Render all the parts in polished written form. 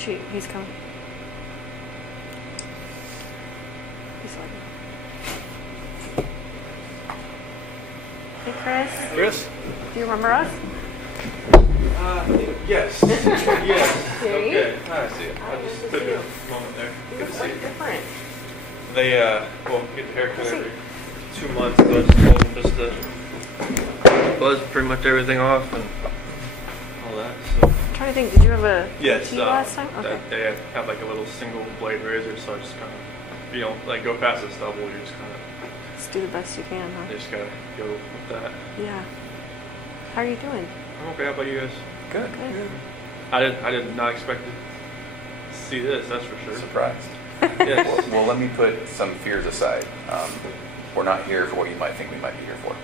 He's coming. He's like. Hey, Chris. Chris? Do you remember us? Yes. Yes. See? Okay. I see it. I just took a moment there. You Good look to see quite you. different. They, get the haircut every 2 months, so I just told them just to buzz pretty much everything off and all that, so. I'm trying to think, did you have a Yes, tea last time? Okay. they have like a little single blade razor, so I just kind of, you know, like go past the stubble, you just kind of, Just do the best you can, huh? you just gotta go with that. Yeah. How are you doing? I'm okay, how about you guys? Good. Good. I did not expect to see this, that's for sure. Surprised. Yes. Well, let me put some fears aside. We're not here for what you might think we might be here for.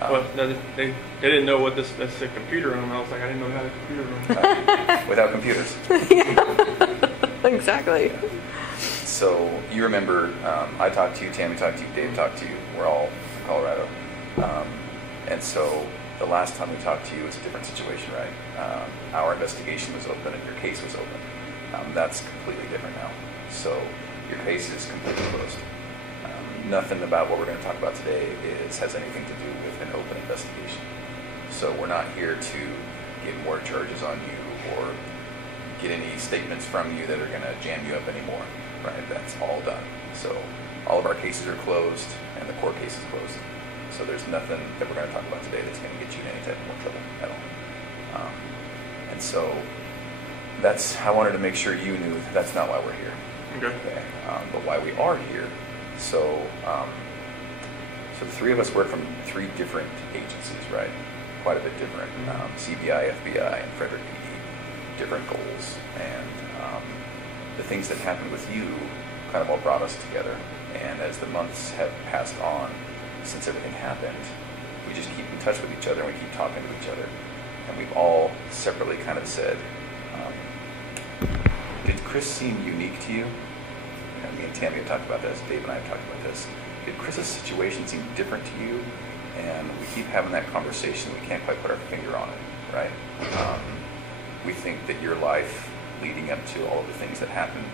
Well, no, they didn't know what that's a computer room. I was like, I didn't know how a computer room. Without computers. Exactly. So you remember, I talked to you, Tammy talked to you, Dave talked to you. We're all from Colorado. And so the last time we talked to you, it's a different situation, right? Our investigation was open and your case was open. That's completely different now. So your case is completely closed. Nothing about what we're going to talk about today has anything to do with an open investigation. So we're not here to get more charges on you or get any statements from you that are going to jam you up anymore, right? That's all done. So all of our cases are closed and the court case is closed. So there's nothing that we're going to talk about today that's going to get you in any type of more trouble at all. And so I wanted to make sure you knew that's not why we're here. Okay. But why we are here. So the three of us work from 3 different agencies, right? Quite a bit different. CBI, FBI, and Frederick PD. Different goals. And the things that happened with you kind of all brought us together. And as the months have passed on since everything happened, we just keep in touch with each other and we keep talking to each other. And we've all separately kind of said, did Chris seem unique to you? Me and Tammy have talked about this, Dave and I have talked about this. Did Chris's situation seem different to you? And we keep having that conversation. We can't quite put our finger on it, right? We think that your life leading up to all of the things that happened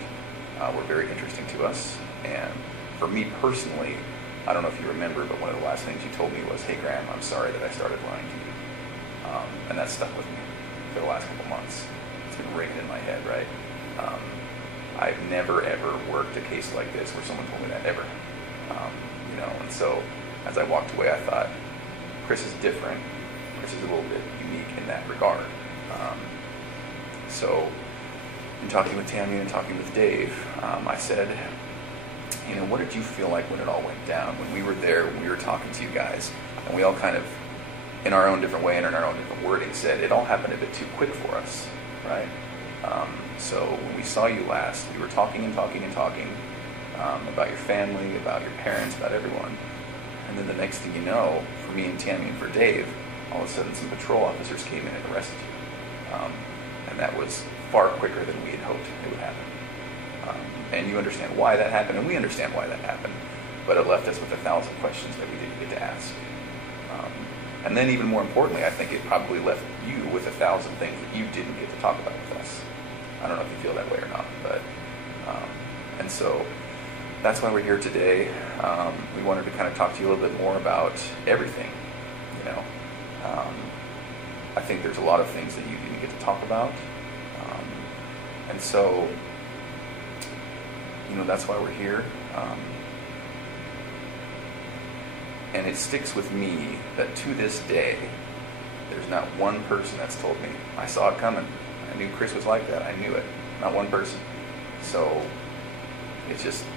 were very interesting to us. And for me personally, I don't know if you remember, but one of the last things you told me was, hey, Graham, I'm sorry that I started lying to you. And that stuck with me for the last couple months. It's been ringing in my head, right? I've never, ever worked a case like this where someone told me that, ever. And so as I walked away, I thought, Chris is different. Chris is a little bit unique in that regard. So in talking with Tammy and talking with Dave, I said, what did you feel like when it all went down? When we were there, when we were talking to you guys, and we all kind of, in our own different way and in our own different wording, said it all happened a bit too quick for us, right? So when we saw you last, we were talking and talking and talking about your family, about your parents, about everyone. And then the next thing you know, for me and Tammy and for Dave, all of a sudden some patrol officers came in and arrested you. And that was far quicker than we had hoped it would happen. And you understand why that happened, and we understand why that happened. But it left us with 1,000 questions that we didn't get to ask. And then even more importantly, I think it probably left you with 1,000 things that you didn't get to talk about with us. I don't know if you feel that way or not, but and so that's why we're here today. We wanted to kind of talk to you a little bit more about everything. I think there's a lot of things that you didn't get to talk about, and so that's why we're here. And it sticks with me that to this day, there's not one person that's told me, I saw it coming. I knew Chris was like that. I knew it. Not one person. So it's interesting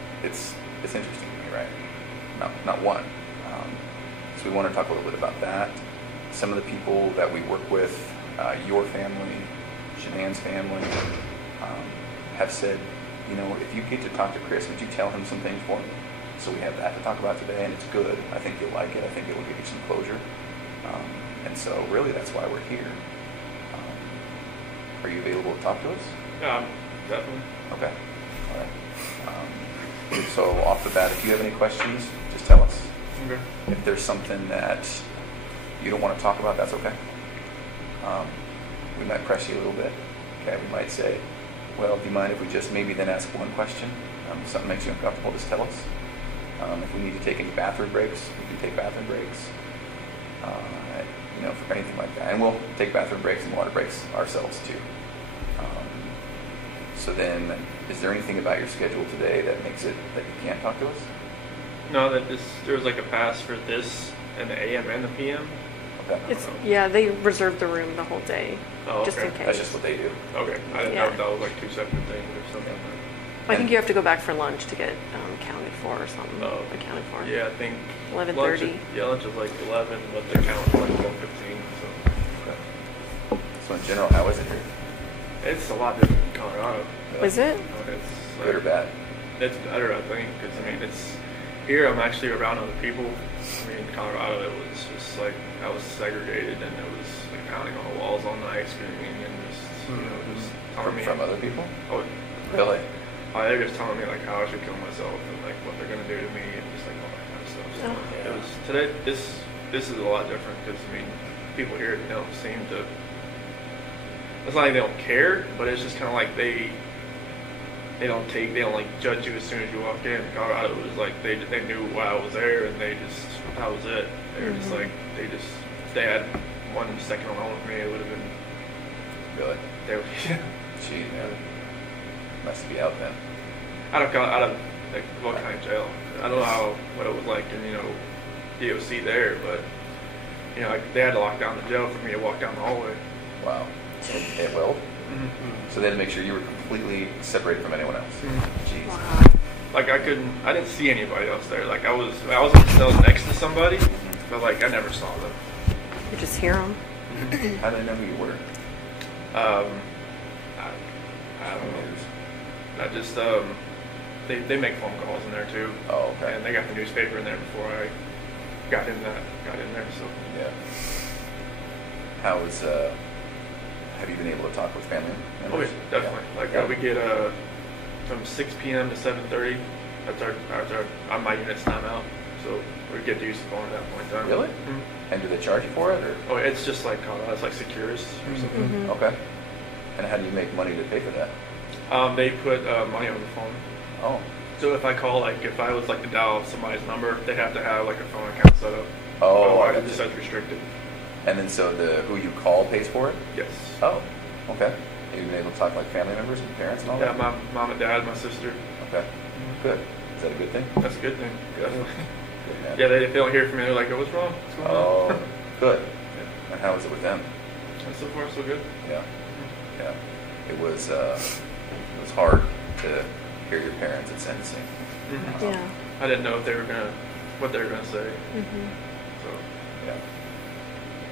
to me, right? Not one. So we want to talk a little bit about that. Some of the people that we work with, your family, Shanann's family, have said, if you get to talk to Chris, would you tell him some things for me? So we have that to talk about today, and it's good. I think you'll like it. I think it will give you some closure. And so really that's why we're here. Are you available to talk to us? Yeah, definitely. Okay. All right. So off the bat, if you have any questions, just tell us. Okay. If there's something that you don't want to talk about, that's okay. We might press you a little bit. Okay. We might say, well, do you mind if we just maybe then ask one question? If something makes you uncomfortable, just tell us. If we need to take any bathroom breaks, we can take bathroom breaks. For anything like that. And we'll take bathroom breaks and water breaks ourselves too. So then, is there anything about your schedule today that makes it that you can't talk to us? No, there was like a pass for this and the AM and the PM. Okay. They reserved the room the whole day, Oh, just okay. in case. That's just what they do. Okay, I didn't know if that was like two separate things or something. I think you have to go back for lunch to get counted for or something. Oh. Accounted for. Yeah, I think 11:30. Lunch is like 11, but they count for like 12:15. So in general, how is it here? It's a lot different in Colorado. Is it? It's Good or bad? It's better, I think, because it's here. I'm actually around other people. In Colorado, it was just like I was segregated, and it was like pounding on the walls all night, screaming, and just telling me from other people. Oh, Really? they're just telling me like how I should kill myself and like what they're gonna do to me and just like all that kind of stuff. So it was today. This is a lot different because people here don't seem to. It's not like they don't care, but it's just kind of like they don't like judge you as soon as you walk in. Colorado was like they knew why I was there and that was it. They were just like if they had 1 second alone with me, it would have been Really? they would Gee, man. Must be out then. out of like what kind of jail. I don't know what it was like in DOC there, but they had to lock down the jail for me to walk down the hallway. Wow. It will? So they had to make sure you were completely separated from anyone else. Jeez. Wow. Like I didn't see anybody else there. Like I was in the cell next to somebody, but like I never saw them. You just hear them. How did they know who you were? I don't know. I just they make phone calls in there too. Oh, okay. And they got the newspaper in there before I got in there. So Yeah. How was? Have you been able to talk with family oh members? yeah, definitely. Like Yeah. we get from 6 p.m. to 7:30. That's our on my unit's timeout. So we get to use the phone at that point in time. Really? Mm-hmm. And do they charge you for it, or? Oh, it's just like it's like Securus or something. Okay. And how do you make money to pay for that? They put money on the phone. Oh. So if I call, like, if I was like to dial somebody's number, they'd have to have like a phone account set up. Oh, Otherwise, I it just says restricted. And then so who you call pays for it? Yes. Oh, okay. You've been able to talk to like family members and parents and all Yeah, that? my mom and dad, my sister. Okay. Good. Is that a good thing? That's a good thing. Definitely. Good, man. Yeah, if they don't hear from me, they're like, "Oh, what's wrong? What's going on?" Oh, good. Yeah. And how was it with them? And so far, so good. Yeah. Yeah. It was hard to hear your parents at sentencing. Mm-hmm. Yeah. I didn't know what they were gonna say. Mm-hmm. So Yeah.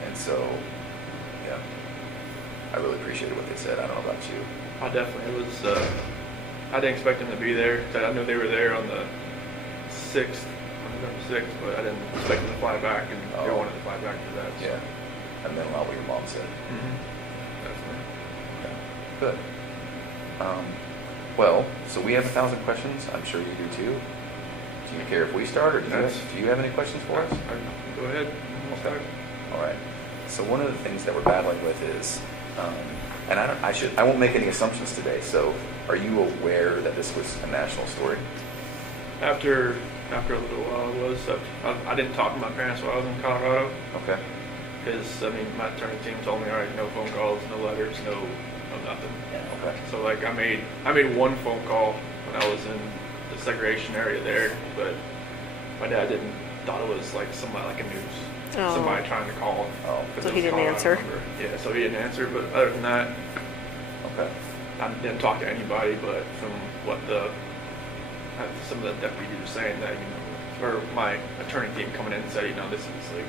And so, yeah, I really appreciated what they said. I don't know about you. I definitely it was. I didn't expect them to be there. I knew they were there on the 6th, on November 6th, but I didn't expect them to fly back, and they wanted to fly back for that. So. Yeah. And then what your mom said. Mm-hmm. Definitely. Yeah. Good. Well, so we have 1,000 questions. I'm sure you do too. Do you care if we start, or do you have any questions for us? Go ahead. We'll start. All right. So one of the things that we're battling with is, and I won't make any assumptions today. So, are you aware that this was a national story? After a little while, it was. I didn't talk to my parents while I was in Colorado. Okay. Because my attorney team told me, all right, no phone calls, no letters, no nothing. Okay. So like I made one phone call when I was in the segregation area there, but my dad thought it was like somebody like a news. Oh. Somebody trying to call. Oh. So he didn't answer? Yeah, so he didn't answer. But other than that, Okay. I didn't talk to anybody. But from what some of the deputies were saying, that or my attorney team coming in and said, this is like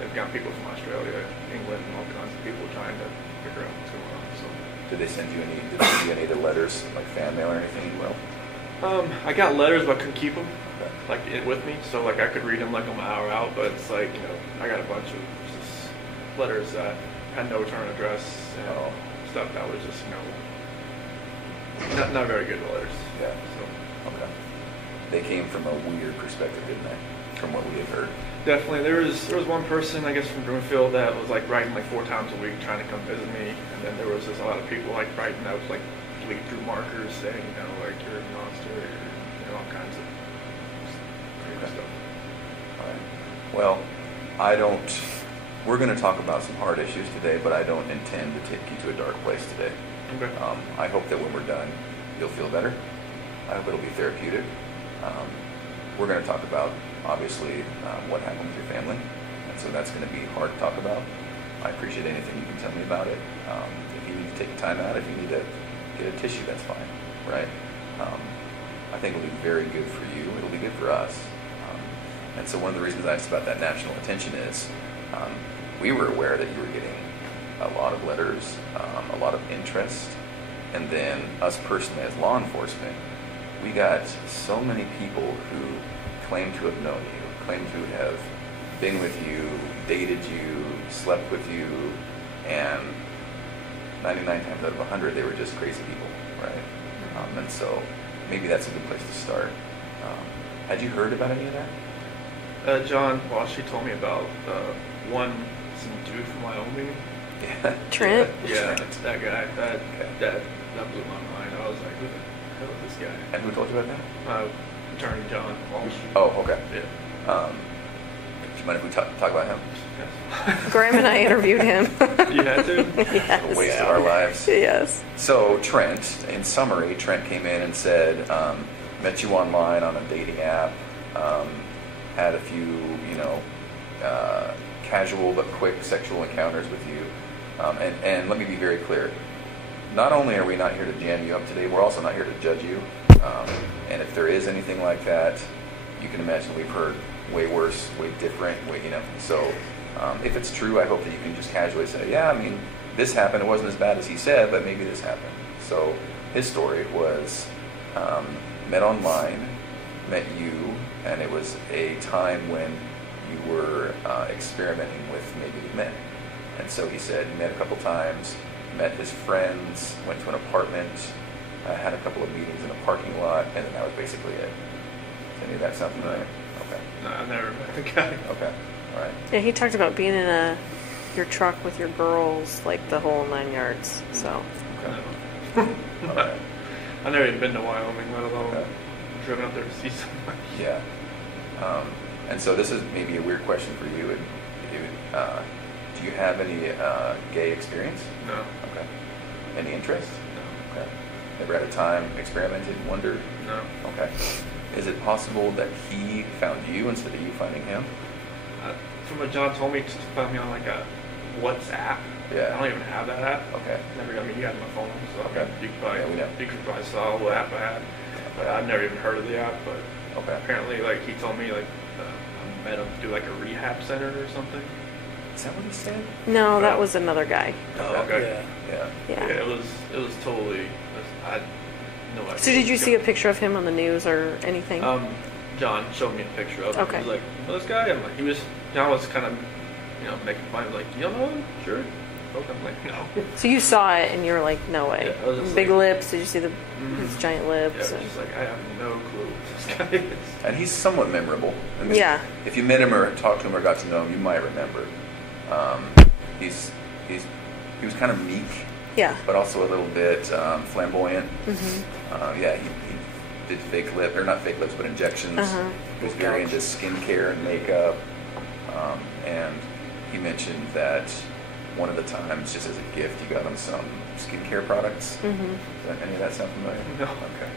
they've got people from Australia, England, and all kinds of people trying to figure out what's going on. So. Did they send you any of the letters, like fan mail or anything? Well. I got letters, but I couldn't keep them. Okay. With me, so like I could read them like on my hour out, but it's like I got a bunch of just letters that had no return address and stuff that was just not very good letters. Yeah. So Okay. They came from a weird perspective, didn't they? From what we have heard. definitely, there was one person I guess from Broomfield that was like writing like 4 times a week trying to come visit me, and then there was just a lot of people like writing that was like we drew markers saying, like you're a monster, or all kinds of crazy stuff. All right. Well, we're going to talk about some hard issues today, but I don't intend to take you to a dark place today. Okay. I hope that when we're done, you'll feel better. I hope it'll be therapeutic. We're going to talk about, obviously, what happened with your family, and so that's going to be hard to talk about. I appreciate anything you can tell me about it. If you need to take time out, if you need to get a tissue, that's fine, right? I think it'll be very good for you. It'll be good for us. And so one of the reasons I asked about that national attention is we were aware that you were getting a lot of letters, a lot of interest, and then us personally as law enforcement, we got so many people who claim to have known you, claim to have been with you, dated you, slept with you, and 99 times out of 100 they were just crazy people, right? And so maybe that's a good place to start. Had you heard about any of that? John, well, she told me about some dude from Wyoming. Yeah. Trent? Yeah, that guy. That blew my mind. I was like, who the hell is this guy? And who told you about that? Attorney John Walsh. Oh, okay. Yeah. Do you mind if we talk about him? Yes. Graham and I interviewed him. You had to? Yes. A waste of our lives. Yes. So Trent, in summary, Trent came in and said, met you online on a dating app, had a few, casual but quick sexual encounters with you. And let me be very clear. Not only are we not here to jam you up today, we're also not here to judge you. And if there is anything like that, you can imagine we've heard way worse, way different, So if it's true, I hope that you can just casually say, yeah, I mean, this happened. It wasn't as bad as he said, but maybe this happened. So his story was met online, met you, and it was a time when you were experimenting with maybe men. And so he said he met a couple times, met his friends, went to an apartment, had a couple of meetings in a parking lot, and then that was basically it. Does any of that sound familiar? Okay. No, I never met the guy. Okay. All right. Yeah, he talked about being in your truck with your girls, like the whole 9 yards. So. Okay. No. All right. I've never even been to Wyoming, let alone Okay. driven up there to see somebody. Yeah. And so this is maybe a weird question for you. Do you have any gay experience? No. Okay. Any interest? No. Okay. Never had a time experimented, wondered? No. Okay. Is it possible that he found you instead of you finding him? From what John told me, just found me on like a WhatsApp. Yeah. I don't even have that app. Okay. Never. I mean, you had my phone, so I Okay. mean, you could probably saw what app I had. But I've never even heard of the app. But Okay. apparently, like he told me, like I met him through like a rehab center or something. Is that what he said? No, that was another guy. Oh, okay. Yeah. Yeah. It was totally. I had no idea. So did you see a picture of him on the news or anything? John showed me a picture of him. Okay. He was like, "Oh, this guy." I'm like, John was kind of, making fun. Like, you know him? Sure. Okay. I'm like, no. So you saw it and you were like, no way. Yeah, I was just Big like- lips. Did you see his giant Yeah, lips? I was just like, I have no clue who this guy is. And he's somewhat memorable. I mean, Yeah. If you met him or talked to him or got to know him, you might remember. He was kind of meek, Yeah. but also a little bit flamboyant. Mm-hmm. Yeah, he did not fake lips, but injections. Uh-huh. He was very into skincare and makeup. And he mentioned that one of the times, just as a gift, you got him some skincare products. Mm-hmm. Does any of that sound familiar? No. Okay.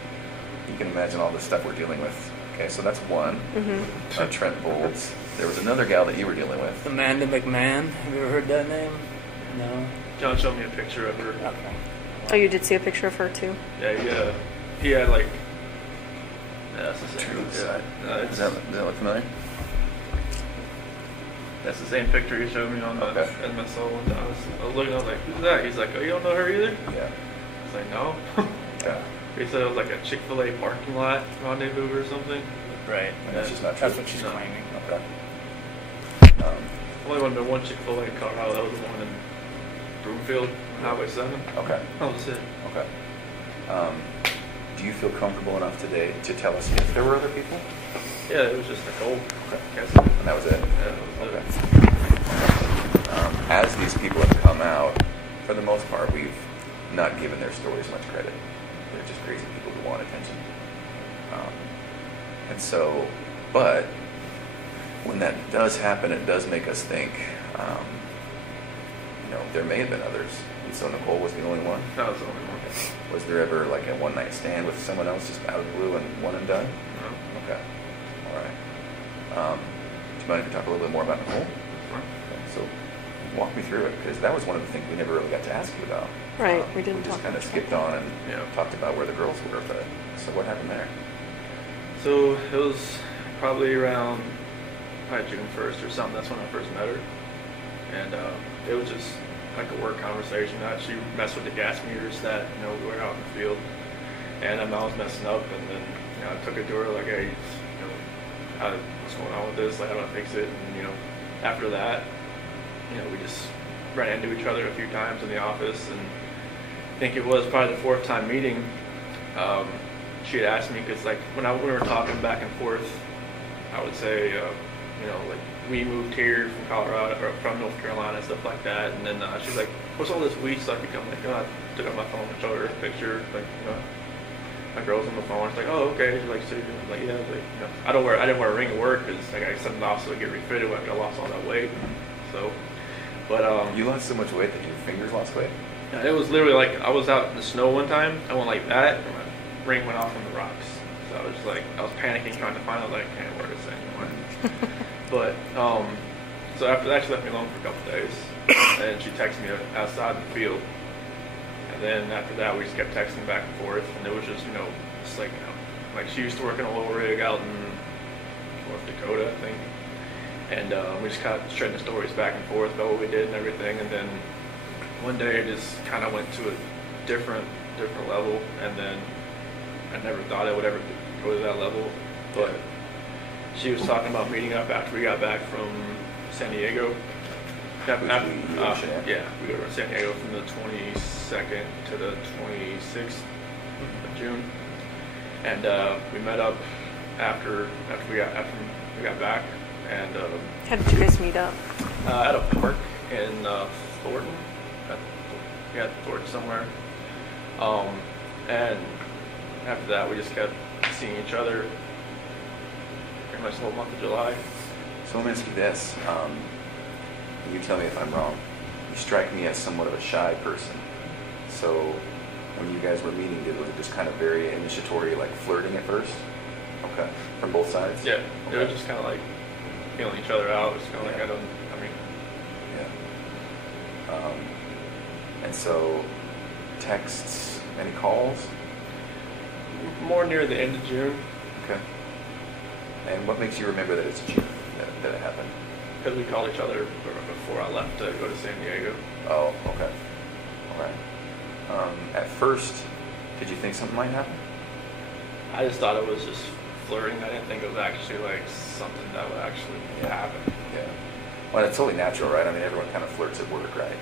You can imagine all the stuff we're dealing with. Okay, so that's one. Mm-hmm. Trent Bolds. There was another gal that you were dealing with. Amanda McMahon. Have you ever heard that name? No. John showed me a picture of her. Okay. Oh, you did see a picture of her too? Yeah, he had like. Yeah, that's the same. Truth Yeah, side. it's, Does that look familiar? that's the same picture he showed me on the Okay. MSO one time. I was looking, I was like, who's that? He's like, oh, you don't know her either? Yeah. I was like, no. Yeah. He said it was like a Chick-fil-A parking lot rendezvous or something. Right. And that's just not true. That's what she's No. claiming. Okay. Only went to one Chick-fil-A in Colorado. That was the one in Broomfield, Highway 7. Okay. That was it. Okay. Do you feel comfortable enough today to tell us if there were other people? Yeah, it was just Nicole. Okay. Guess. And that was it? Yeah, that was Okay. it. As these people have come out, for the most part, we've not given their stories much credit. They're just crazy people who want attention. And so, but when that does happen, it does make us think, there may have been others. And so Nicole was the only one? That was the only one. Was there ever like a one-night stand with someone else just out of the blue and one and done? No. Okay. All right. Do you mind if we talk a little bit more about Nicole? Sure. Okay, so walk me through it, because that was one of the things we never really got to ask you about. Right, we didn't We just talk kind of about skipped that. on and talked about where the girls were, but so what happened there? So it was probably around June 1st or something. That's when I first met her. And it was just like a work conversation. She messed with the gas meters that, we were out in the field. And I was messing up, and then, I took it to her like, hey, what's going on with this? Like, how do I fix it? And, after that, we just ran into each other a few times in the office, and I think it was probably the fourth time meeting. She had asked me, because like when we were talking back and forth, I would say, like we moved here from Colorado or from North Carolina and stuff like that, and then she's like, "What's all this weed stuff become?" Like, I took out my phone and showed her a picture, like my girl's on the phone. It's like, "Oh, okay." She's like, "So you're like, yeah." Like, I didn't wear a ring at work because like I sent it off so I get refitted after I lost all that weight. So, but You lost so much weight that your fingers lost weight? yeah, it was literally like I was out in the snow one time. I went like that, and my ring went off on the rocks. So I was just like, I was panicking trying to find out, like, I can't wear this anymore. But so after that, she left me alone for a couple days, and she texted me outside in the field. And then after that, we just kept texting back and forth, and it was just, just like, like she used to work in a little rig out in North Dakota, I think. And we just kind of trading the stories back and forth about what we did and everything. And then one day it just kind of went to a different level, and then I never thought I would ever go to that level. But she was talking about meeting up after we got back from San Diego. Yeah. We go to San Diego from the 22nd to the 26th of June, and we met up after we got back, and How did you guys meet up? at a park in Thornton. Thornton somewhere. And after that, we just kept seeing each other pretty much the whole month of July. So let me ask you this. You tell me if I'm wrong. You strike me as somewhat of a shy person. So when you guys were meeting, was it just kind of very initiatory, like flirting at first? Okay. From both sides? Yeah. Okay. It was just kind of like feeling each other out. It was kind of like, Yeah. And so texts, any calls? more near the end of June, Okay. And what makes you remember that it's June that it happened? because we called each other before I left to go to San Diego. Oh, okay. All right. At first, did you think something might happen? I just thought it was just flirting. I didn't think it was actually like something that would actually happen. Yeah. Well, it's totally natural, right? I mean, everyone kind of flirts at work, right?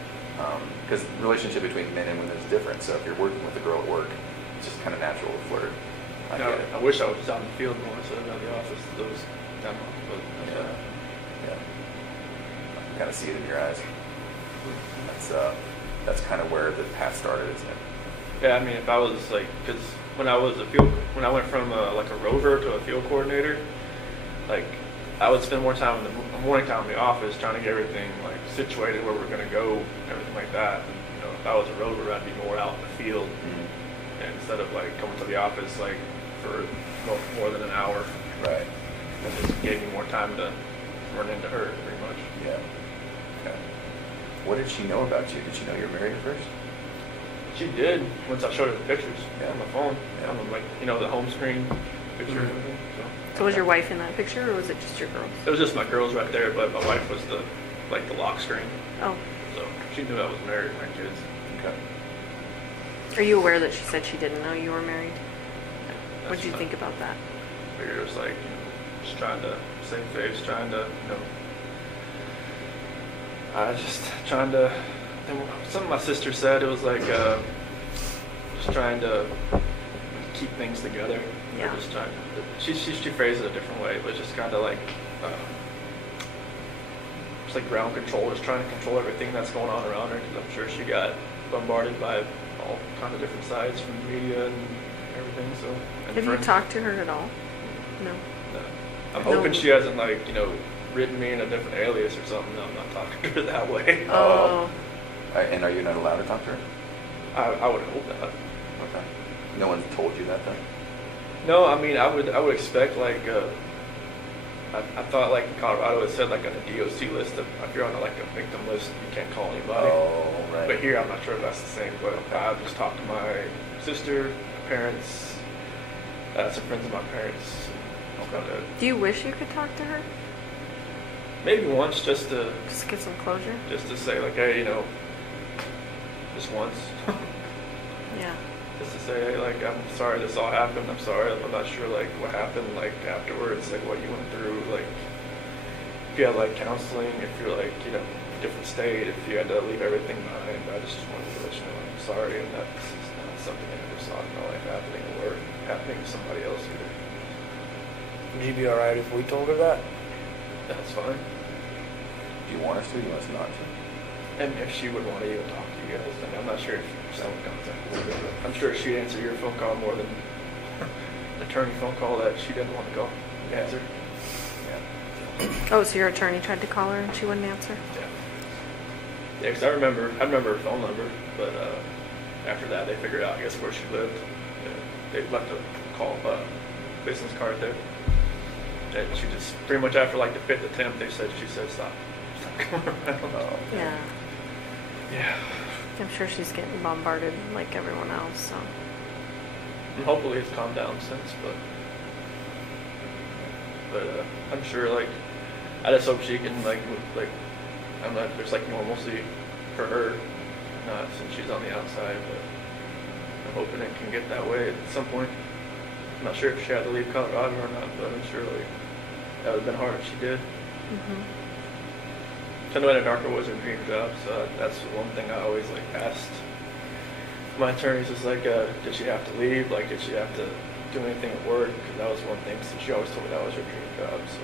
Because the relationship between men and women is different. So if you're working with a girl at work, it's just kind of natural to flirt. I get it. I wish I was just out in the field more instead of out in the office those that month. But that's what happened. Yeah. I can kind of see it in your eyes. That's kind of where the path started, isn't it? Yeah, I mean, if I was like, because when I went from like a rover to a field coordinator, like I would spend more time in the morning time in the office trying to get everything like situated where we're going to go and everything like that. And, if I was a rover, I'd be more out in the field, and instead of like coming to the office like for more than an hour. Right. It just gave me more time to run into her, pretty much. Yeah. Okay. What did she know about you? Did she know you were married at first? She did once I showed her the pictures Yeah. on my phone. Yeah. On the, like the home screen picture and everything. So was your wife in that picture, or was it just your girls? It was just my girls right there, but my wife was the lock screen. Oh. So she knew I was married with my kids. Okay. Are you aware that she said she didn't know you were married? What That's did you fine. think about that? I figured it was like, just trying to save face, trying to, just trying to, something my sister said, it was like, just trying to keep things together. Yeah. Or just trying to, she phrased it a different way, but just kind of like, just like ground control, just trying to control everything that's going on around her, because I'm sure she got bombarded by all kind of different sides from the media and everything. So. And Have you friends. talked to her at all? No. No. I'm No. hoping she hasn't written me in a different alias or something. No, I'm not talking to her that way. Oh. And are you not allowed to talk to her? I would hope not. Okay. No one told you that then? No, I mean, I would expect I thought like in Colorado it said like on a DOC list that if you're on a victim list you can't call anybody. Oh, right. But here I'm not sure if that's the same. But I've just talked to my sister, my parents, some friends of my parents. Okay. Do you wish you could talk to her? Maybe once just to Get some closure? say like, hey, just once. Yeah. Just to say, hey, like, I'm sorry this all happened. I'm sorry. I'm not sure, like, what happened, like, afterwards, like, what you went through, like, if you had, like, counseling, if you're, like, different state, if you had to leave everything behind. I just wanted to let you know I'm sorry, and that's not something I ever saw in my life happening or happening to somebody else either. Would you be alright if we told her that? That's fine. Do you want us to? Do you want us not to? And if she would want to even talk to you guys, then I'm not sure if someone contacted her, but I'm sure she'd answer your phone call more than an attorney phone call that she didn't want to call. Answer. Yeah. Oh, so your attorney tried to call her and she wouldn't answer? Yeah. Yeah, because I remember her phone number, but after that they figured out, I guess, where she lived. They left a business card there. And she just, pretty much after like the 5th attempt, she said, stop coming around. Oh. Yeah. Yeah. I'm sure she's getting bombarded like everyone else, so. And hopefully it's calmed down since, but I'm sure, like, I just hope she can, I'm not, there's like normalcy for her, not since she's on the outside, but I'm hoping it can get that way at some point. I'm not sure if she had to leave Colorado or not, but I'm sure, like, that would have been hard if she did. Mm-hmm. I know Anadarko was her dream job, so that's one thing I always, like, asked my attorneys is, like, did she have to leave? Like, did she have to do anything at work? Because that was one thing, so she always told me that was her dream job, so.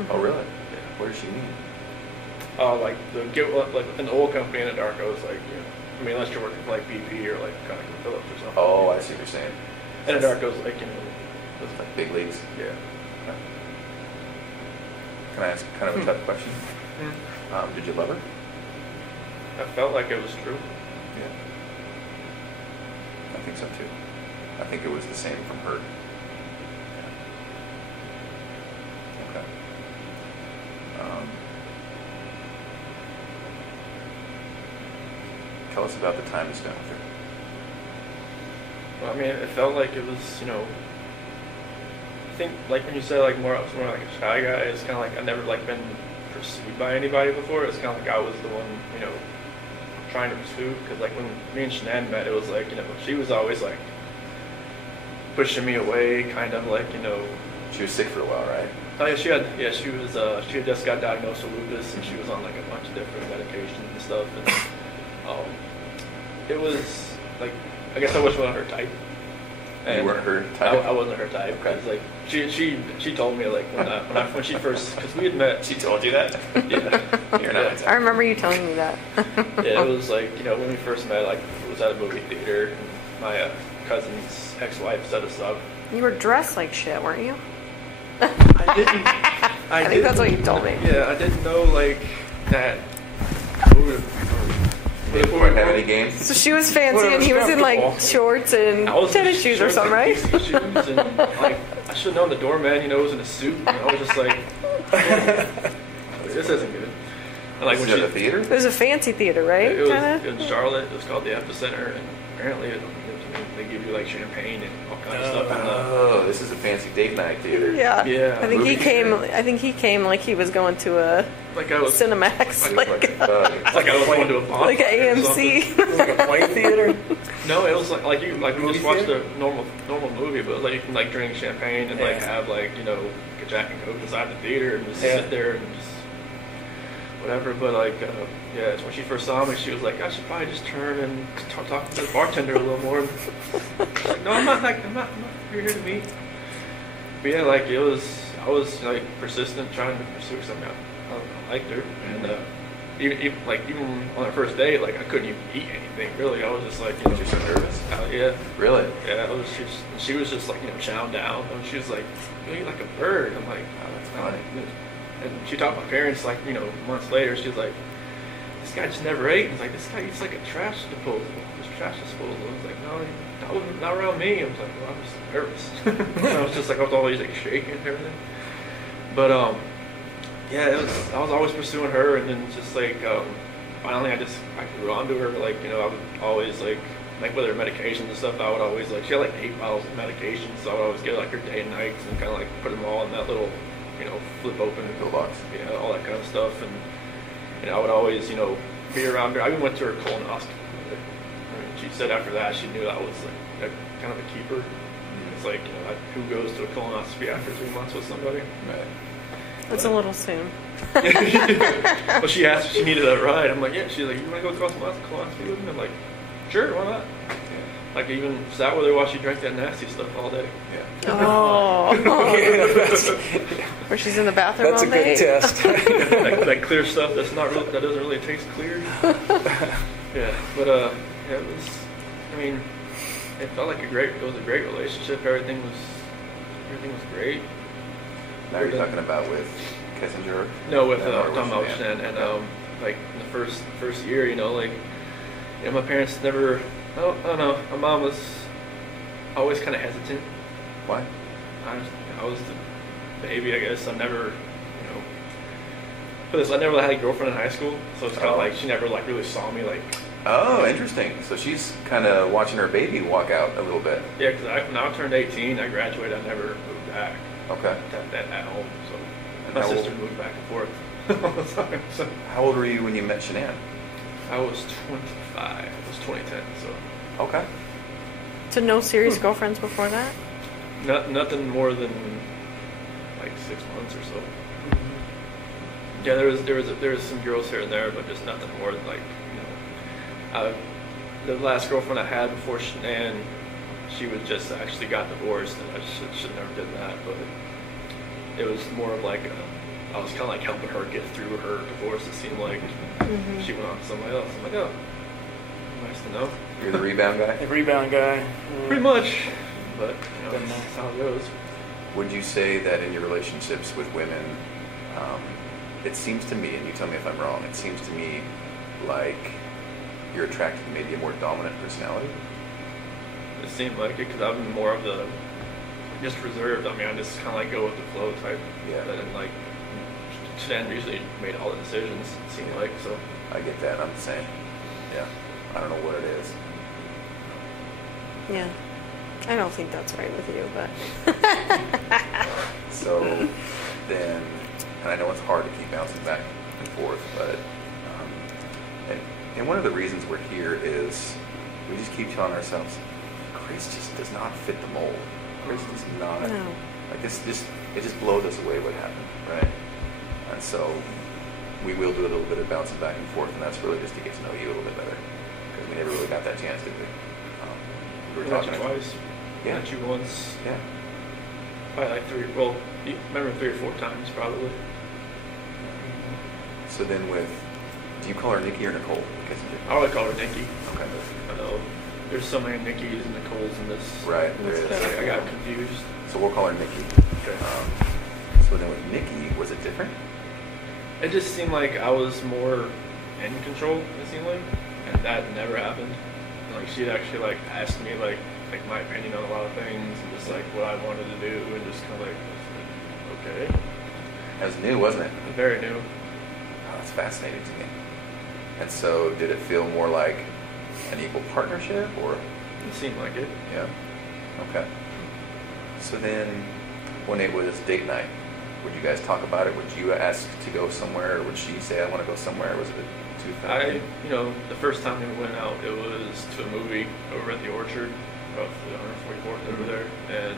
Mm-hmm. Oh, really? Yeah. What does she mean? Like an oil company in Anadarko is like, I mean, unless you're working for like BP or like ConocoPhillips or something. Oh, I see what you're saying. Anadarko's like, It's like big leagues. yeah. Okay. Can I ask kind of a tough question? Did you love her? I felt like it was true. Yeah. I think so too. I think it was the same from her. Yeah. Okay. Tell us about the time you spent with her. Well, I mean, it felt like it was, I think like when you said like more like a shy guy, it's kind of like I've never like been pursued by anybody before. It's kind of like I was the one, trying to pursue. Because like when me and Shanann met, it was like, she was always like pushing me away, kind of like, She was sick for a while, right? Oh yeah, she had just got diagnosed with lupus, and she was on like a bunch of different medications and stuff, and it was like, I guess I wasn't her type. And you weren't her type? I wasn't her type. Okay. Cause like she told me like when she first, because we had met. She told you that? Yeah. You're not my type. I remember you telling me that. Yeah, it was like, when we first met, like it was at a movie theater, and my cousin's ex-wife set us up. You were dressed like shit, weren't you? I didn't. I think that's what you told me. Yeah, I didn't know like that. They didn't have any games? So she was fancy and he was in like shorts and tennis shoes or something, right? Shoes and like I should have known the doorman, was in a suit, and I was just like, this isn't good. And like Was when it at the theater? It was a fancy theater, right? it was Kinda? in Charlotte. It was called the Epicenter, and apparently they give you like champagne and all kinds of stuff. Oh, this is a fancy date night theater. Yeah. Yeah. I think Movie he came like he was going to a Like I was Cinemax, Like I was going to a bonfire like a or something. AMC. Like a white theater? No, it was like you we Movie just watched theater? a normal movie, but it was like you can like drink champagne and like Yeah. have like a Jack and Coke inside the theater and just Yeah. sit there and just whatever. But like yeah, it's when she first saw me, she was like, I should probably just turn and talk to the bartender a little more. She's like, no, I'm not here to meet. But yeah, like I was like persistent trying to pursue something. I liked her, and even on our first date, like I couldn't even eat anything really. I was just like, You're so nervous. yeah, Really? yeah. She was just like chowing down, and she was like, you eat like a bird. I'm like, Oh, that's funny. and she talked to my parents like months later. She was like, this guy just never ate. And it's like, this guy eats like a trash disposal. Trash disposal. I was like, no, not around me. I was like, well, I'm just nervous. I was just like, I was always like shaking and everything. But yeah, I was always pursuing her, and then just like finally I grew onto her. Like I would always like with her medications and stuff. I would always like she had like 8 bottles of medications, so I would always get like her day and nights and kind of like put them all in that little flip open Pill box. Yeah, all that kind of stuff, and I would always be around her. I even went to her colonoscopy. She said after that she knew I was like kind of a keeper. It's like who goes to a colonoscopy after 3 months with somebody? Right. That's a little soon. Well, she asked if she needed that ride. I'm like, yeah. She's like, you want to go colonoscopy with me? I'm like, sure, why not? Like, I even sat with her while she drank that nasty stuff all day. Yeah. Oh. Yeah. Where she's in the bathroom That's all a day? good test. that clear stuff that doesn't really taste clear. Yeah, but yeah, it was. I mean, it felt like it was a great relationship. Everything was great. Now you're talking about with Kissinger? No, with Or Tom was Elch it and like in the first year, my parents never. I don't know. My mom was always kind of hesitant. Why? I was the baby, I guess. I never, I never had a girlfriend in high school, so it's kind of like she never like really saw me like. Oh, interesting. So she's kind of watching her baby walk out a little bit. Yeah, because when I turned 18, I graduated. I never moved back. Okay. At home, so And my how sister old- moved back and forth all the time. So How old were you when you met Shanann? I was 25. It was 2010. So Okay. So no serious girlfriends before that? nothing more than like 6 months or so. Yeah, there was some girls here and there, but just nothing more than like the last girlfriend I had before Shanann, she was just actually got divorced, and I should never did that. But it was more of like I was kind of like helping her get through her divorce. It seemed like she went on to somebody else. I'm like, oh, nice to know. You're the rebound guy? A rebound guy. Pretty much, but Good that's how it goes. Would you say that in your relationships with women, it seems to me, and you tell me if I'm wrong, it seems to me like you're attracted to maybe a more dominant personality? It seemed like it because I'm more of the just reserved. I mean, I just kind of like go with the flow type. Yeah. And like Shanann usually made all the decisions. It seemed like so. I get that. I'm the same. Yeah. I don't know what it is. Yeah. I don't think that's right with you, but So then, and I know it's hard to keep bouncing back and forth, but and one of the reasons we're here is we just keep telling ourselves, Grace just does not fit the mold. Grace does not. no. Like it just blows us away what happened, right? And so we will do a little bit of bouncing back and forth, and that's really just to get to know you a little bit better, because we never really got that chance, did we? We were Met talking you twice. Yeah. Met you once. Yeah. Probably like 3. Well, you remember 3 or 4 times probably. So then do you call her Nikki or Nicole? I would call her Nikki. Okay. I know there's so many Nickies and Nicoles in this. Right, there It's is. like I got confused. So we'll call her Nikki. Okay. So then with Nikki, was it different? It just seemed like I was more in control. It seemed like, and that never happened. And, like she'd actually like asked me like my opinion on a lot of things and just like what I wanted to do and just kind of like okay. That was new, wasn't it? Very new. Oh, that's fascinating to me. And so did it feel more like an equal partnership, or? It seemed like it. Yeah. Okay. So then when it was date night, would you guys talk about it? Would you ask to go somewhere, or would she say, I want to go somewhere? Was it too family? The first time we went out, it was to a movie over at the Orchard, off the 144th over there, and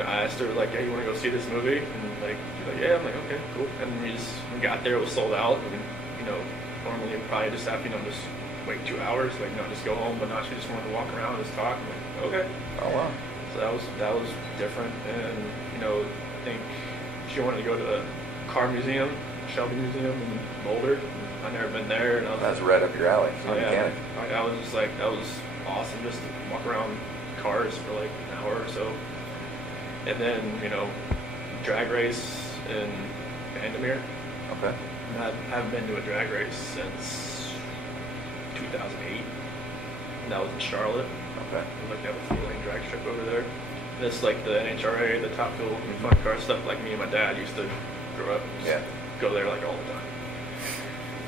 I asked her like, "Hey, you want to go see this movie?" And like, she's like, "Yeah." I'm like, "Okay, cool." And we got there, it was sold out, and normally we'd probably just have just wait 2 hours, like just go home, but now she just wanted to walk around and just talk. I'm like, okay. Oh wow. So that was different, and I think she wanted to go to the car museum, Shelby Museum in Boulder. I've never been there, and I was That's right up your alley. oh, yeah, Mechanic. I was just like, that was awesome just to walk around cars for like an hour or so. And then, drag race in Vandermeer. Okay. And I haven't been to a drag race since 2008. And that was in Charlotte. Okay. It was like that was the only drag strip over there. And it's like the NHRA, the Top Fuel, and fun car stuff. Like me and my dad used to grow up, and just go there like all the time.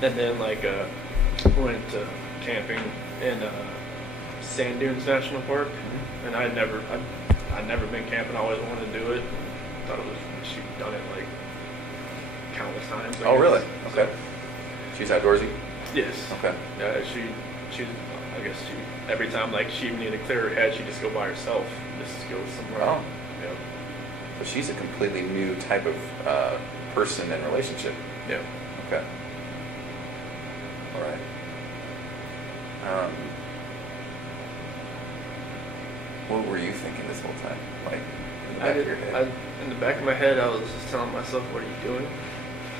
And then went to camping in Sand Dunes National Park, and I'd never been camping. I always wanted to do it. Thought it was she'd done it like countless times. Oh, really? Okay. So, She's outdoorsy? yes. Okay. Yeah, I guess every time like she needed to clear her head, she'd just go by herself, just go somewhere. Oh. Yeah. So she's a completely new type of person and relationship. Yeah. Okay. All right. What were you thinking this whole time? Like, in the back of your head? In the back of my head, I was just telling myself, what are you doing?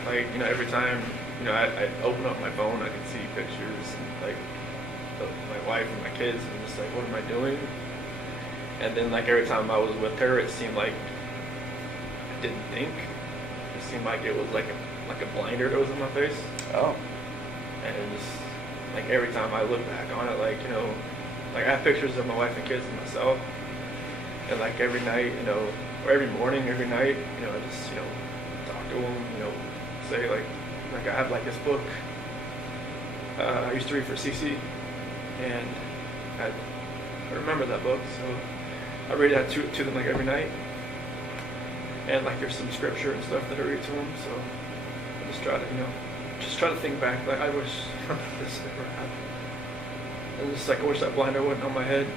Like, every time, I'd open up my phone, I could see pictures and, like, of my wife and my kids, and I'm just like, what am I doing? And then, like, every time I was with her, it seemed like I didn't think. It seemed like it was like a blinder that was in my face. Oh. And it just, like, every time I look back on it, like, like, I have pictures of my wife and kids and myself. And, like, every night, or every morning, every night, I just, talk to them, say, like I have, like, this book I used to read for CC. And I remember that book, so I read that to them, like, every night. And, like, there's some scripture and stuff that I read to them, so I just try to think back, like, I wish this never happened. And just like, I wish that blinder wasn't on my head,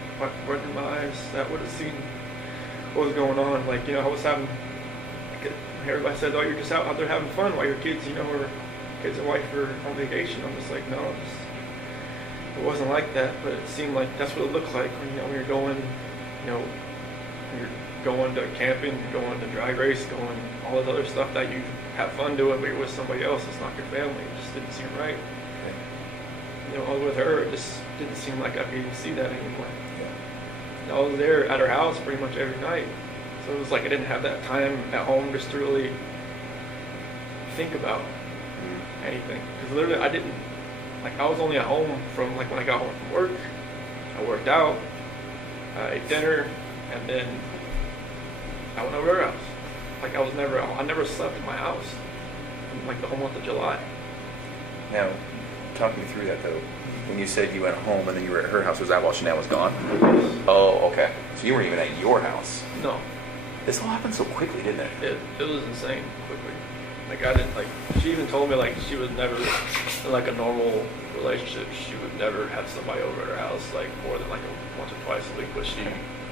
wasn't in my eyes, that would have seen what was going on. Like, I was having, like, everybody said, oh, you're just out there having fun while your kids, or kids and wife are on vacation. I'm just like, no, it wasn't like that, but it seemed like that's what it looked like when you're going, when you're going to camping, you're going to drag race, going all this other stuff that you have fun doing, but you're with somebody else. It's not your family. It just didn't seem right. With her, it just didn't seem like I could even see that anymore. Yeah. And I was there at her house pretty much every night, so it was like I didn't have that time at home just to really think about anything. Because literally, I didn't. Like, I was only at home from, like, when I got home from work. I worked out, I ate dinner, and then I went over to her house. Like, I never slept in my house in, like, the whole month of July. Now, talk me through that, though. When you said you went home and then you were at her house, was that while Chanel was gone? Oh, okay. So you weren't even at your house. No. This all happened so quickly, didn't it? It was insane quickly. Like, I didn't, like, she even told me, like, she was never, in, like, a normal relationship, she would never have somebody over at her house, like, more than, like, once or twice a week, but she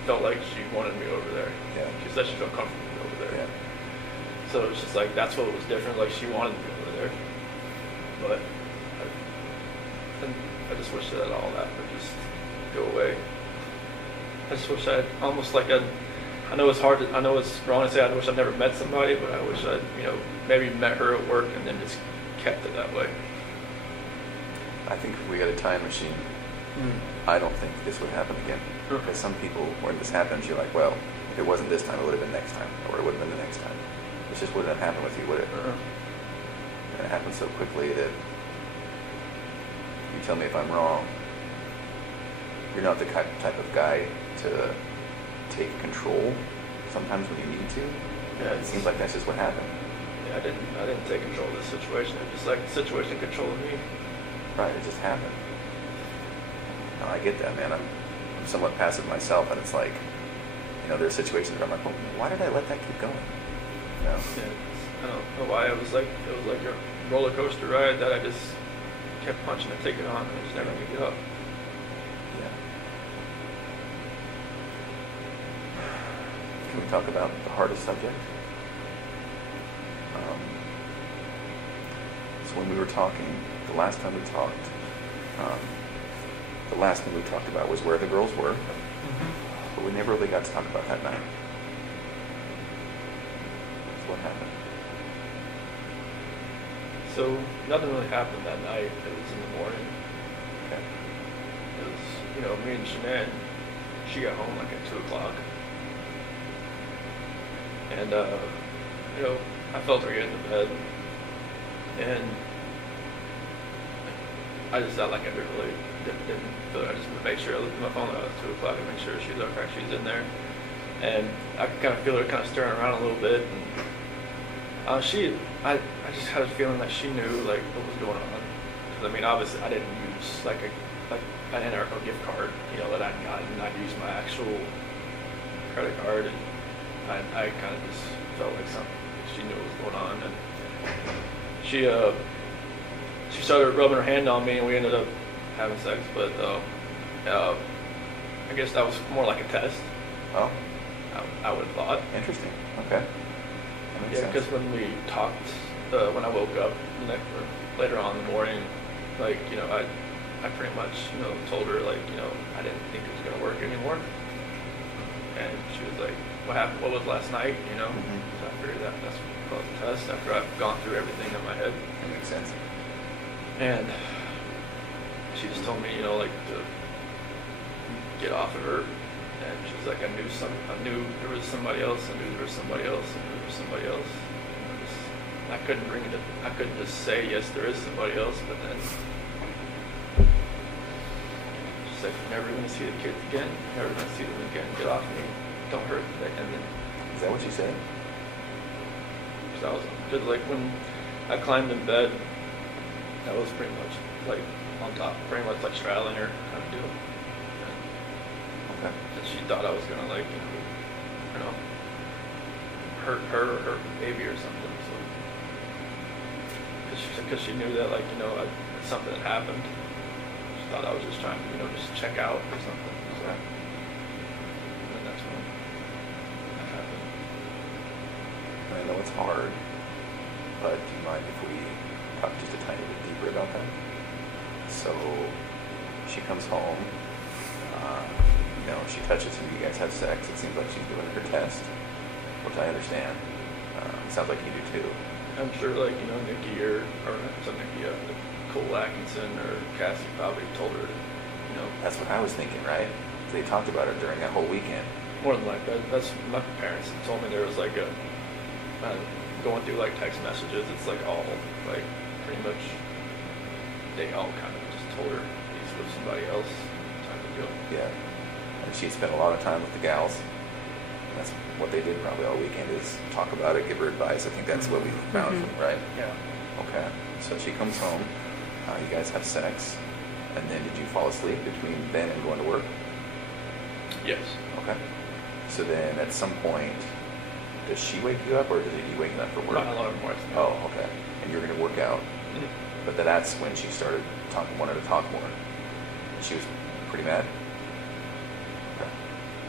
felt like she wanted me over there. Yeah. She said she felt comfortable over there. Yeah. So it's just, like, that's what was different, like, she wanted me over there. But I just wish that all that would just go away. I just wish I'd almost like I know it's hard to, I know it's wrong to say I wish I'd never met somebody, but I wish I'd, maybe met her at work and then just kept it that way. I think if we had a time machine, I don't think this would happen again. Because some people, when this happens, you're like, well, if it wasn't this time, it would have been next time, or it would have been the next time. It just wouldn't have happened with you, would it? And it happened so quickly that, you tell me if I'm wrong, you're not the type of guy to take control sometimes when you need to. Yeah, it seems like that's just what happened. Yeah, I didn't take control of this situation. It just like the situation controlled me. Right, it just happened. No, I get that, man. I'm somewhat passive myself, and it's like, there's situations where I'm like, well, why did I let that keep going? Yeah, I don't know why. It was like a roller coaster ride that I just kept punching the ticket on, and I just never could get up. Yeah. Can we talk about the hardest subject? So when we were talking, the last time we talked, the last thing we talked about was where the girls were, but we never really got to talk about that night. So what happened? So nothing really happened that night. It was in the morning. Okay. It was, you know, me and Shanann, she got home like at 2 o'clock. And, you know, I felt her get into bed. And I just felt like I didn't feel it. I just made sure I looked at my phone at 2 o'clock and made sure she was okay, she's in there. And I could kind of feel her kind of stirring around a little bit. And I just had a feeling that she knew like what was going on. Because I mean, obviously, I didn't use like an NRCO gift card, you know, that I'd gotten. I used my actual credit card, and I kind of just felt like she knew what was going on, and she started rubbing her hand on me, and we ended up having sex. But I guess that was more like a test. Oh, I would have thought. interesting. Okay. Yeah, because when we talked, when I woke up later on in the morning, like, you know, I pretty much, you know, told her, like, you know, I didn't think it was going to work anymore. And she was like, what happened? What was last night? You know? Mm-hmm. So I figured that's what caused the test after I've gone through everything in my head. That makes sense. And she just told me, you know, like, to get off of her. And she was like, I knew there was somebody else. I knew there was somebody else. I knew there was somebody else. I couldn't I couldn't just say, yes, there is somebody else, but then she's like, you're never going to see the kids again. You're never going to see them again. Get off me. Don't hurt me. And then, Is that what you said? so I was good. Like when I climbed in bed, that was pretty much like on top, pretty much like straddling her kind of deal. Okay. And she thought I was going to like, you know, hurt her or her baby or something. So, because she knew that, like, you know, something had happened. She thought I was just trying to, you know, just check out or something. So, and then that's when that happened. I know it's hard, but do you mind if we talk just a tiny bit deeper about that? So she comes home, you know, she touches you, you guys have sex. It seems like she's doing her test, which I understand. Sounds like you do too. I'm sure, like, you know, Nikki or not Nikki, Nicole Atkinson or Cassie probably told her, you know. That's what I was thinking, right? They talked about it during that whole weekend. More than likely, that's my parents told me there was like going through like text messages. It's like all like pretty much they all kind of just told her he's with somebody else type of deal. Yeah. And she spent a lot of time with the gals. That's what they did probably all weekend is talk about it, give her advice. I think that's what we found, right? Yeah. Okay. So she comes home. You guys have sex. And then did you fall asleep between then and going to work? Yes. Okay. So then at some point, does she wake you up or is it you waking up for work? My alarm was. Oh, okay. And you're going to work out. Mhm. But then that's when she started wanted to talk more. She was pretty mad? Okay.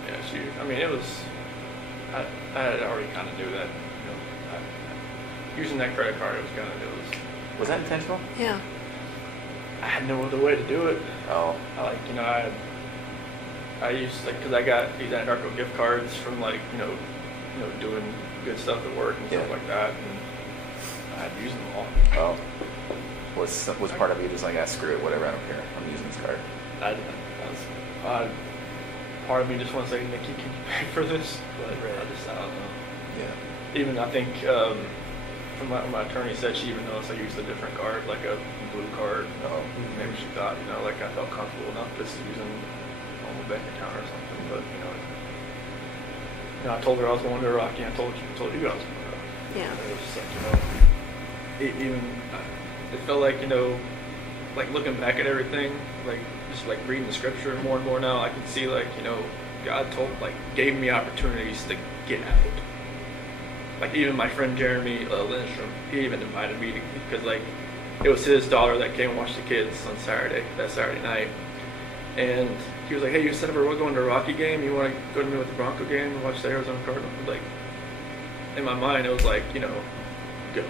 Yeah, I mean, it was, I had already kind of knew that, you know, using that credit card, it was, Was that intentional? Yeah. I had no other way to do it. Oh. I used, like, because I got these Anarcho gift cards from, like, you know, doing good stuff at work and stuff like that, and I had to use them all. Oh. Was part of you just like, screw it, whatever, I don't care, I'm using this card? Part of me just wants to say, Nikki, can you pay for this? But I don't know. Yeah. Even, I think, from my attorney said she even noticed I used a different card, like a blue card. Oh. Maybe she thought, you know, like I felt comfortable enough just using a normal bank account or something. But, you know, I told her I was going to Iraq, and I told you I was going to Iraq. Yeah. And it was just like, you know, it felt like, you know, like looking back at everything, like just like reading the scripture more and more now, I can see, like, you know, God gave me opportunities to get out. Like even my friend Jeremy Lindstrom, he even invited me because like it was his daughter that came and watched the kids on that Saturday night, and he was like, "Hey, you said we're going to a Rocky game. You want to go to me with the Bronco game and watch the Arizona Cardinals?" Like in my mind, it was like, you know, go,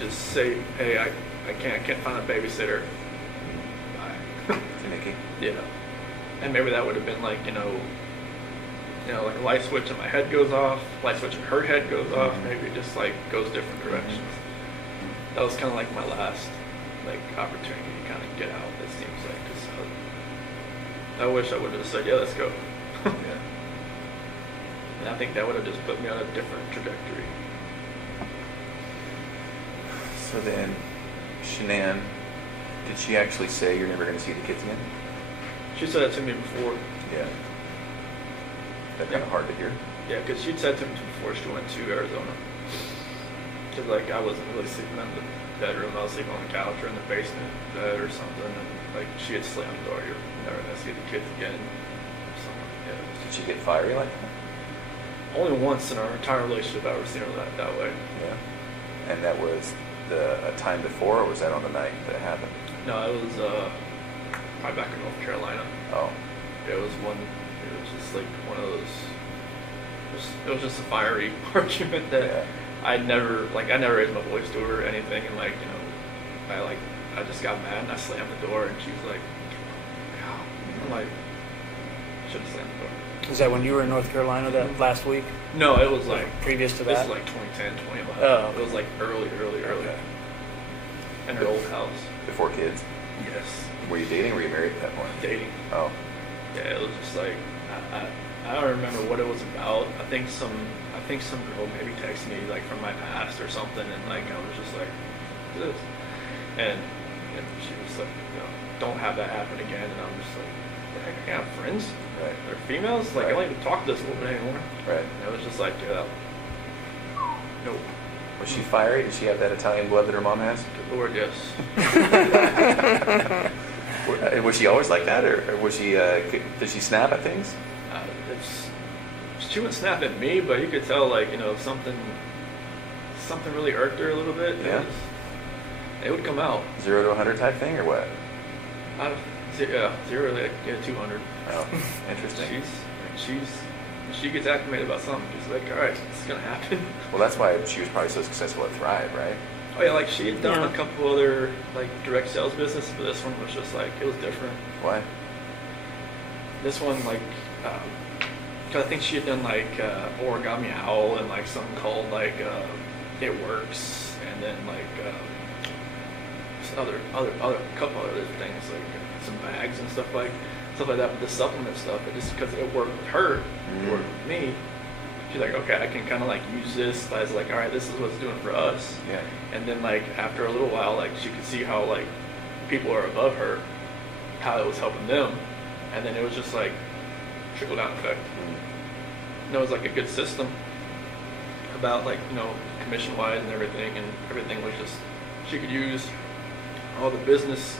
just say, "Hey, I can't find a babysitter." Bye. To Nikki? Yeah, and maybe that would have been like, you know, like a light switch in my head goes off, light switch in her head goes off, maybe it just like goes different directions. that was kind of like my last like opportunity to kind of get out. It seems like, because I wish I would have said, yeah, let's go. Yeah. And I think that would have just put me on a different trajectory. So then, Shanann, did she actually say you're never going to see the kids again? She said that to me before. Yeah. That's kind of hard to hear. Yeah, because she'd said to me before she went to Arizona. Because, like, I wasn't really sleeping in the bedroom. I was sleeping on the couch or in the basement bed or something. And, like, she had slammed the door. You're never going to see the kids again. Yeah. Did she get fiery like that? Only once in our entire relationship I've ever seen her that way. Yeah. And that was a time before, or was that on the night that it happened? No, it was probably back in North Carolina. Oh. It was just like one of those. It was just a fiery argument that I never raised my voice to her or anything, and like, you know, I just got mad and I slammed the door, and she's like, I'm like, should have slammed the door. Is that when you were in North Carolina that last week? No, it was like previous to this that. is like 2010, 2011. Oh. It was like early. Okay. In her old house. Before kids? Yes. Were you dating or were you married at that point? Dating. Oh. Yeah, it was just like I don't remember what it was about. I think some girl maybe texted me like from my past or something, and like I was just like, this, and she was like, you know, don't have that happen again, and I'm just like, I can't have friends. Right. They're females. Like I don't even talk to this woman anymore. Right. And it was just like, yeah, nope. Was she fiery? Did she have that Italian blood that her mom has? Good Lord, yes. Was she always like that, or was she? Did she snap at things? She wouldn't snap at me, but you could tell, like, you know, something really irked her a little bit. Yeah. It would come out. 0 to 100 type thing, or what? Yeah, 0 to 200. Oh, interesting. She gets acclimated about something. She's like, all right, it's gonna happen. Well, that's why she was probably so successful at Thrive, right? Oh yeah, like she had done a couple other like direct sales business, but this one was just like, it was different. Why? This one, like, because I think she had done like Origami Owl and like something called like It Works, and then like just other couple other things, like some bags and stuff like that. With the supplement stuff, but just because it worked with her, it worked with me. She's like, okay, I can kind of like use this as like, all right, this is what it's doing for us. Yeah. And then like after a little while, like she could see how like people are above her, how it was helping them, and then it was just like trickle down effect. And it was like a good system about like, you know, commission wise and everything was just, she could use all the business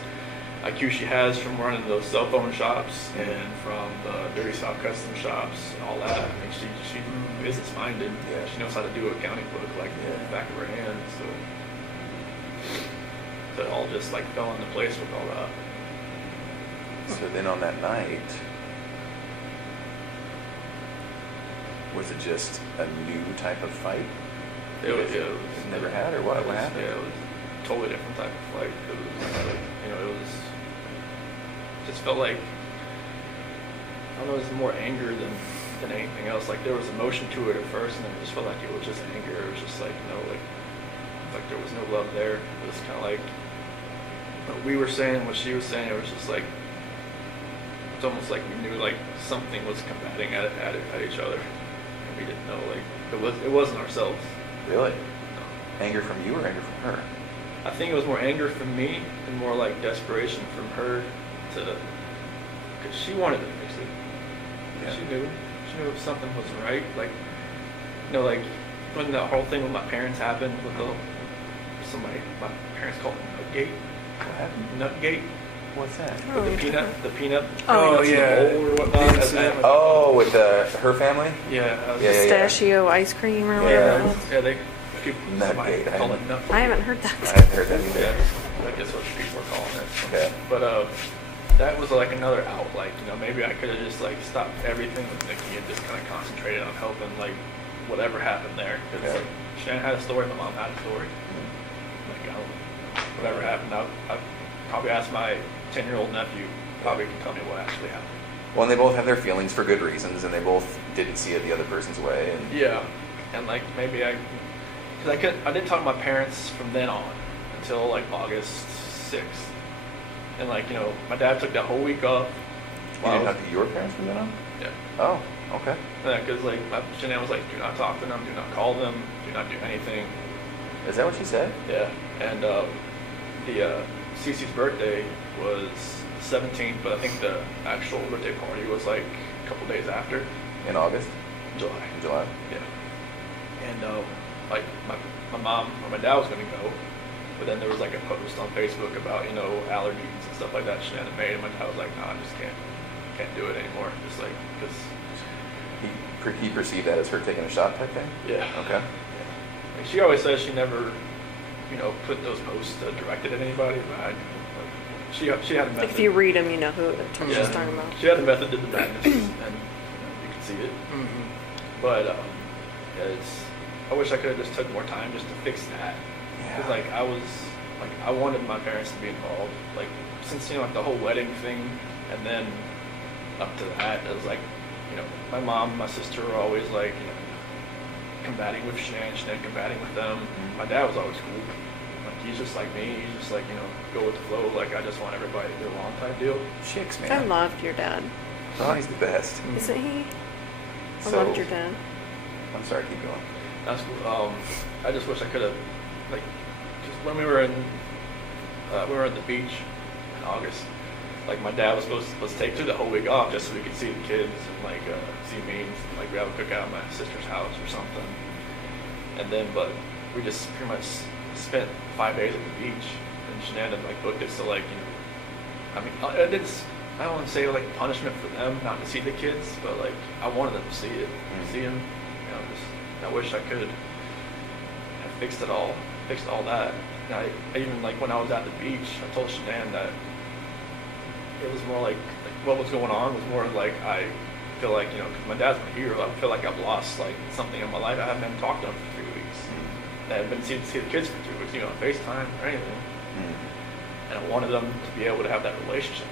IQ she has from running those cell phone shops and from the Dirty South custom shops and all that. I mean, she's business minded. Yeah. She knows how to do an accounting book like the back of her hand. So it all just like fell into place with all that. So then on that night, was it just a new type of fight? It was never had, or what? What happened? Yeah, it was a totally different type of fight. It was like, you know, it was just felt like, I don't know, it was more anger than anything else. Like there was emotion to it at first, and then it just felt like it was just anger. It was just like, you know, like there was no love there. It was kind of like what we were saying, what she was saying. It was just like, it's almost like we knew like something was combating at each other, and we didn't know, like it wasn't ourselves. Really? No. Anger from you or anger from her? I think it was more anger from me and more like desperation from her because she wanted to fix it. Yeah. She knew if something wasn't right. Like, you know, like when that whole thing with my parents happened with my parents called it Nutgate. What happened? Nutgate. What's that? With the peanut. Oh, nuts in the yeah. bowl or whatnot. Oh, with her family? Yeah. Pistachio ice cream or whatever it was. Yeah, they people Nutgate. call it nut. I haven't heard that. I haven't heard that either. Yeah, I guess what people are calling it. Okay. But that was like another out. Like, you know, maybe I could have just like stopped everything with Nikki and just kind of concentrated on helping like whatever happened there. Because like, Shannon had a story, my mom had a story. Like, I don't know, whatever happened, I probably asked my 10-year-old nephew. Probably can tell me what actually happened. Well, and they both have their feelings for good reasons, and they both didn't see it the other person's way. And Yeah, and like maybe because I didn't talk to my parents from then on. until like August 6th. And like, you know, my dad took that whole week off. You didn't have to, your parents from then on? Yeah. Oh, okay. Yeah, because like Shanann was like, do not talk to them, do not call them, do not do anything. Is that what she said? Yeah. And Cece's birthday was 17th, but I think the actual birthday party was like a couple days after. In August? July. In July? Yeah. And like my mom or my dad was gonna go, but then there was like a post on Facebook about, you know, allergies and stuff like that Shanann had made, and my dad was like, no, I just can't do it anymore. Just like, because He perceived that as her taking a shot type thing? yeah. Okay. Yeah. Like, she always says she never, you know, put those posts directed at anybody, but she had a method. If you read them, you know who she's talking about. She had a method to the madness, and you can see it. Mm-hmm. But yeah, I wish I could have just took more time just to fix that. Because like I wanted my parents to be involved. Like since, you know, like the whole wedding thing, and then up to that, it was like, you know, my mom and my sister were always like, you know, combating with Shanann combating with them. Mm-hmm. My dad was always cool. Like he's just like me. He's just like, you know, go with the flow. Like I just want everybody to get along type deal. Chicks, I man. loved your dad. Donnie's the best. Isn't he? I So- loved your dad. I'm sorry, keep going. That's cool. I just wish I could have, like, just when we were at the beach in August. Like my dad was supposed to take the whole week off just so we could see the kids and like see me, and, like we have a cookout at my sister's house or something. And then, but we just pretty much spent 5 days at the beach, and Shanann had like booked it so like, you know, I mean, I don't want to say like punishment for them not to see the kids, but like I wanted them to see it, see them. You know, just I wish I could have fixed all that. And I even like when I was at the beach, I told Shanann that it was more like what was going on was more like I feel like, you know, because my dad's my hero, I feel like I've lost like something in my life. I haven't been talked to him for 3 weeks. I haven't been to see the kids for 3 weeks, you know, on FaceTime or anything. And I wanted them to be able to have that relationship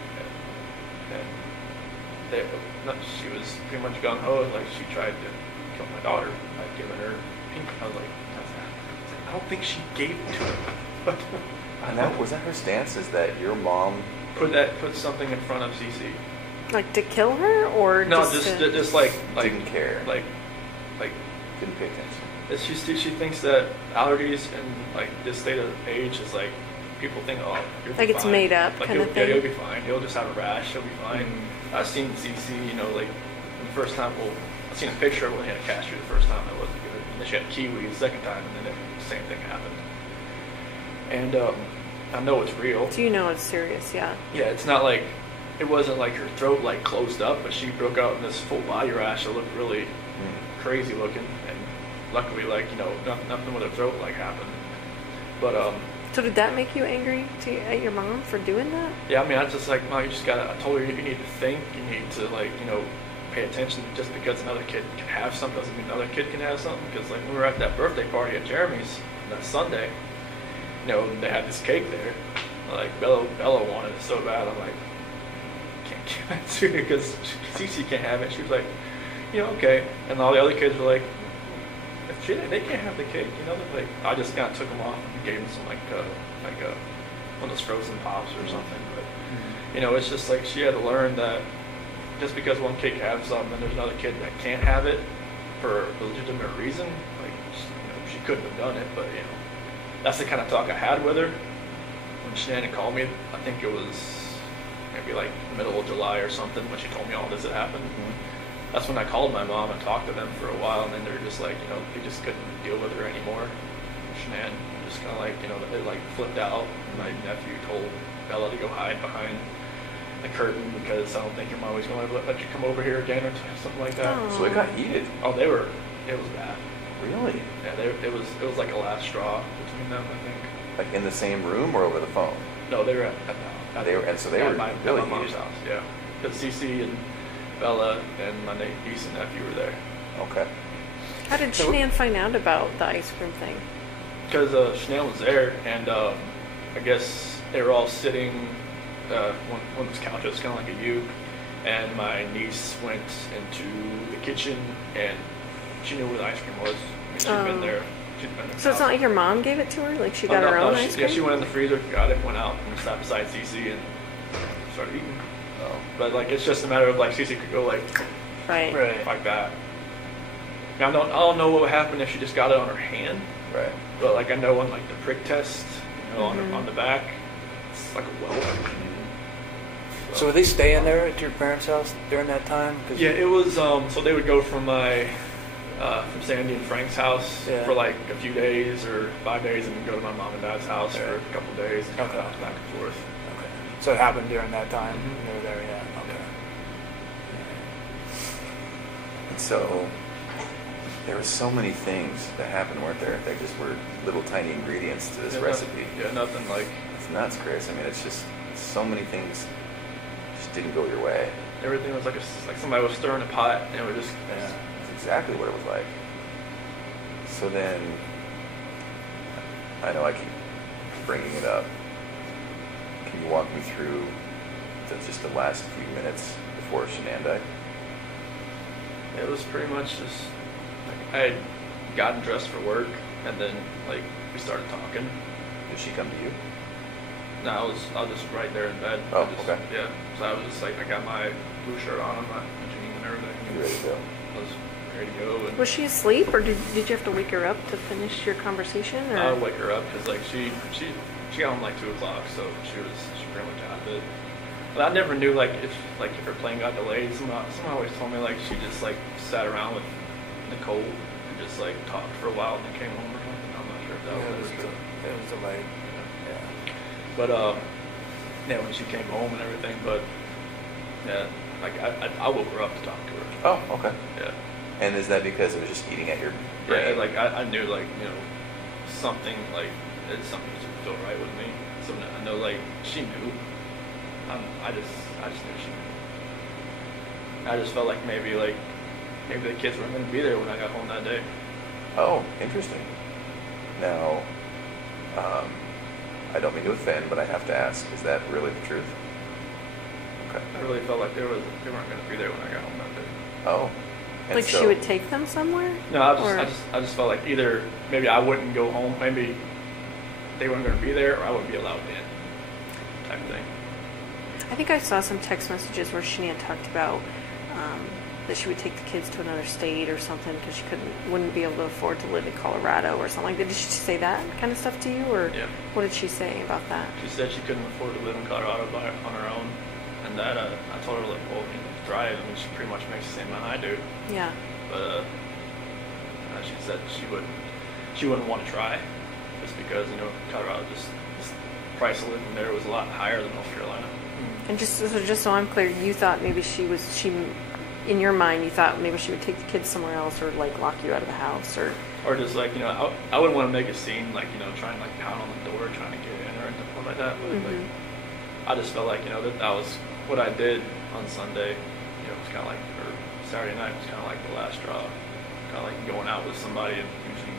again. And she was pretty much gung ho, like she tried to kill my daughter by giving her pink. I was like, I don't think she gave it to her. And that was that her stance, is that your mom Put something in front of Cece. Like to kill her, or No, just like didn't care, like didn't pay attention. she thinks that allergies and like this state of age is like people think, oh, you'll be like it's fine. made up Like kind of yeah, thing. he'll be fine. He'll just have a rash. He'll be fine. I've seen Cece, you know, like the first time. Well, I've seen a picture of when he had a cashew the first time. It wasn't good. And then she had kiwi the second time, and then the same thing happened. And I know it's real. So you know it's serious, yeah. Yeah, it's not like, it wasn't like her throat like closed up, but she broke out in this full body rash that looked really crazy looking, and luckily, like, you know, nothing with her throat like happened. But So did that make you angry at your mom for doing that? yeah, I mean, I just like, Mom, you just gotta, I told her you need to think, you need to like, you know, pay attention. Just because another kid can have something doesn't mean another kid can have something. Because like when we were at that birthday party at Jeremy's that Sunday, you know, they had this cake there. Like Bella wanted it so bad. I'm like, can't give it to her because Cece can't have it. She was like, you know, okay. And all the other kids were like, if they can't have the cake, you know. Like I just kind of took them off and gave them some like one of those frozen pops or something. But you know, it's just like she had to learn that just because one kid can have something and there's another kid that can't have it for a legitimate reason, like, you know, she couldn't have done it. But you know, that's the kind of talk I had with her when Shanann called me. I think it was maybe like middle of July or something when she told me all this had happened. That's when I called my mom and talked to them for a while, and then they're just like, you know, they just couldn't deal with her anymore. Shanann just kind of like, you know, they like flipped out. My nephew told Bella to go hide behind the curtain because I don't think your mom was going to let you come over here again or something like that. Oh. So it got heated. Oh, it was bad. Really? Yeah, it was like a last straw between them, I think. Like in the same room or over the phone? No, they were at They were at my really mom's heated. house. Yeah, because Cece and Bella and my niece and nephew were there. Okay. How did Shanann find out about the ice cream thing? Because Shanann was there, and I guess they were all sitting on this couch. It was kind of like a U, and my niece went into the kitchen, and she knew where the ice cream was. I mean, she'd been there So it's not like your mom gave it to her? Like she got her own ice cream? Yeah, she went in the freezer, got it, went out, and sat beside Cece and started eating. But like it's just a matter of like Cece could go like Right. like that. Now I don't know what would happen if she just got it on her hand. Right. But like I know on like the prick test, on the back, it's like a welt. So were they staying there at your parents' house during that time? Yeah, it was. So they would go from from Sandy and Frank's house for like a few days or 5 days, and then go to my mom and dad's house for a couple of days and kind of back and forth. Okay. So it happened during that time. They were there, yeah. Okay. And so there were so many things that happened, weren't there? They just were little tiny ingredients to this recipe. Nothing like. It's nuts, Chris. I mean, it's just so many things just didn't go your way. Everything was like somebody was stirring a pot, and it was just. Yeah, that's exactly what it was like. So then, I know I keep bringing it up. Can you walk me through just the last few minutes before Shenandoah? It was pretty much just like I had gotten dressed for work, and then like we started talking. Did she come to you? No, I was just right there in bed. Oh, okay. Yeah, so I was just like I got my blue shirt on, my jeans and everything. You ready to go? I was ready to go. And Was she asleep, or did you have to wake her up to finish your conversation? Or? I wake her up because like she got home like 2 o'clock, so she pretty much out of it. But I never knew like if her plane got delayed. Someone always told me like she just like sat around with Nicole and just like talked for a while and then came home or something. I'm not sure if that was true. It was delayed. Yeah. But when she came home and everything, but yeah, like I woke her up to talk to her. Oh, okay. Yeah. And is that because it was just eating at your brain? Yeah, like I knew like something like something didn't feel right with me. So I know like she knew. I just knew she knew. I just felt like maybe the kids weren't going to be there when I got home that day. Oh, interesting. Now, I don't mean to offend, but I have to ask: is that really the truth? Okay. I really felt like they weren't going to be there when I got home that day. Oh. And Like she would take them somewhere? No, I just felt like either maybe I wouldn't go home, maybe they weren't going to be there, or I wouldn't be allowed in, type thing. I think I saw some text messages where Shania talked about that she would take the kids to another state or something because she wouldn't be able to afford to live in Colorado or something like that. Did she say that kind of stuff to you, or what did she say about that? She said she couldn't afford to live in Colorado on her own, and that I told her like, well, drive. I mean, she pretty much makes the same amount I do. Yeah. But she said she wouldn't want to try, just because Colorado just price of living there was a lot higher than North Carolina. And just so I'm clear, you thought maybe in your mind, you thought maybe she would take the kids somewhere else or like lock you out of the house or just like I wouldn't want to make a scene like trying like pound on the door trying to get in or anything like that. But like, I just felt like that was what I did on Sunday. It was kind of like or Saturday night was kind of like the last straw. Kind of like going out with somebody and using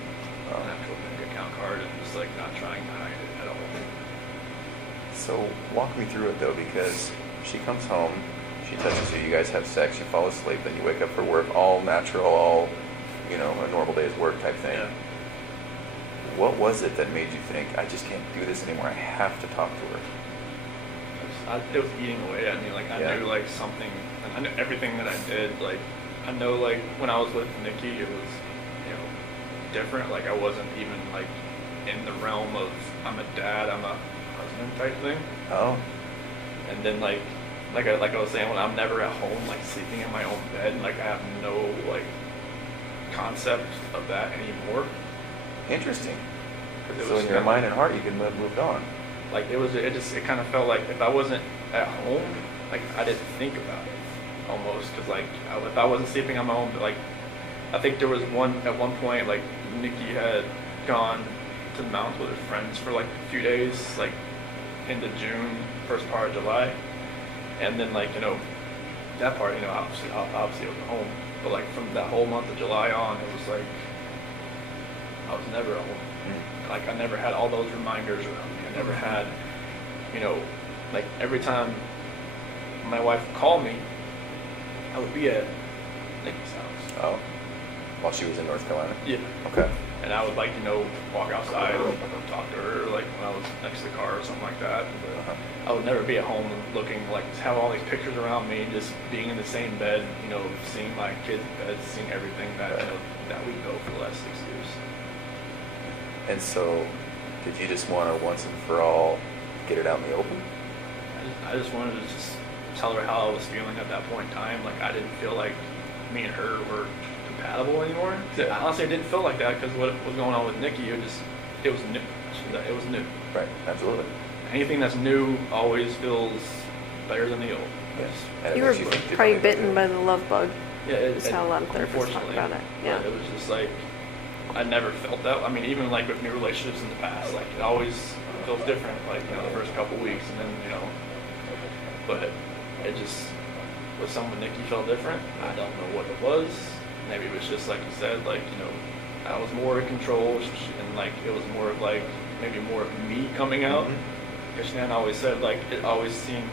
an actual bank account card and just like not trying to hide it at all. So walk me through it though, because she comes home, she touches you, you guys have sex, you fall asleep, then you wake up for work, all natural, all a normal day's work type thing. Yeah. What was it that made you think, I just can't do this anymore, I have to talk to her? It was eating away at me. Like I knew like something. I knew everything that I did. Like I know like when I was with Nikki, it was different. Like I wasn't even like in the realm of I'm a dad, I'm a husband type thing. Oh. And then like I was saying, when I'm never at home, like sleeping in my own bed, like I have no like concept of that anymore. Interesting. So in your mind and heart, you can move on. Like it kind of felt like if I wasn't at home, like I didn't think about it almost, because like if I wasn't sleeping on my own, like I think there was at one point like Nikki had gone to the mountains with her friends for like a few days, like into June, first part of July, and then like that part obviously it was at home, but like from that whole month of July on, it was like I was never at home. Like I never had all those reminders around me. I never had, like every time my wife would call me, I would be at Nikki's house. Oh, while she was in North Carolina? Yeah. Okay. And I would like, walk outside and talk to her, like when I was next to the car or something like that. But I would never be at home looking, like, have all these pictures around me, just being in the same bed, seeing my kids' beds, seeing everything that, that we built for the last 6 years. And so, did you just want to once and for all get it out in the open? I just wanted to just tell her how I was feeling at that point in time. Like, I didn't feel like me and her were compatible anymore. Yeah. Honestly, I didn't feel like that because what was going on with Nikki, it was new. It was new. Right, absolutely. Anything that's new always feels better than the old. Yes. And it You were makes think probably differently bitten by the love bug. Yeah, That's how a lot of therapists talk about it. Yeah. But it was just like, I never felt that. I mean, even like with new relationships in the past, like it always feels different. Like, the first couple weeks, and then, but it just, with someone Nikki felt different. I don't know what it was. Maybe it was just like you said, like, I was more in control, and like it was more of like maybe more of me coming out. Because Shanann always said, like, it always seemed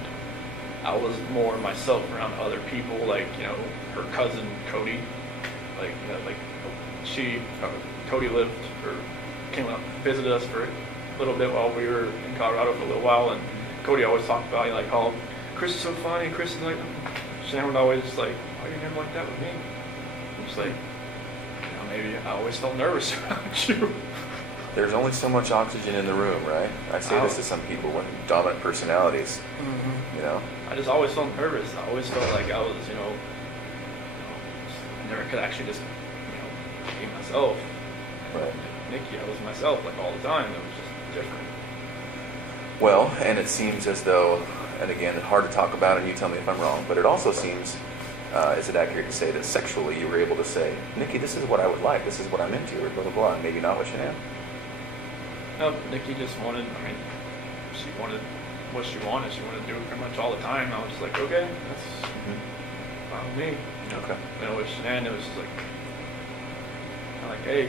I was more myself around other people, like, her cousin Cody, like, Cody lived or came up, visited us for a little bit while we were in Colorado for a little while, and Cody always talked about, like, how Chris is so funny, Chris is like, Shanann would always just like, why are you never like that with me? I'm just like, maybe I always felt nervous around you. There's only so much oxygen in the room, right? I say this to some people with dominant personalities. I just always felt nervous. I always felt like I was, I never could actually just, be myself. Right. Nikki, I was myself, like, all the time. It was just different. Well, and it seems as though, and again, hard to talk about, and you tell me if I'm wrong, but it also seems, is it accurate to say that sexually you were able to say, Nikki, this is what I would like, this is what I'm into, or blah, blah, blah, and maybe not with Shanann? No, Nikki just wanted, she wanted what she wanted. She wanted to do it pretty much all the time. I was just like, okay, that's fine with me. Okay. With Shanann, it was just like, hey.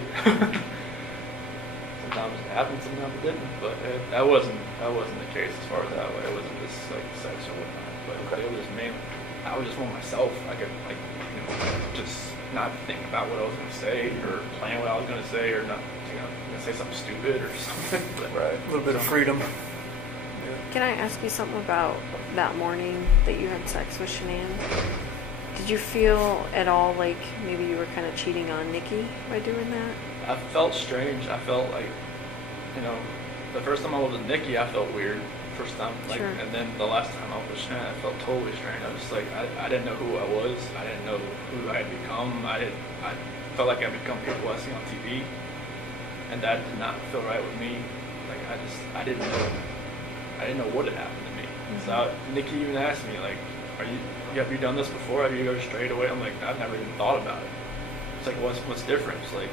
Sometimes it happened, sometimes it didn't. But that wasn't the case as far as that way. It wasn't just like sex or whatnot. But it was mainly, I was just want myself. I could just not think about what I was going to say or plan what I was going to say or not, say something stupid or something. But, right. A little bit of freedom. Can I ask you something about that morning that you had sex with Shanann? Did you feel at all like maybe you were kind of cheating on Nikki by doing that? I felt strange. I felt like, the first time I was with Nikki, I felt weird. First time, like, Sure. And then the last time I was with Shanann, I felt totally strange. I was just like, I didn't know who I was. I didn't know who I had become. I felt like I become people I see on TV, and that did not feel right with me. Like, I didn't know what had happened to me. Mm-hmm. So Nikki even asked me, like, have you done this before? Have you go straight away? I'm like, I've never even thought about it. It's like, what's different? It's like,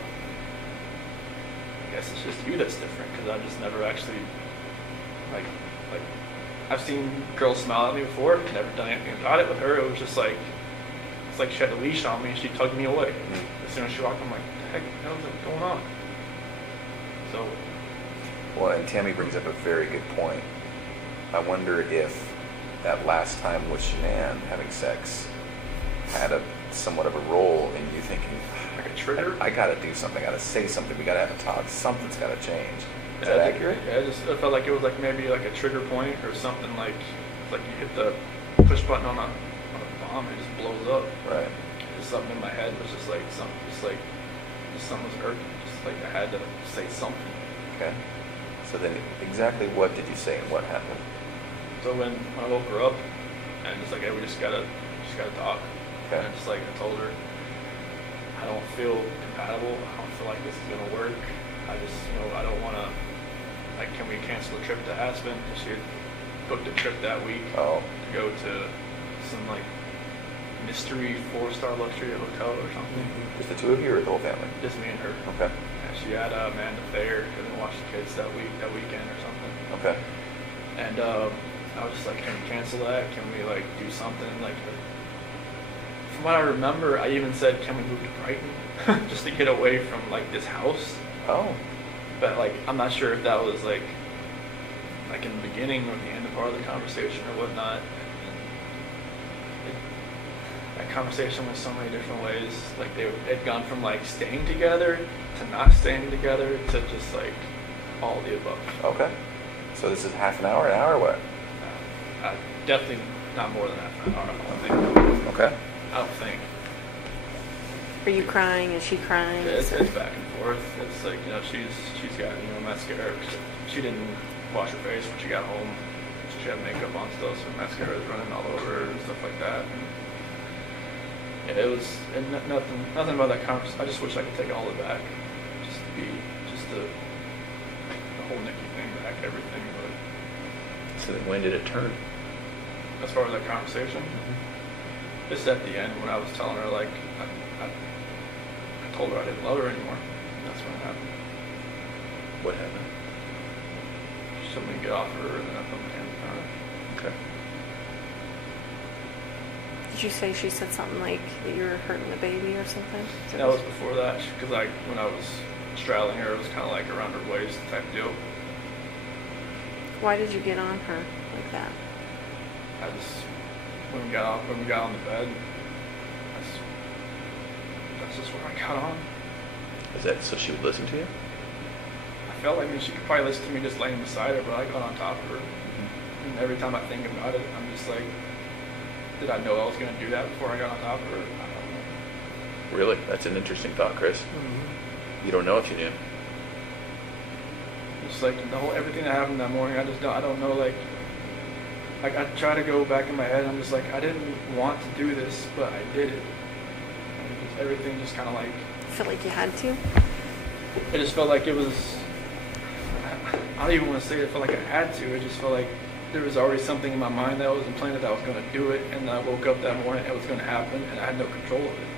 I guess it's just you that's different, because I just never actually, like, I've seen girls smile at me before, never done anything about it. With her, it was just like, it's like she had a leash on me and she tugged me away. As soon as she walked, I'm like, what the heck, what's going on? So. Well, and Tammy brings up a very good point. I wonder if that last time with Shanann having sex had somewhat of a role in you thinking, like a trigger? I got to do something, I got to say something, we got to have a talk, something's got to change. Is that accurate? Yeah, I felt like it was like maybe like a trigger point or something, like you hit the push button on a bomb and it just blows up. Right. Just something in my head was just like something, something was irking. Just like I had to say something. Okay. So then, exactly what did you say and what happened? So when I woke her up, and just like, hey, we just gotta talk. Okay. And just like I told her, I don't feel compatible. I don't feel like this is gonna work. I just, I don't want to. Like, can we cancel the trip to Aspen? She had booked a trip that week to go to some like mystery 4-star luxury hotel or something. Just the two of you or the whole family? Just me and her. Okay. And she had Amanda Thayer couldn't watch the kids that weekend or something. Okay. And I was just like, can we cancel that? Can we like do something? Like, from what I remember, I even said, can we move to Brighton just to get away from like this house? Oh. But like, I'm not sure if that was like in the beginning or the end of part of the conversation or whatnot. that conversation went so many different ways. Like they'd gone from like staying together to not staying together to just like all the above. Okay. So this is half an hour, or what? Definitely not more than half an hour. I don't think. Okay. I don't think. Are you crying? Is she crying? It's back and forth. It's like, you know, she's got, you know, mascara. She didn't wash her face when she got home. So she had makeup on still, so mascara was running all over her and stuff like that. And yeah, it was nothing about that conversation. I just wish I could take all of it back. Just to be, just the whole Nikki thing back, everything. But So then when did it turn? as far as that conversation, just at the end when I was telling her, like, I told her I didn't love her anymore. That's when it happened. What happened? She told me to get off her, and then I put my hands on her. Okay. Did you say she said something like that you were hurting the baby or something? That was before that, because like when I was straddling her, it was kind of like around her waist type deal. Why did you get on her like that? I just when we got on the bed, that's just where I got on. Is that so she would listen to you? I felt like she could probably listen to me just laying beside her, but I got on top of her. And every time I think about it, I'm just like, did I know I was going to do that before I got on top of her? I don't know. Really? That's an interesting thought, Chris. Mm-hmm. You don't know if you knew. Just like everything that happened that morning, I don't know, like I try to go back in my head, I'm just like, I didn't want to do this, but I did it. And everything just kind of like... Felt like you had to? It just felt like it was... I don't even want to say it felt like I had to. It just felt like there was already something in my mind that was implanted that I was going to do it, and I woke up that morning, it was going to happen, and I had no control of it.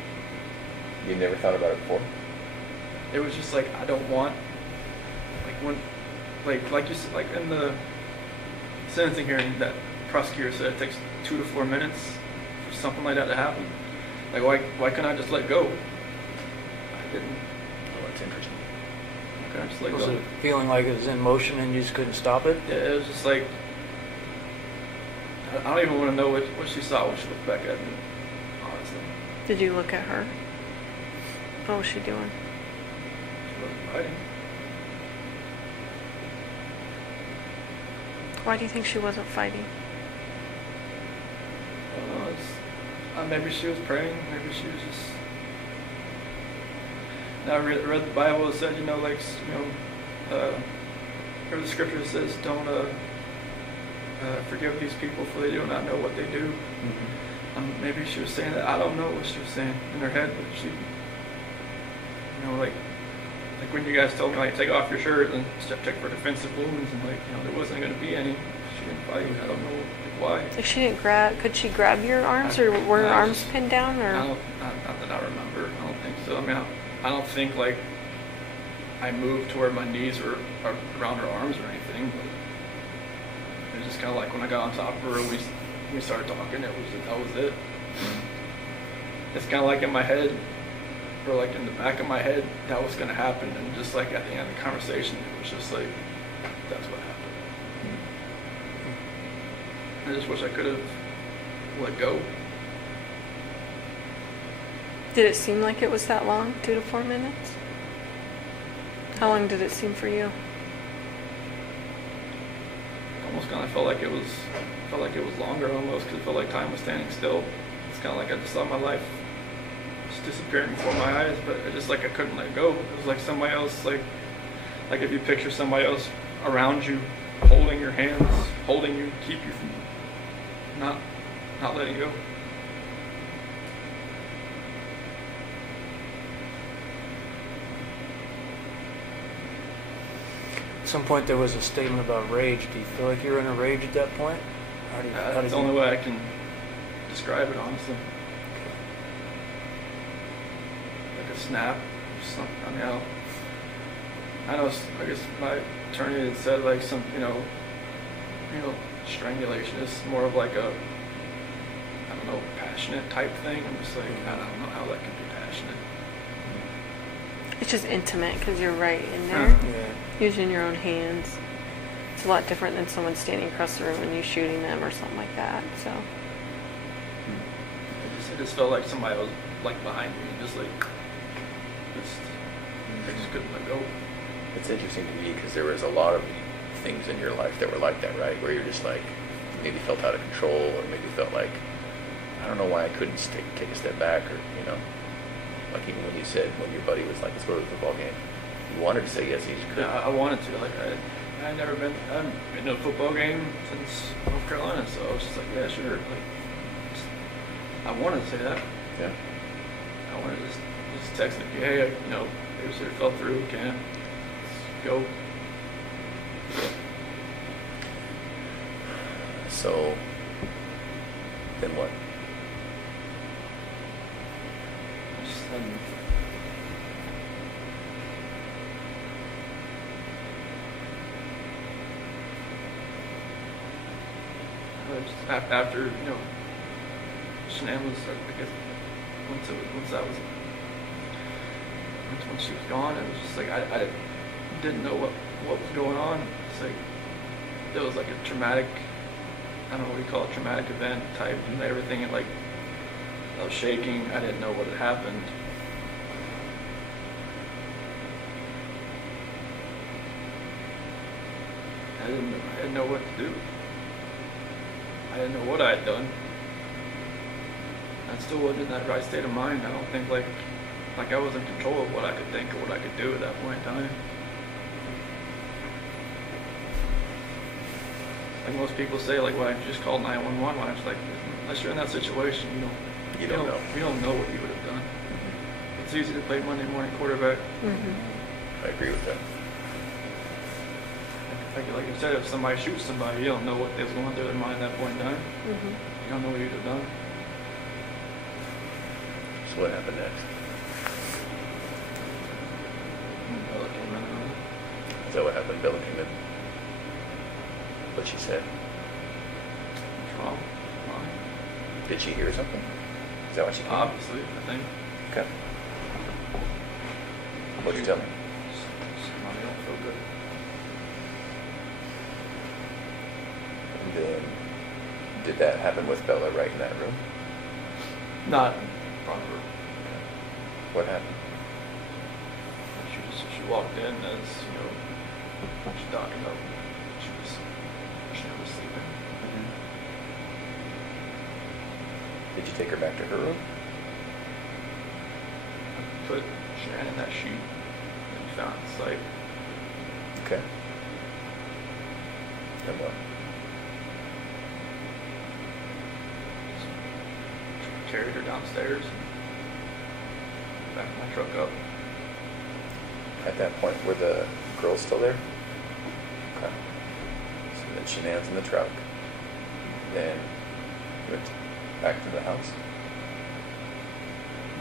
You never thought about it before? It was just like, I don't want... Like when... Like you said, like in the sentencing hearing, that prosecutor said it takes 2 to 4 minutes for something like that to happen. Like why couldn't I just let go? I didn't. Oh, that's interesting. Why couldn't I just let Was go? it feeling like it was in motion and you just couldn't stop it? Yeah, it was just like, I don't even want to know what she saw when she looked back at me, honestly. Did you look at her? What was she doing? She wasn't fighting. Why do you think she wasn't fighting? I don't know, maybe she was praying, maybe she was just... Now I read the Bible, it said, you know, like, where the scripture says, don't forgive these people for they do not know what they do. Mm-hmm. Maybe she was saying that. I don't know what she was saying in her head, but she, you know, like when you guys told me, like, take off your shirt and check for defensive wounds, and like, you know, there wasn't going to be any. She didn't fight. I don't know why. Like she didn't grab? Could she grab your arms, or were her arms pinned down, or? Not that I remember. I don't think so. I mean, I don't think like I moved to where my knees were around her arms or anything. But it was just kind of like when I got on top of her, we started talking. That was it. It's kind of like in my head, or like in the back of my head, that was going to happen, and just like at the end of the conversation, it was just like, that's what happened. I just wish I could have let go. Did it seem like it was that long, 2 to 4 minutes? How long did it seem for you? Almost kind of felt like it was longer almost, because it felt like time was standing still. It's kind of like I just saw my life just disappearing before my eyes, but it just like I couldn't let go. It was like somebody else, like if you picture somebody else around you, holding your hands, holding you, keep you from not letting go. At some point there was a statement about rage. Do you feel like you were in a rage at that point? That's the only way I can describe it, honestly. Like a snap. I mean, I know. I guess my attorney had said like some, you know, strangulation is more of like a, I don't know, passionate type thing. I'm just like, I don't know how that can be passionate. It's just intimate because you're right in there, Yeah. using your own hands. It's a lot different than someone standing across the room and you shooting them or something like that. So just felt like somebody was like behind me, just like, I just couldn't let go. It's interesting to me because there was a lot of things in your life that were like that, right? Where you're just like, maybe felt out of control, or maybe felt like, I don't know why I couldn't take a step back, or, you know, like even when you said, when your buddy was like, let's go to the football game, you wanted to say yes, you just couldn't. Yeah, I wanted to. Like, I haven't been to a football game since North Carolina, so I was just like, yeah, sure. Like, I wanted to say that. Yeah. I wanted to just text him, hey, you know, babysitter fell through, can't, let's go. So, then what? Just, after, you know, Shanann was, I guess, once she was gone, it was just like, I didn't know what was going on. It's like, it was like a traumatic, I don't know what you call it, traumatic event type, and everything, and like, I was shaking, I didn't know what had happened. I didn't know what to do. I didn't know what I had done. I still wasn't in that right state of mind. I don't think like I was in control of what I could think or what I could do at that point in time. Like most people say, like, why don't you just call 911? When I was like, unless you're in that situation, you don't know what you would have done. Mm-hmm. It's easy to play Monday morning quarterback. Mm-hmm. I agree with that. Like you said, if somebody shoots somebody, you don't know what was going through their mind at that point in time. Mm-hmm. You don't know what you'd have done. So what happened next? Bella came in. Is that what happened? Bella came in. What she said? What's wrong? Did she hear something? Is that what she came? Obviously, I think. Okay. What'd you tell me? Somebody don't feel good. And then, did that happen with Bella right in that room? Not in front of her. What happened? She walked in as, she talking up. She was sleeping. Mm-hmm. Did you take her back to her room? I put Shanann in that sheet that you found in sight. Okay. And what? Carried her downstairs and backed my truck up. At that point, were the girls still there? Okay. So then Shanann's in the truck. Then you went back to the house.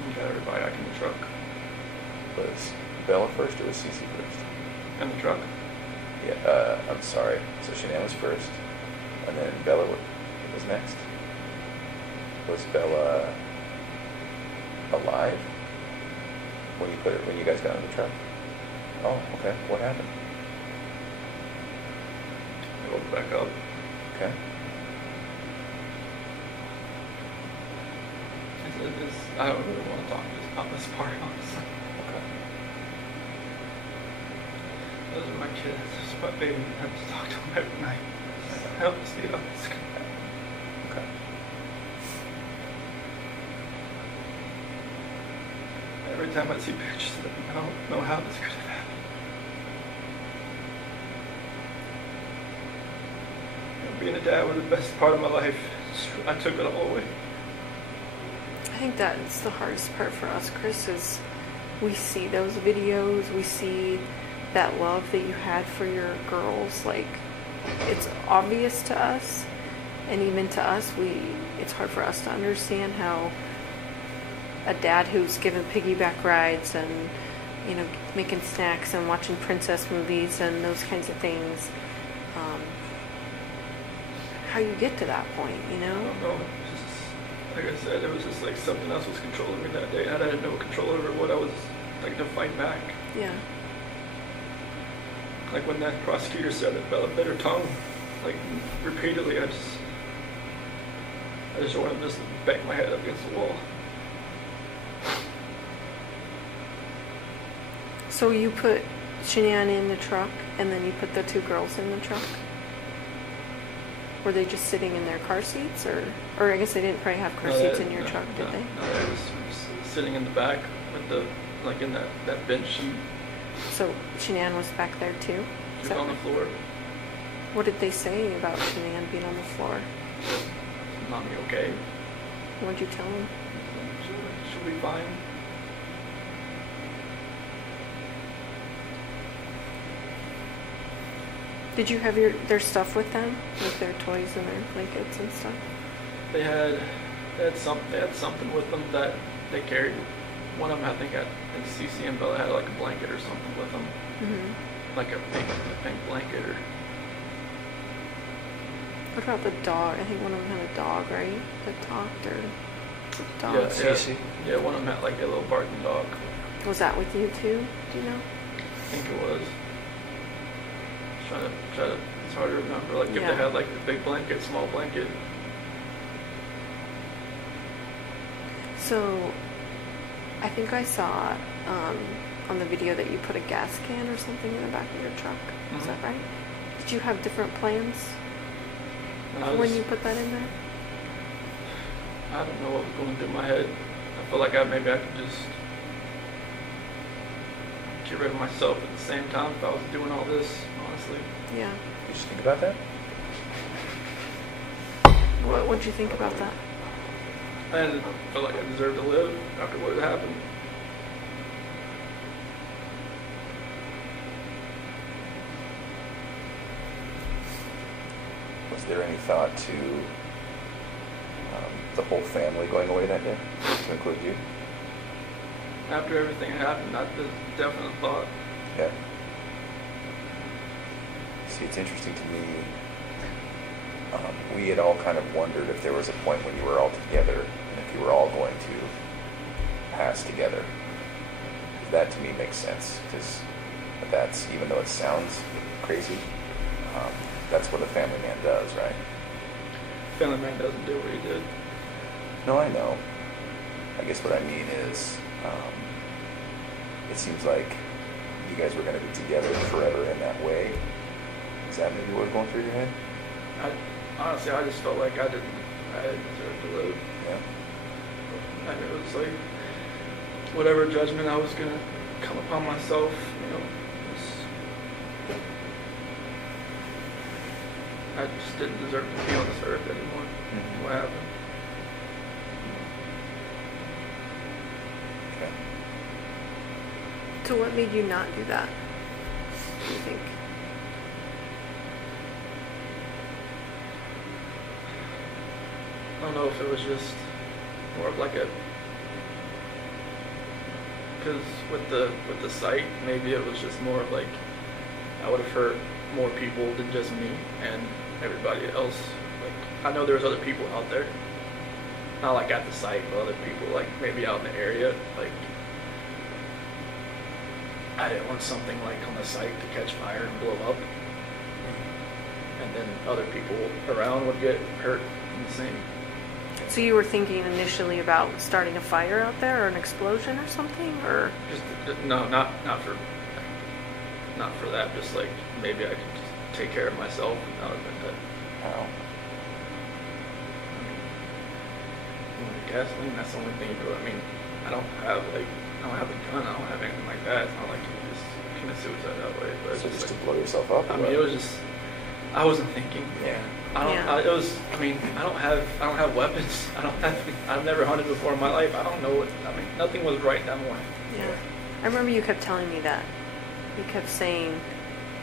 We got everybody back in the truck. Was Bella first or was Cece first? In the truck? Yeah, I'm sorry. So Shanann was first, and then Bella was next. Was Bella alive when you guys got in the truck? Oh, okay. What happened? I rolled back up. Okay. I don't really want to talk about this part, honestly. Okay. Those are my kids. This is my baby. I have to talk to them every night. Help me see how this can happen. Okay. Every time I see pictures of them, I don't know how this could have happened. Being a dad was the best part of my life. I took it all away. I think that's the hardest part for us, Chris, is we see those videos, we see that love that you had for your girls. Like, it's obvious to us, and even to us, it's hard for us to understand how a dad who's given piggyback rides and, making snacks and watching princess movies and those kinds of things, how you get to that point, I don't know. Like I said, it was just like something else was controlling me that day, and I had no control over what I was like to fight back. Yeah. Like when that prosecutor said that Bella bit her tongue, like repeatedly, I I just wanted to just bang my head up against the wall. So you put Shanann in the truck, and then you put the two girls in the truck? Were they just sitting in their car seats, or I guess they didn't probably have car seats in your truck, did they? No, they was sitting in the back with the, like in that bench seat. So Shanann was back there too? She was on the floor. What did they say about Shanann being on the floor? Mommy, okay? What'd you tell them? She'll be fine. Did you have their stuff with them, like their toys and their blankets and stuff? They had something with them that they carried. One of them, I think Cece and Bella had like a blanket or something with them, like a pink blanket. Or what about the dog? I think one of them had a dog, right? That talked, or dog. Yeah, Cece. Yeah, one of them had like a little barking dog. Was that with you too? Do you know? I think it was. Try to. It's hard to remember. Like if Yeah. they had like the big blanket, small blanket. So, I think I saw on the video that you put a gas can or something in the back of your truck. Is that right? Did you have different plans when you put that in there? I don't know what was going through my head. I felt like maybe I could just get rid of myself at the same time if I was doing all this, honestly. Yeah. Did you just think about that? What'd you think about that? I didn't feel like I deserved to live after what had happened. Was there any thought to the whole family going away that day, to include you? After everything happened, that was a definite thought. Yeah. See, it's interesting to me. We had all kind of wondered if there was a point when you were all together and if you were all going to pass together. That to me makes sense, because that's, even though it sounds crazy, that's what a family man does, right? Family man doesn't do what he did. No, I know. I guess what I mean is, it seems like you guys were going to be together forever in that way. Is that maybe what was going through your head? Honestly, I just felt like I didn't deserve to live. Yeah. And it was like, whatever judgment I was going to come upon myself, I just didn't deserve to be on this earth anymore. Mm-hmm. What happened? Okay. So what made you not do that? Do you think? I don't know if it was just more of like because with the site, maybe it was just more of like I would have hurt more people than just me and everybody else. Like I know there's other people out there, not like at the site, but other people like maybe out in the area. Like I didn't want something like on the site to catch fire and blow up, and then other people around would get hurt in the same. So you were thinking initially about starting a fire out there, or an explosion or something, or? Just no, not for that. Just like maybe I could just take care of myself, and that would have been good. How? I mean, gasoline. That's the only thing you do. I mean, I don't have a gun. I don't have anything like that. It's not like you can just commit suicide that way. But So it's just like, to blow yourself up? I mean, it was just. I wasn't thinking. Yeah. I don't. Yeah. It was. I mean, I don't have weapons. I've never hunted before in my life. I don't know what. I mean, nothing was right that morning. Yeah. I remember you kept telling me that. You kept saying,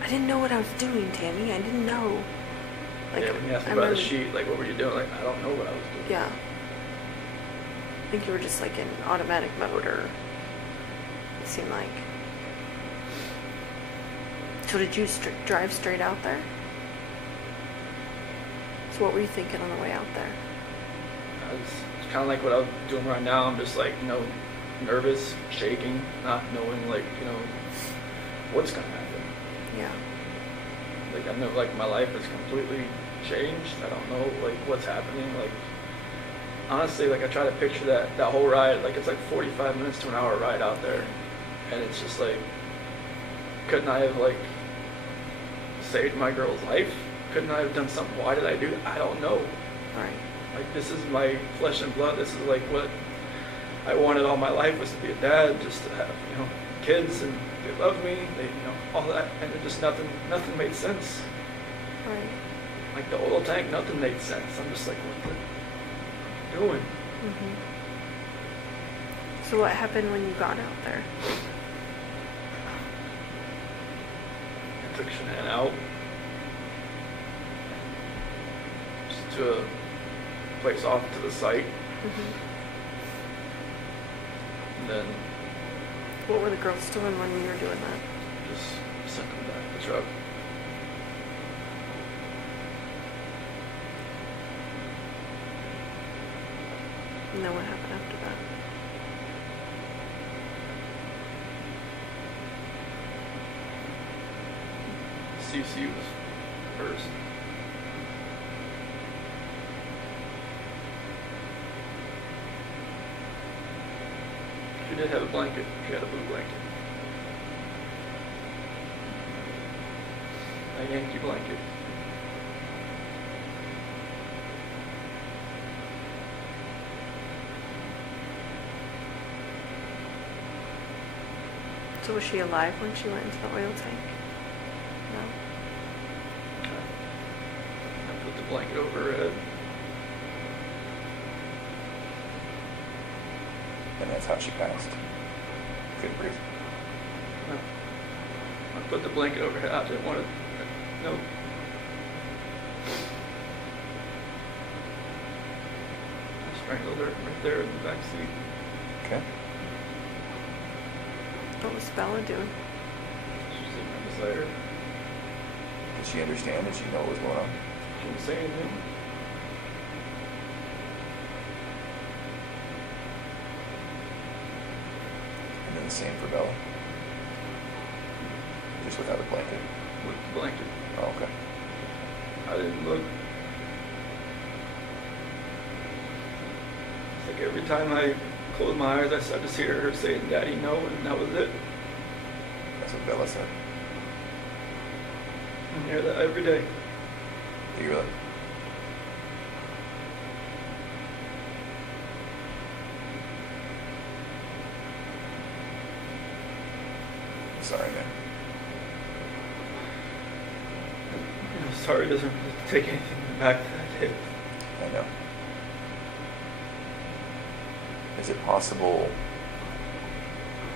I didn't know what I was doing, Tammy. I didn't know. Like, Yeah, when you asked me I about the remember- sheet, like, what were you doing? Like, I don't know what I was doing. Yeah. I think you were just like in automatic mode, or it seemed like. So did you drive straight out there? So what were you thinking on the way out there? It's kind of like what I was doing right now. I'm just like, nervous, shaking, not knowing, like, what's gonna happen. Yeah. Like, I know, like, my life is completely changed. I don't know, like, what's happening. Like, honestly, like I try to picture that whole ride, like it's like 45 minutes to an hour ride out there, and it's just like, couldn't I have like saved my girl's life? Couldn't I have done something? Why did I do that? I don't know. Right. Like this is my flesh and blood. This is like what I wanted all my life, was to be a dad, just to have, you know, kids, and they love me, they, you know, all that, and it just nothing made sense. Right. Like the oil tank, nothing made sense. I'm just like, what the doing? Mm-hmm. So what happened when you got out there? I took Shanann out just to a place off to the site, Mm-hmm. and then What were the girls doing when you were doing that? just sent them back to the truck. And then what happened after that? CC was first. She did have a blanket. She had a blue blanket. A Yankee blanket. So was she alive when she went into the oil tank? No. I put the blanket over her head. And that's how she passed. Couldn't breathe. No. I put the blanket over her head. I didn't want to. No. I strangled her right there in the back seat. Okay. What was Bella doing? She was sitting right beside her. Did she understand? Did she know what was going on? She didn't say anything. And then the same for Bella. Just without a blanket. With the blanket. Oh, okay. I didn't look. It's like every time I closed my eyes, I just hear her saying, "Daddy, no," and that was it. That's what Bella said. I hear that every day. Do you really? Sorry, man. You know, sorry doesn't take anything back that I did. I know. Is it possible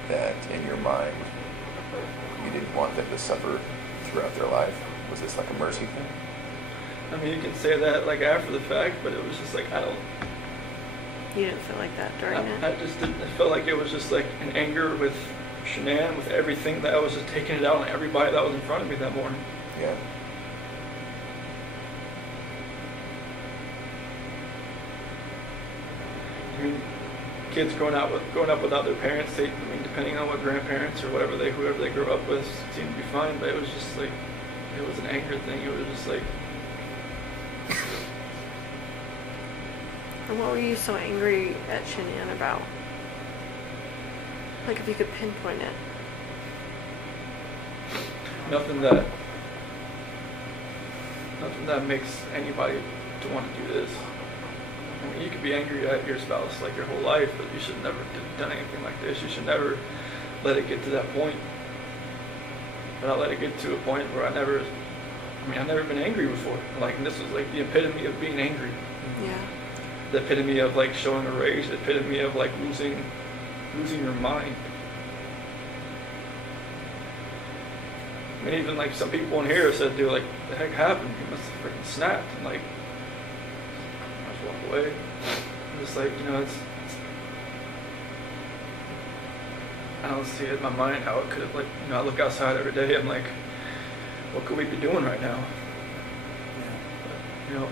that in your mind you didn't want them to suffer throughout their life? Was this like a mercy thing? I mean, you can say that like after the fact, but it was just like, I don't. You didn't feel like that during it? I just didn't. I felt like it was just like an anger with Shanann, with everything, that I was just taking it out on everybody that was in front of me that morning. Yeah. I mean, kids growing up without their parents, I mean, depending on what grandparents or whoever they grew up with, seemed to be fine. But it was just like, it was an anger thing. It was just like. And what were you so angry at Shanann about? Like, if you could pinpoint it. Nothing that makes anybody to want to do this. I mean, you could be angry at your spouse like your whole life, but you should never have done anything like this. You should never let it get to that point. But I let it get to a point where I've never been angry before. Like, and this was like the epitome of being angry. Yeah. The epitome of like showing a rage. The epitome of like losing your mind. I mean, even like some people in here said, dude, like, the heck happened? You must have freaking snapped. And like, I just walk away. I'm just like, you know, it's I don't see it in my mind how it could have, like, you know, I look outside every day, I'm like, what could we be doing right now? But, you know,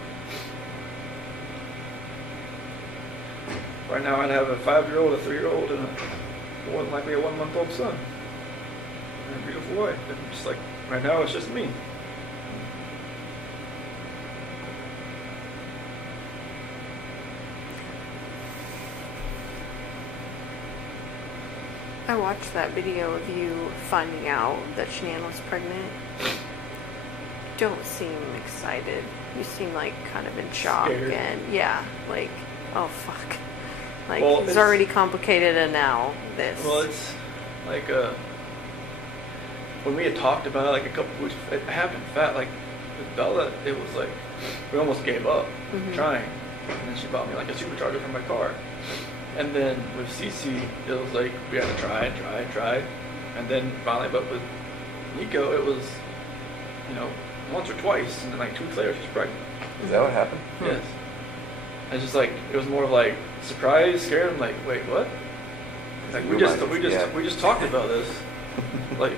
right now I'd have a 5-year-old, a 3-year-old, and more than likely a 1-month-old son. And a beautiful wife. And just like, right now it's just me. I watched that video of you finding out that Shanann was pregnant. You don't seem excited. You seem like kind of in shock. Scared. And yeah, like, oh fuck. Like, Well, it's it's already complicated and now this. Well, it's like when we had talked about it, like a couple weeks, it happened fast. Like with Bella, it was like we almost gave up trying, and then she bought me like a supercharger for my car. And then with Cece, it was like we had to try, and then finally, but with Nico, it was once or twice, and then like 2 weeks later, she's pregnant. Is that what happened? Yes. It's just like it was more of like surprise, scared. I'm like, wait, what? Like we just talked about this. Like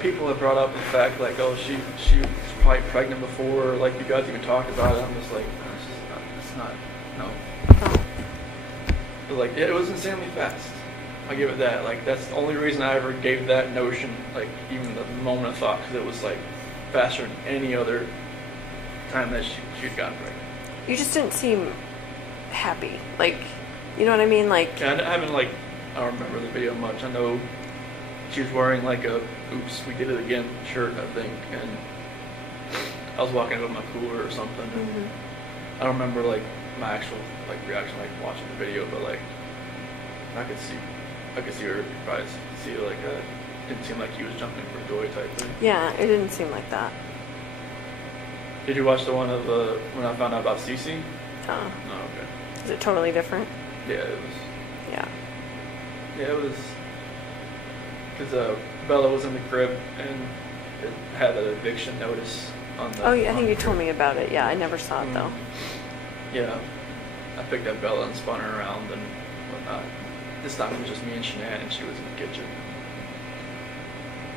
people have brought up the fact like, oh, she was probably pregnant before. Like you guys even talked about it. I'm just like, it's not no. But like it was insanely fast. I give it that. Like that's the only reason I ever gave that notion. Like even the moment of thought, because it was like faster than any other time that she'd gotten pregnant. You just didn't seem happy. Like, you know what I mean? Like, yeah, I don't remember the video much. I know she was wearing like a "Oops, we did it again" shirt, I think, and I was walking with my cooler or something. And I don't remember like my actual like reaction, like watching the video, but like I could see her probably see like didn't seem like he was jumping for joy type thing. yeah, it didn't seem like that. Did you watch the one of when I found out about Cece? Oh, okay. is it totally different? Yeah, it was. Yeah. Yeah, it was. Because Bella was in the crib and it had an eviction notice on the. Oh, yeah, I think you the told crib. me about it. Yeah, I never saw it though. Yeah, I picked up Bella and spun her around and whatnot. This time it was just me and Shanann, and she was in the kitchen.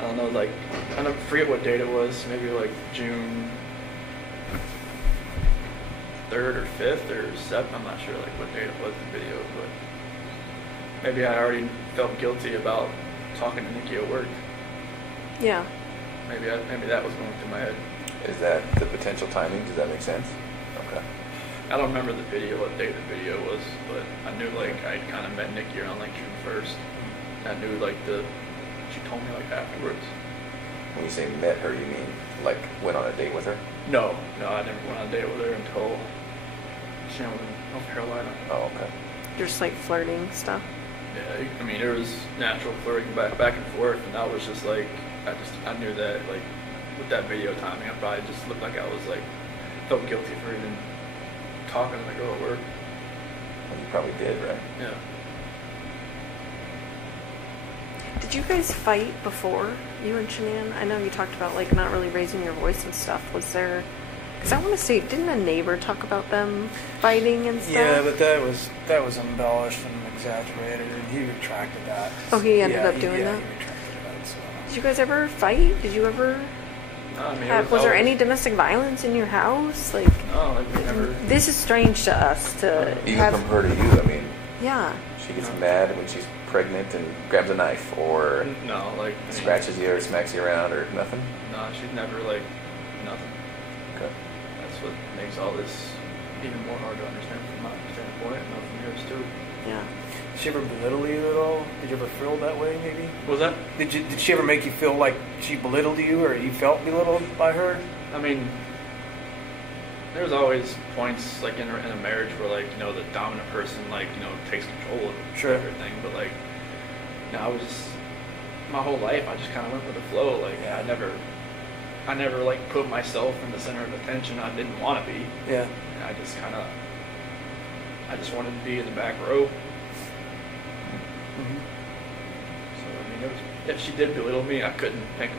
I don't know, like I don't forget what date it was. Maybe like June 3rd or 5th or 7th. I'm not sure like what date it was in the video, but maybe I already felt guilty about talking to Nikki at work. Yeah. Maybe that was going through my head. Is that the potential timing? Does that make sense? Okay. I don't remember the video, what date the video was, but I knew like I'd kind of met Nikki around like June 1st. I knew like she told me like afterwards. When you say met her, you mean like went on a date with her? No, I never went on a date with her until she was in North Carolina. Oh, okay. Just like flirting stuff. Yeah, I mean there was natural flirting back and forth, and I was just like I knew that like with that video timing, I probably just looked like I was like felt guilty for even talking to the girl at work. Well, you probably did, right? Yeah. Did you guys fight before, you and Shanann? I know you talked about like not really raising your voice and stuff. Was there? Because I want to say, didn't a neighbor talk about them fighting and stuff? Yeah, but that was embellished and exaggerated, and he retracted that. Oh, he ended up doing that? Yeah, he retracted that. So. Did you guys ever fight? Did you ever? No, I mean, Was there any domestic violence in your house? Like, No, like we never. this is strange to us to Even have. from her to you, I mean, Yeah. she gets mad when she's pregnant and grabs a knife or No, like I mean, scratches you or smacks you around or nothing? No, she's never like nothing. Okay. That's what makes all this even more hard to understand from my standpoint, and from yours too. Yeah. Did she ever belittle you at all? Did you ever feel that way, maybe? Was that? Did she ever make you feel like she belittled you, or you felt belittled by her? I mean, there's always points like in a marriage where like the dominant person like takes control of Sure. everything, but like I was just my whole life I just kind of went with the flow. Like I never like put myself in the center of attention. I didn't want to be. Yeah. And I just wanted to be in the back row. Mm-hmm. So I mean, if she did belittle me, I couldn't pick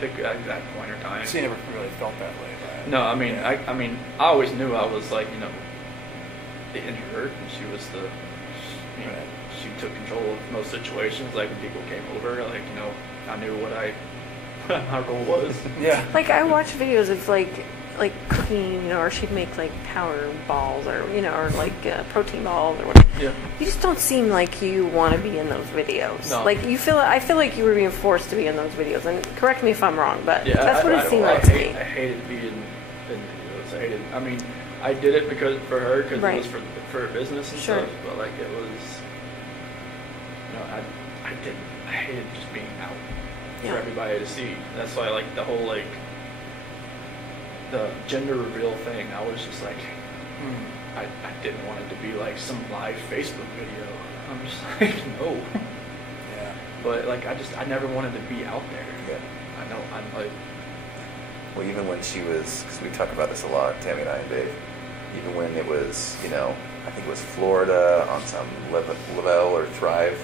an exact point or time. So you never really felt that way, right? No, I mean, Yeah. I always knew I was like, the introvert, and she was Right. she took control of most situations. Like when people came over, like I knew what my role was. Yeah. Like I watch videos of like cooking, or she'd make like power balls, or or like protein balls or whatever. Yeah. You just don't seem like you want to be in those videos. No. Like I feel like you were being forced to be in those videos. And correct me if I'm wrong, but Yeah, that's what it seemed like to me. I hated being in videos. I mean, I did it for her because Right. it was for her business and Sure. stuff. But like it I hated just being out Yeah. for everybody to see. That's why like the whole like the gender reveal thing, I was just like, I didn't want it to be like some live Facebook video. I'm just like, no. Yeah. But like I never wanted to be out there. Yeah. I know I'm like, Well, even when she was, because we talk about this a lot, Tammy and I and Dave, even when it was, I think it was Florida on some Lavelle or Thrive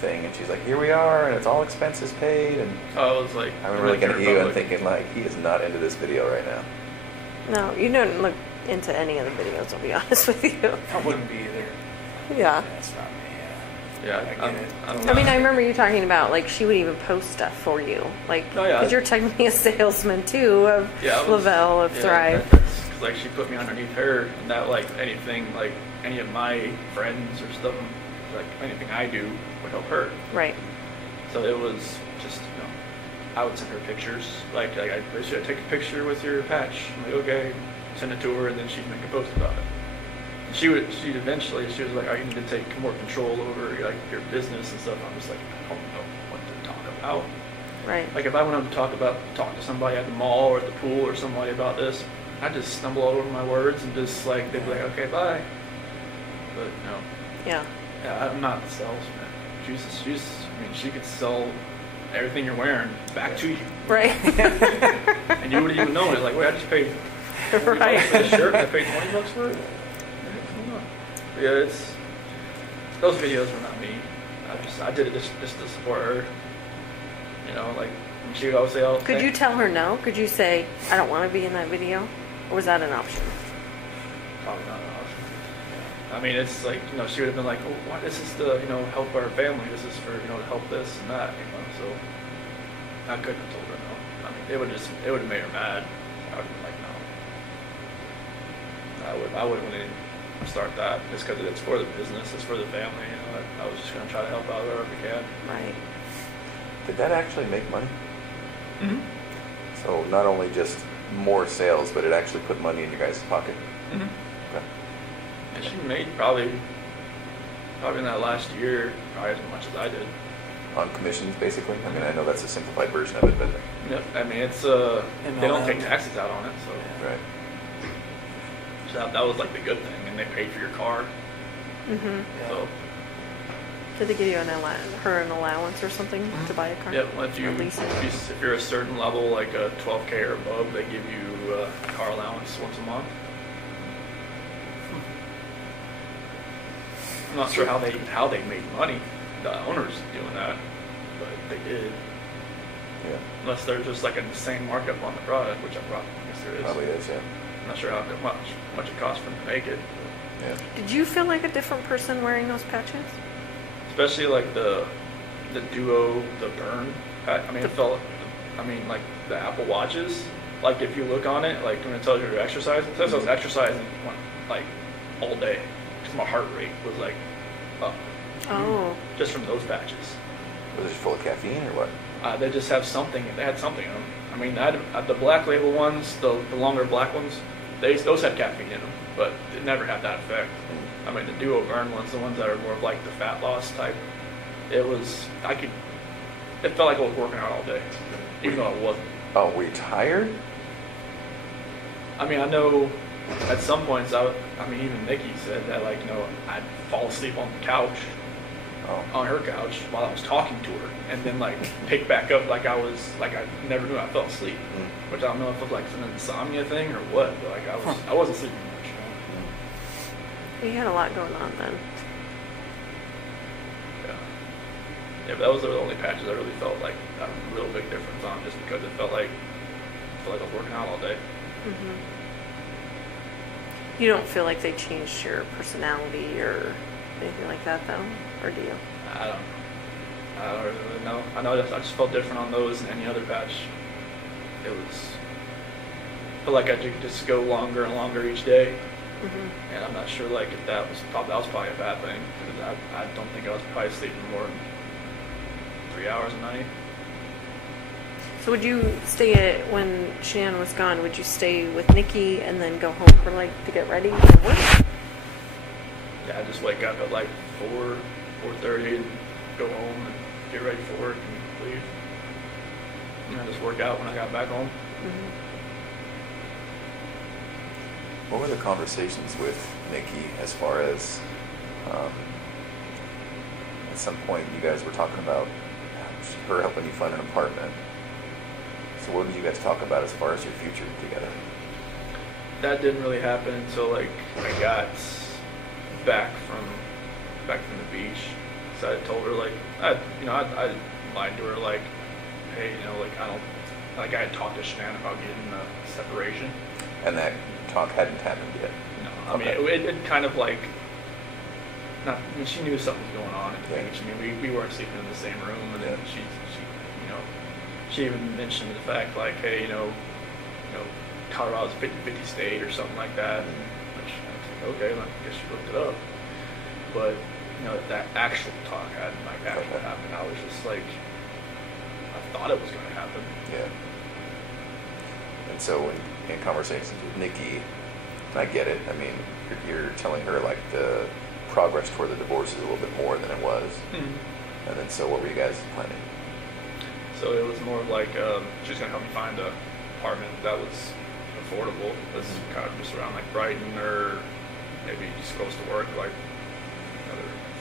thing, and she's like, here we are, and it's all expenses paid, and I was like, I remember looking at you and thinking, like, he is not into this video right now. No, you don't look into any of the videos, I'll be honest with you. I wouldn't be either. Yeah. That's not me. yeah, I get it. I don't I mean, know. I remember you talking about, like, she would even post stuff for you. Like, Oh, yeah. because you're technically a salesman, too, of Yeah, I was- Lavelle, of yeah, Thrive. that's 'cause, like she put me underneath her, and that like anything like any of my friends or stuff, like anything I do would help her. Right. So it was just I would send her pictures. Like I should take a picture with your patch. I'm like, okay, send it to her, and then she'd make a post about it. She was like, oh, you need to take more control over like your business and stuff. I'm just like, I don't know what to talk about. Right. Like if I went up to talk to somebody at the mall or at the pool or somebody about this, I'd just stumble all over my words and just like they'd be like, okay, bye. But no, Yeah. I'm not the salesman. I mean, she could sell everything you're wearing back to you, Right. and you wouldn't even know it. Like, wait, I just paid $20 Right. for this shirt. I paid $20 for it. But yeah, those videos were not me. I did it just to support her. Like she would always say, "Oh." Could you tell her no? Could you say, I don't want to be in that video? Or was that an option? Probably not an option. I mean, it's like, she would have been like, oh, why, this is to, help our family. This is for, to help this and that, so I couldn't have told her no. I mean, it would have made her mad. I would have been like, no. I wouldn't want to start that just because it's for the business, it's for the family, I was just going to try to help out wherever we can. Right. Did that actually make money? Mm-hmm. So not only just more sales, but it actually put money in your guys' pocket? Mm-hmm. Okay. And she made probably in that last year, probably as much as I did. On commissions, basically? I mean, I know that's a simplified version of it, but... Yep. I mean, it's they don't take taxes out on it, so. Right. So that was like the good thing, and they paid for your car. Mm-hmm. So Did they give you an allowance or something to buy a car? yep, well, if Or lease it? if you're a certain level, like a 12K or above, they give you a car allowance once a month. I'm not sure how they made money. The owners doing that, but they did. Yeah. Unless there's just like an insane markup on the product, which I guess there is. Probably is, yeah. I'm not sure how much it costs for them to make it. Yeah. Did you feel like a different person wearing those patches? Especially like the Duo, the Burn. I mean, like the Apple Watches. Like if you look on it, like when it tells you you're exercising, it says I was exercising like all day because my heart rate was like up Oh. just from those patches. Was it full of caffeine or what? They just have something. They had something in them. I mean, the black label ones, the longer black ones, those had caffeine in them, but it never had that effect. I mean, the Duo Burn ones, the ones that are more of like the fat loss type, it felt like I was working out all day, even though I wasn't. Oh, were you tired? I mean, I know at some points, even Nikki said that, like, I'd fall asleep on the couch, on her couch while I was talking to her, and then like pick back up like I never knew I fell asleep, which I don't know if it was like an insomnia thing or what, but like I wasn't sleeping much. You had a lot going on then. Yeah, but that was the only patches I really felt like a real big difference on, just because it felt like I was working out all day. Mm-hmm. You don't feel like they changed your personality or anything like that, though? Or do you? I don't really know. I know I just felt different on those than any other patch. I felt like I could just go longer and longer each day. Mm-hmm. And I'm not sure like if that was probably a bad thing, because I don't think I was probably sleeping more than 3 hours a night. So would you stay when Shannon was gone, would you stay with Nikki and then go home for to get ready for work? Yeah, I just wake up at like 4:30 and go home and get ready for work and leave. And I just work out when I got back home. Mm-hmm. What were the conversations with Nikki as far as at some point you guys were talking about her helping you find an apartment? So what did you guys talk about as far as your future together? That didn't really happen until like I got back from the beach. So I told her like I lied to her like, hey, like I had talked to Shanann about getting a separation. And that talk hadn't happened yet. No, I mean it kind of like not. I mean, she knew something was going on at the beach. I mean, we weren't sleeping in the same room, and then she even mentioned the fact like, hey, Colorado's a 50-50 state or something like that. And which I was like, okay, well, I guess you looked it up. But that actual talk hadn't like actually happened. I was just like, I thought it was going to happen. Yeah. And so in conversations with Nikki, and I get it. I mean, you're telling her like the progress toward the divorce is a little bit more than it was. Mm-hmm. And then so what were you guys planning? So it was more of like she was going to help me find an apartment that was affordable. That's kind of just around like Brighton or maybe just close to work, like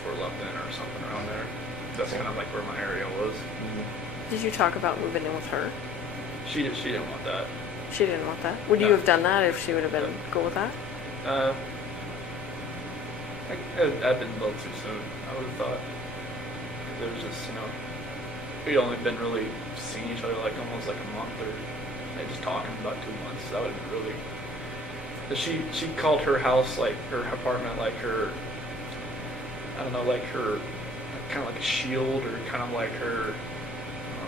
for Lupton or something around there. That's kind of like where my area was. Mm-hmm. Did you talk about moving in with her? She didn't want that. She didn't want that? Would you have done that if she would have been cool with that? I'd been a little too soon, I would have thought. It was just, we'd only been really seeing each other like almost like a month or just talking about 2 months. That would have been really... She called her house, like her apartment, like her, I don't know, like her, kind of like a shield or kind of like her,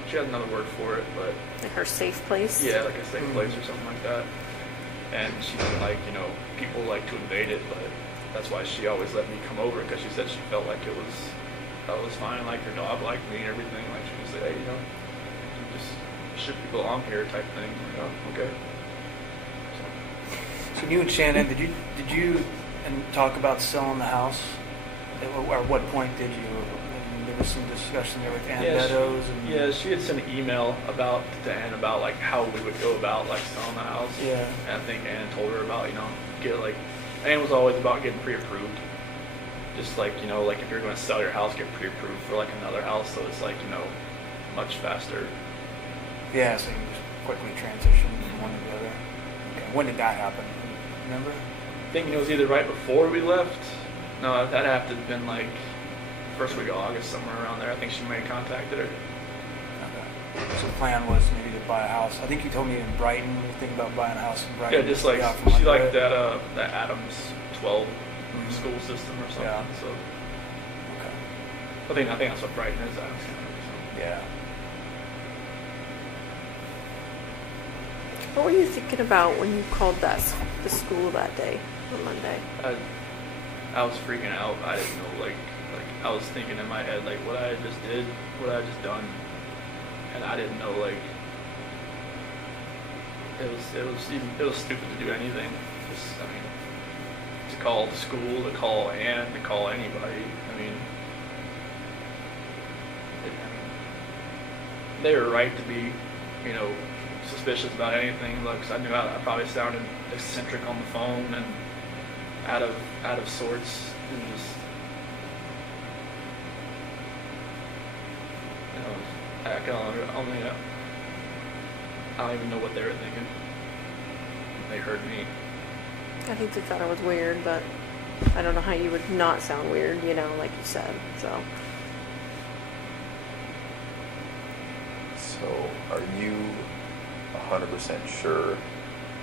she had another word for it, but... Like her safe place? Yeah, like a safe place or something like that. And she didn't like, people like to invade it, but that's why she always let me come over, because she said she felt like that was fine, like her dog liked me and everything. Like she would say, hey, you just ship people along here type thing. I'm like, oh, okay. So you and Shanann, did you talk about selling the house? At what point did you? There was some discussion there with Ann Meadows. She had sent an email to Ann about like how we would go about like selling the house. Yeah. And I think Ann told her about Ann was always about getting pre-approved. Just like like if you're going to sell your house, get pre-approved for like another house, so it's like much faster. Yeah, so you can just quickly transition from one to the other. Okay. When did that happen? Remember? I think it was either right before we left. No, that had to have been like first week of August, somewhere around there. I think she may have contacted her. Okay. So the plan was maybe to buy a house. I think you told me in Brighton. You think about buying a house in Brighton. Yeah, just like she liked that Adams 12 school system or something. Yeah. So okay. I think that's what Brighton is. Adams. Yeah. What were you thinking about when you called the school that day, on Monday? I was freaking out. I didn't know, like I was thinking in my head, like what I just did, what I just done, and I didn't know, like it was stupid to do anything. To call the school, to call Ann, to call anybody. They were right to be, suspicious about anything. Like, 'cause I knew I probably sounded eccentric on the phone and out of sorts, and just I don't even know what they were thinking. They heard me. I think they thought it was weird, but I don't know how you would not sound weird, like you said. So are you 100% sure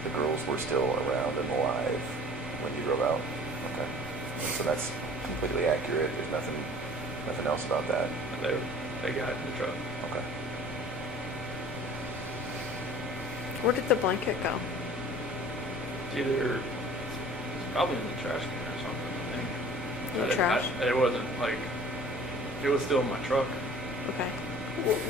the girls were still around and alive when you drove out? Okay. So that's completely accurate. There's nothing else about that. They got in the truck. Okay. where did the blanket go? It's probably in the trash can or something, I think. In the trash? It wasn't like, it was still in my truck. Okay.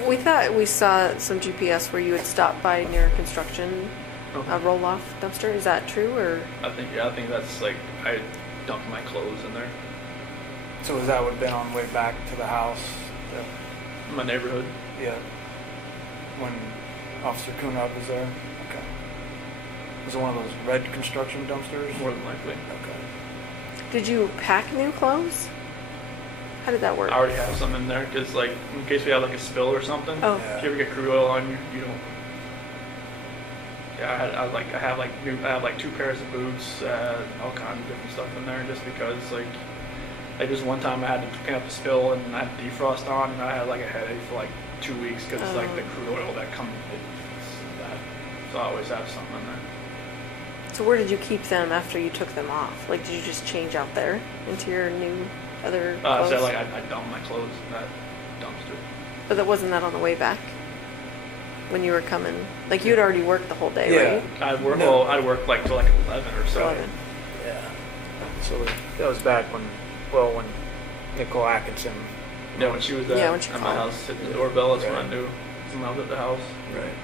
We thought we saw some GPS where you had stopped by near construction roll-off dumpster. Is that true, or? I think that's like, I dumped my clothes in there. So that would have been on the way back to the house Yeah. in my neighborhood. Yeah. When Officer Kunab was there? Okay. Was it one of those red construction dumpsters? More than likely. Okay. Did you pack new clothes? How did that work? I already have some in there because, like, in case we have like a spill or something. Oh. Yeah. If you ever get crude oil on you, you don't. Yeah, I have like 2 pairs of boots, all kinds of different stuff in there, just because like just one time I had to clean up a spill and I had defrost on and I had like a headache for like 2 weeks because like the crude oil that comes, so I always have something in there. So where did you keep them after you took them off? Like, did you just change out there into your new other clothes? So like I dumped my clothes in that dumpster. But that wasn't that on the way back? When you were coming? Like, you'd already worked the whole day, Yeah. right? I worked No. I worked like till like 11 or so. 11. Yeah. So that was back when Nicole Atkinson. Yeah, when she was Yeah, when she at my called. house, hit the doorbell, that's when I Right. knew someone was at the house. Right.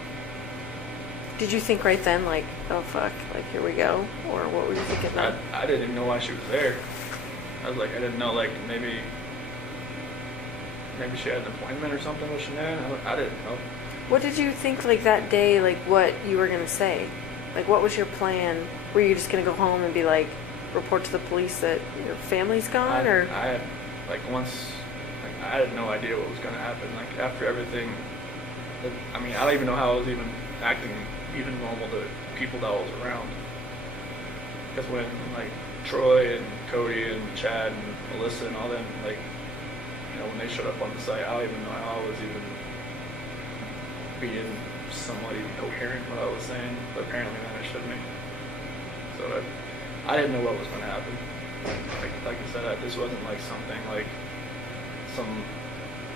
Did you think right then, like, oh fuck, like, here we go? Or what were you thinking then? I didn't even know why she was there. I was like, I didn't know, like, maybe she had an appointment or something with Shanann. I didn't know. What did you think, like, that day, like, what you were gonna say? Like, what was your plan? Were you just gonna go home and be like, report to the police that your family's gone, or? I had, like, once, like, I had no idea what was going to happen. Like, after everything, I mean, I don't even know how I was even acting even normal to people that I was around. Because when, like, Troy and Cody and Chad and Melissa and all them, like, you know, when they showed up on the site, I don't even know how I was even being somewhat even coherent what I was saying, but apparently that I should be. So I didn't know what was going to happen. Like I said, this wasn't like something like some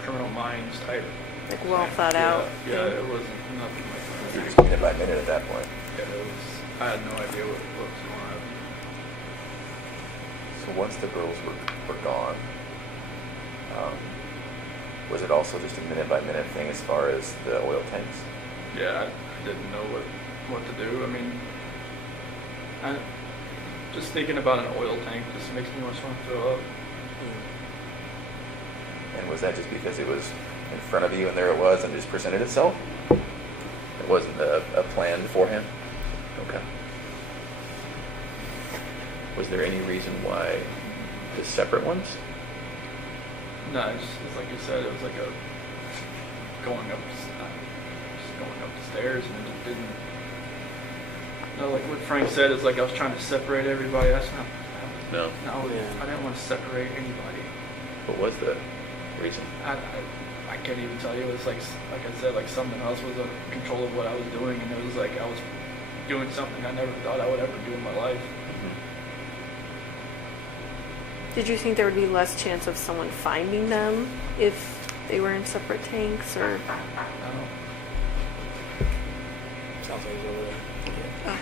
Criminal Minds type. Like, well thought out Yeah, thing? it wasn't nothing like You're that. just minute by minute at that point. Yeah, it was. I had no idea what was going on. So once the girls were gone, was it also just a minute by minute thing as far as the oil tanks? Yeah, I didn't know what to do. I mean, just thinking about an oil tank just makes me want to throw up. And was that just because it was in front of you and there it was and just presented itself? It wasn't a plan beforehand? Okay. Was there any reason why the separate ones? No, it's like you said, it was like just going up the stairs, and it just didn't. No, like what Frank said, is like I was trying to separate everybody. That's not. No. No, Yeah. I didn't want to separate anybody. What was the reason? I can't even tell you. It was like I said, like someone else was in control of what I was doing, and it was like I was doing something I never thought I would ever do in my life. Did you think there would be less chance of someone finding them if they were in separate tanks, or? I don't. Sounds like he's over there. Oh.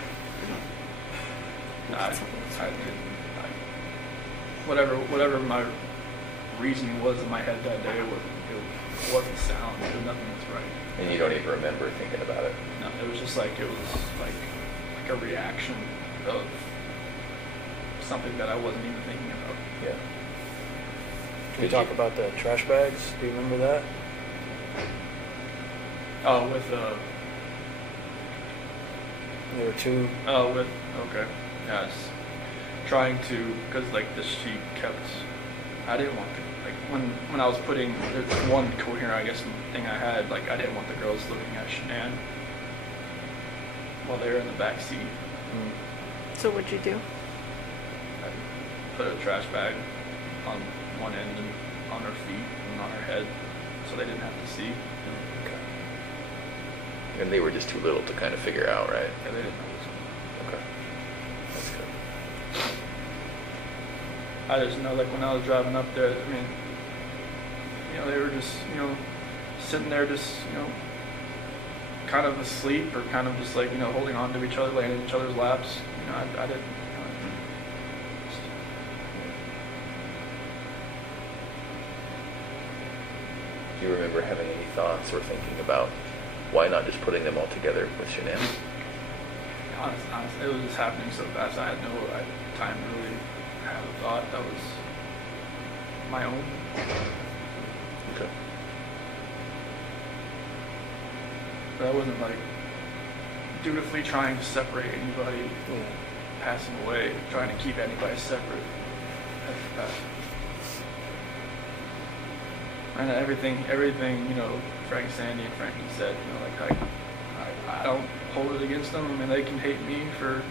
No, I didn't. Whatever my reasoning was in my head that day, it wasn't sound. Nothing was right. And you don't even remember thinking about it? No, it was just like like a reaction of something that I wasn't even thinking about. Yeah. Can we talk about the trash bags? Do you remember that? Oh, with There were two. okay, yes, trying to, because like she kept. I didn't want to, like when I was putting there's one coherent, I guess, thing I had, like I didn't want the girls looking at Shanann while they were in the back seat. So what'd you do? I put a trash bag on one end and on her feet and on her head, so they didn't have to see. Okay. And they were just too little to kind of figure out, right? Yeah, they didn't know. Okay. That's good. I just know, like when I was driving up there, I mean, you know, they were just, you know, sitting there, just, you know, kind of asleep or kind of just like, you know, holding on to each other, laying in each other's laps. You know, I didn't. Do you remember having any thoughts or thinking about why not just putting them all together with Shanann? Honestly, it was just happening so fast. I had no time to really have a thought that was my own. Okay. But I wasn't like dutifully trying to separate anybody Yeah. passing away, trying to keep anybody separate. And everything, you know, Frank, Sandy, and Frankie said, you know, like I don't hold it against them. I mean, they can hate me for.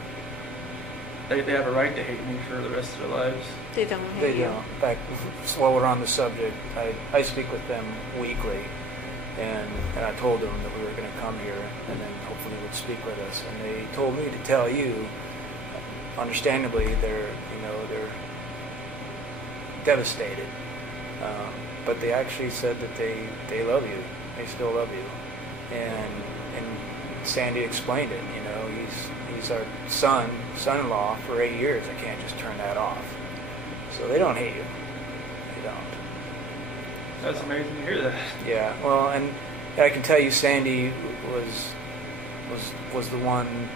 They have a right to hate me for the rest of their lives. They don't hate They you. don't. In fact, while we're on the subject, I speak with them weekly, and I told them that we were going to come here and then hopefully would speak with us. And they told me to tell you, understandably, they're devastated. But they actually said that they love you. They still love you. And Sandy explained it. You know, he's our son-in-law for 8 years. I can't just turn that off. So they don't hate you. They don't. That's amazing to hear that. Yeah. Well, and I can tell you, Sandy was the one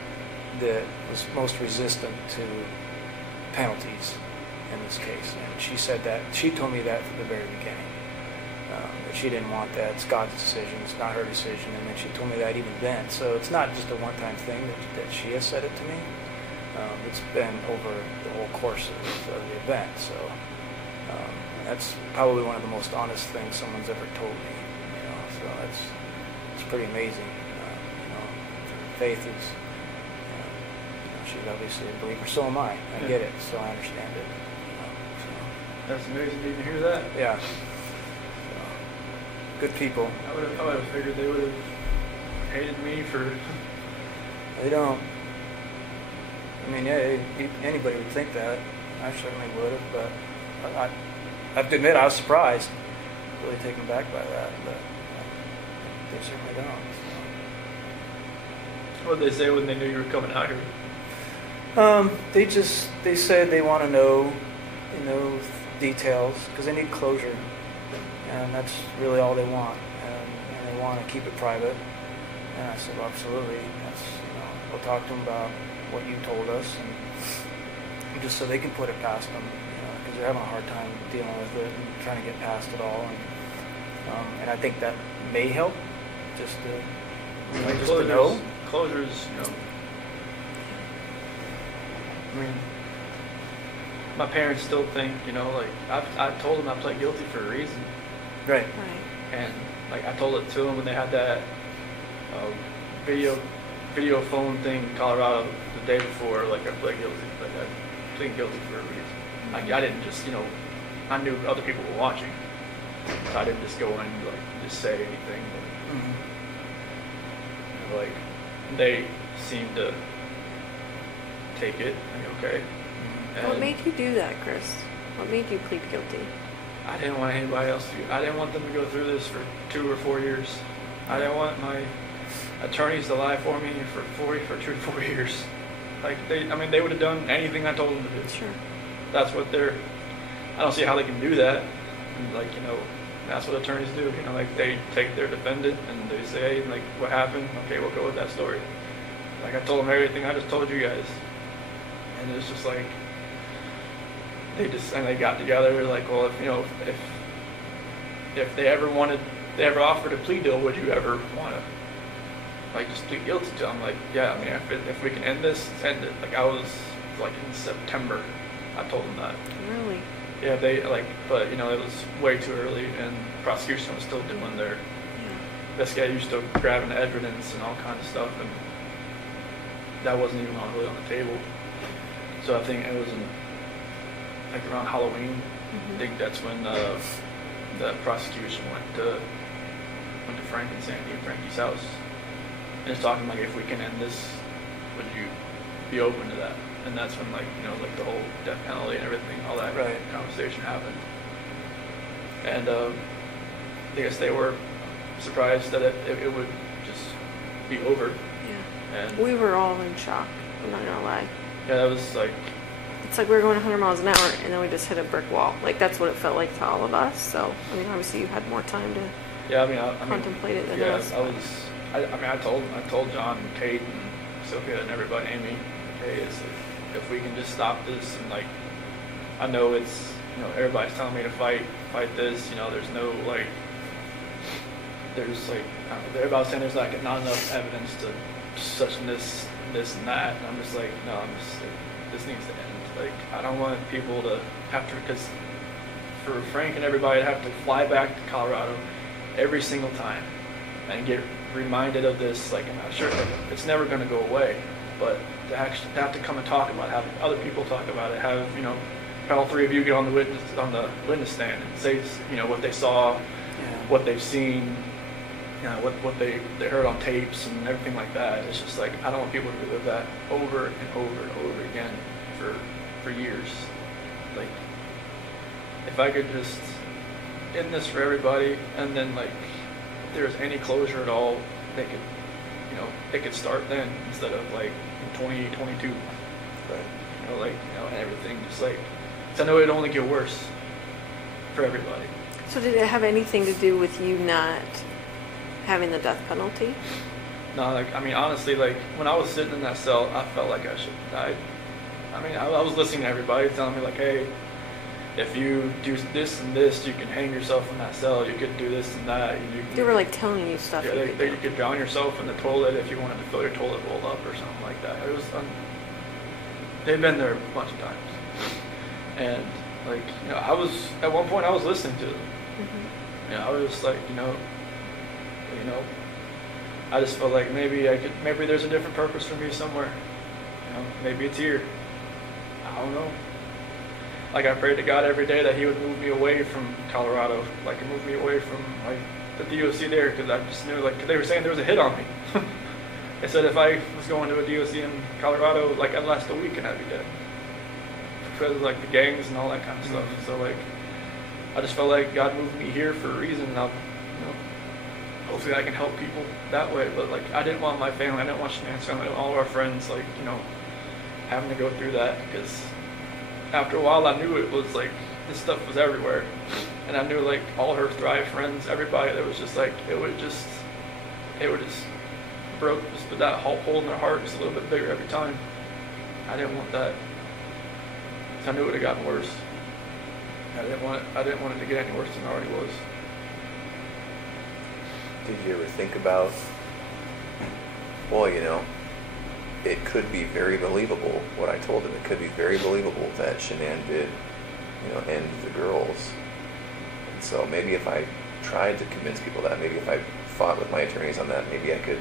that was most resistant to penalties in this case, and she said that. She told me that from the very beginning. That she didn't want that. It's God's decision. It's not her decision. And then she told me that even then. So it's not just a one-time thing that she has said it to me. It's been over the whole course of the event. So that's probably one of the most honest things someone's ever told me. You know, so it's pretty amazing. You know, faith is. She's obviously a believer. So am I. I get it. So I understand it. You know, so. That's amazing to even hear that. Yeah. Good people. I would have figured they would have hated me for. They don't. I mean, yeah, anybody would think that. I certainly would have, but I have to admit I was surprised, really taken back by that. But they certainly don't. So. What did they say when they knew you were coming out here? They said they want to know, details because they need closure. And that's really all they want, and they want to keep it private. And I said, well, absolutely. We'll talk to them about what you told us, and just so they can put it past them, because they're having a hard time dealing with it and trying to get past it all. And I think that may help, just to know. Closures, I mean, my parents still think, like I told them I pled guilty for a reason. Right. And like I told it to them when they had that video phone thing in Colorado the day before. Like I pled guilty. Like I plead guilty for a reason. Like I didn't just I knew other people were watching, so I didn't just go in and like just say anything. But, like they seemed to take it. Like okay. What made you do that, Chris? What made you plead guilty? I didn't want anybody else to. I didn't want them to go through this for 2 or 4 years. I didn't want my attorneys to lie for me for 2 to 4 years. Like they would have done anything I told them to do. Sure. That's what they're. I don't see how they can do that. And like that's what attorneys do. Like they take their defendant and they say, hey, like what happened? Okay, we'll go with that story. Like I told them everything I just told you guys, and it's just like. They got together like, well, if they ever offered a plea deal, would you ever want to like just plead guilty to? I'm like, yeah. I mean, if we can end this, end it. Like I was like in September, I told them that. Really? Yeah, they like, but it was way too early, and prosecution was still doing their investigation, still grabbing evidence and all kinds of stuff, and that wasn't even really on the table. So I think it was like around Halloween. I think that's when the prosecution went to Frank and Sandy and Frankie's house, and it's talking like, if we can end this, would you be open to that? And that's when like the whole death penalty and everything, all that conversation happened. And I guess they were surprised that it would just be over. Yeah. And we were all in shock. I'm not gonna lie. Yeah, that was like. It's like we were going 100 miles an hour, and then we just hit a brick wall. Like, that's what it felt like to all of us. So, I mean, obviously you had more time to contemplate it than us. I told John and Kate and Sophia and everybody, Amy, hey, if we can just stop this, and like, I know it's, everybody's telling me to fight this, there's no, like, there's like, they're about saying there's like not enough evidence to such and this and that. And I'm just like, no, I'm just like, this needs to end. Like, I don't want people to have to, because for Frank and everybody to have to fly back to Colorado every single time and get reminded of this, like, I'm not sure, like, it's never going to go away, but to actually have to come and talk about it, have other people talk about it, have, you know, all three of you get on the witness stand and say, you know, what they saw, what they've seen, you know, what they heard on tapes and everything like that. It's just like, I don't want people to relive that over and over and over again for years. Like, if I could just end this for everybody, and then, like, if there's any closure at all, they could, you know, it could start then instead of like in 2022. Right. You know, like, you know, and everything just like, 'cause I know it'd only get worse for everybody. So did it have anything to do with you not having the death penalty? No, like, I mean, honestly, like, when I was sitting in that cell, I felt like I should have died. I mean, I was listening to everybody telling me, like, hey, if you do this and this, you can hang yourself in that cell. You could do this and that. They were like telling you stuff. Yeah, you could drown yourself in the toilet if you wanted to fill your toilet bowl up or something like that. It was, they've been there a bunch of times. And, like, you know, at one point I was listening to them. Mm-hmm. You know, I was just like, you know, I just felt like maybe there's a different purpose for me somewhere. You know, maybe it's here. I don't know. Like, I prayed to God every day that He would move me away from Colorado, like, move me away from, like, the DOC there, because I just knew, like, 'cause they were saying there was a hit on me. They said if I was going to a DOC in Colorado, like, I'd last a week and I'd be dead. Because of, like, the gangs and all that kind of stuff. So, like, I just felt like God moved me here for a reason, and I'll, you know, hopefully I can help people that way. But, like, I didn't want my family, I didn't want Shanann's family, all of our friends, like, you know, having to go through that, because after a while I knew it was like, this stuff was everywhere. And I knew, like, all her Thrive friends, everybody, that was just like, it would just broke, just put that hole in their heart just a little bit bigger every time. I didn't want that. I knew it would have gotten worse. I didn't want it to get any worse than it already was. Did you ever think about, well, you know, it could be very believable, what I told him, it could be very believable that Shanann did, you know, end the girls. And so maybe if I tried to convince people that, maybe if I fought with my attorneys on that, maybe I could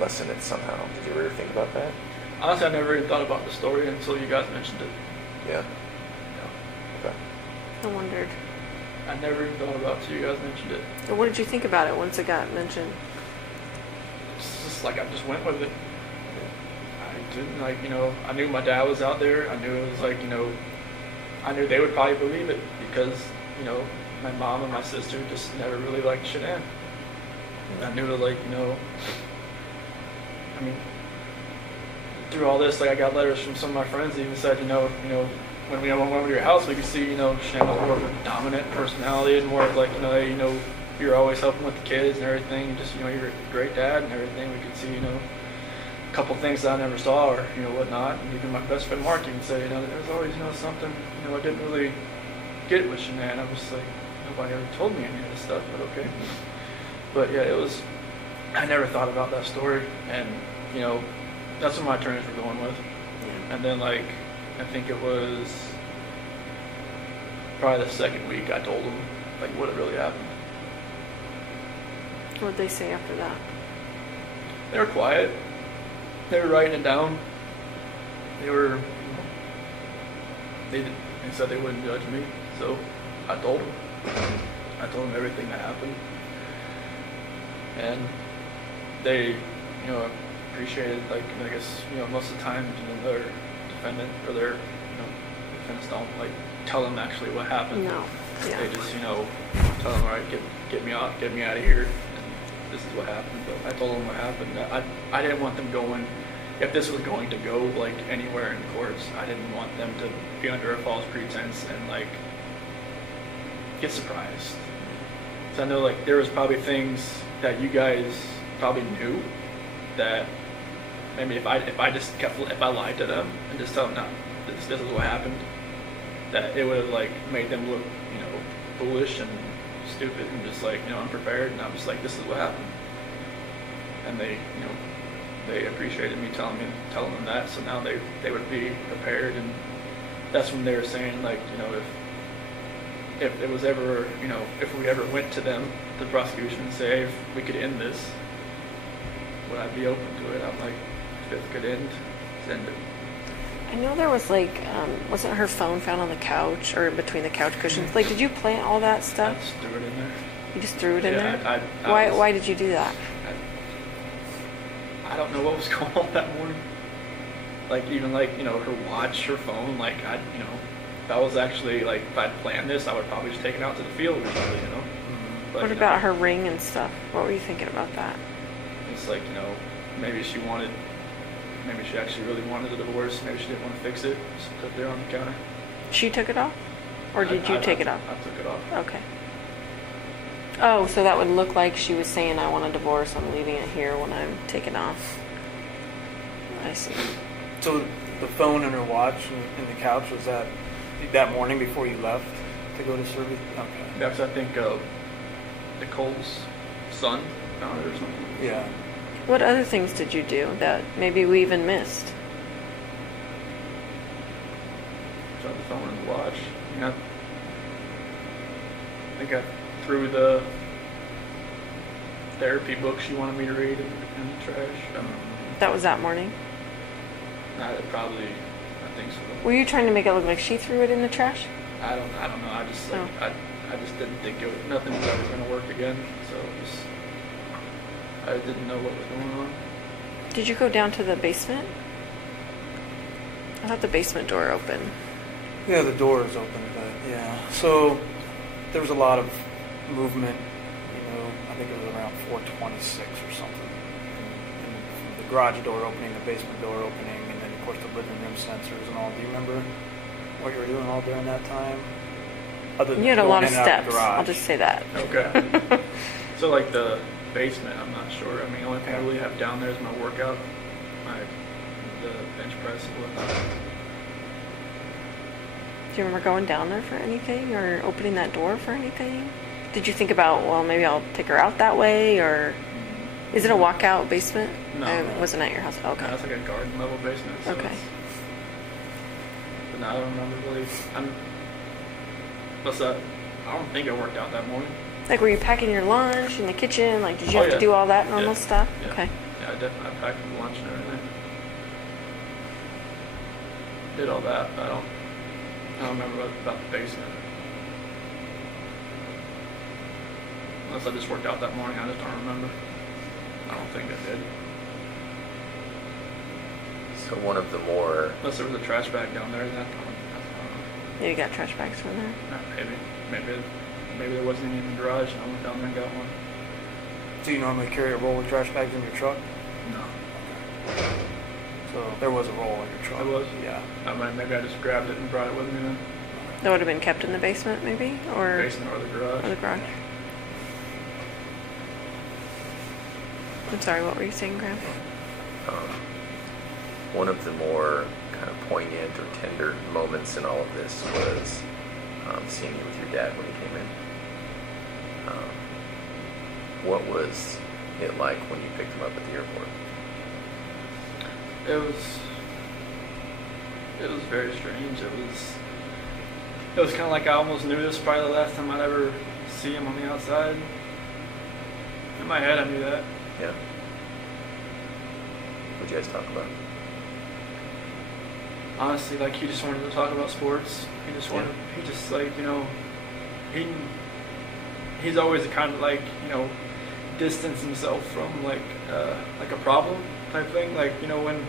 lessen it somehow. Did you ever think about that? Honestly, I never even thought about the story until you guys mentioned it. Yeah. Yeah. Okay. I wondered. I never even thought about it until you guys mentioned it. And what did you think about it once it got mentioned? It's just like, I just went with it. I didn't, like, you know, I knew my dad was out there. I knew it was like, you know, I knew they would probably believe it because, you know, my mom and my sister just never really liked Shanann. And I knew, like, you know, I mean, through all this, like, I got letters from some of my friends that even said, you know, when we went over to your house, we could see, you know, Shanann was more of a dominant personality and more of like, you know, you're always helping with the kids and everything. Just, you know, you're a great dad and everything. We could see, you know, a couple things that I never saw or, you know, whatnot. And even my best friend Mark even said, you know, there's always, you know, something, you know, I didn't really get with Shanann. I was like, nobody ever told me any of this stuff, but okay. But yeah, it was, I never thought about that story. And, you know, that's what my attorneys were going with. Yeah. And then, like, I think it was probably the second week I told them, like, what had really happened. What did they say after that? They were quiet. They were writing it down. They were, they said they wouldn't judge me, so I told them. I told them everything that happened. And they, you know, appreciated, like, I guess, you know, most of the time, you know, their defendant or their, you know, defendants don't, like, tell them actually what happened. No. Yeah. They just, you know, tell them, all right, get me out of here, and this is what happened. But I told them what happened. I didn't want them going, if this was going to go, like, anywhere in courts, I didn't want them to be under a false pretense and, like, get surprised. So I know, like, there was probably things that you guys probably knew that maybe if I lied to them and just tell them, no, this is what happened, that it would have, like, made them look, you know, foolish and stupid and just like, unprepared. And I'm just like, this is what happened. And they, they appreciated me telling them that. So now they would be prepared. And that's when they were saying, like, if it was ever, if we ever went to them, the prosecution, and say, hey, if we could end this, would I be open to it? I'm like, if it could end, send it. I know there was like, wasn't her phone found on the couch or between the couch cushions? Like, did you plant all that I stuff? just threw it in there. You just threw it in Yeah, there? I was- Why did you do that? I don't know what was going on that morning. Like, even like, her watch, her phone, like, if I was actually, like, if I'd planned this, I would probably just take it out to the field or something, But, What about her ring and stuff? What were you thinking about that? It's like, maybe she actually really wanted a divorce. Maybe she didn't want to fix it. Just put it there on the counter. She took it off? Or did you take it off? I took it off. Okay. Oh, so that would look like she was saying, I want a divorce, I'm leaving it here when I'm taken off. I see. So the phone and her watch and the couch, was that morning before you left to go to service? Okay. Yeah, because I think Nicole's son found it or something. Yeah. What other things did you do that maybe we even missed? Tried the phone and the watch. I think I threw the therapy book she wanted me to read in the trash. I don't know. That was that morning? I think so. Were you trying to make it look like she threw it in the trash? I don't know. I just like Oh. I just didn't think nothing was ever going to work again. So I didn't know what was going on. Did you go down to the basement? I thought the basement door opened. Yeah, the door is open, but yeah. So there was a lot of movement, I think it was around 4:26 or something. And the garage door opening, the basement door opening, and then of course the living room sensors and all. Do you remember what you were doing all during that time? Other than You had a going lot of in and out steps. the garage. I'll just say that. Okay. So like the basement, I'm not sure. I mean, the only thing I really have down there is my workout, the bench press and whatnot. Do you remember going down there for anything or opening that door for anything? Did you think about, well, maybe I'll take her out that way, or is it a walkout basement? No. I wasn't at your house. Okay. No, it's like a garden level basement. So Okay. But no, I don't remember really. What's that? I don't think I worked out that morning. Like, were you packing your lunch in the kitchen? Like, did you Oh, have to yeah. do all that normal Yeah. stuff? Yeah. Okay. Yeah, I packed lunch and everything. Did all that, but I don't remember about the basement. Unless I just worked out that morning, I just don't remember. I don't think I did. So one of the more Unless there was a trash bag down there, that I don't know. Yeah, you got trash bags from there? Maybe there wasn't any in the garage, and I went down there and got one. Do you normally carry a roll of trash bags in your truck? No. So there was a roll in your truck. There was? Yeah. Maybe I just grabbed it and brought it with me then. That would have been kept in the basement, maybe? Or Basement or the garage. or the garage? I'm sorry, what were you saying, Graham? one of the more kind of poignant or tender moments in all of this was seeing you with your dad when he came in. What was it like when you picked him up at the airport? It was very strange. It was kind of like I almost knew this was probably the last time I'd ever see him on the outside. In my head, I knew that. Yeah. What'd you guys talk about? Honestly, like, he just wanted to talk about sports. He just like, he's always kind of like, distance himself from like a problem type thing. Like, when,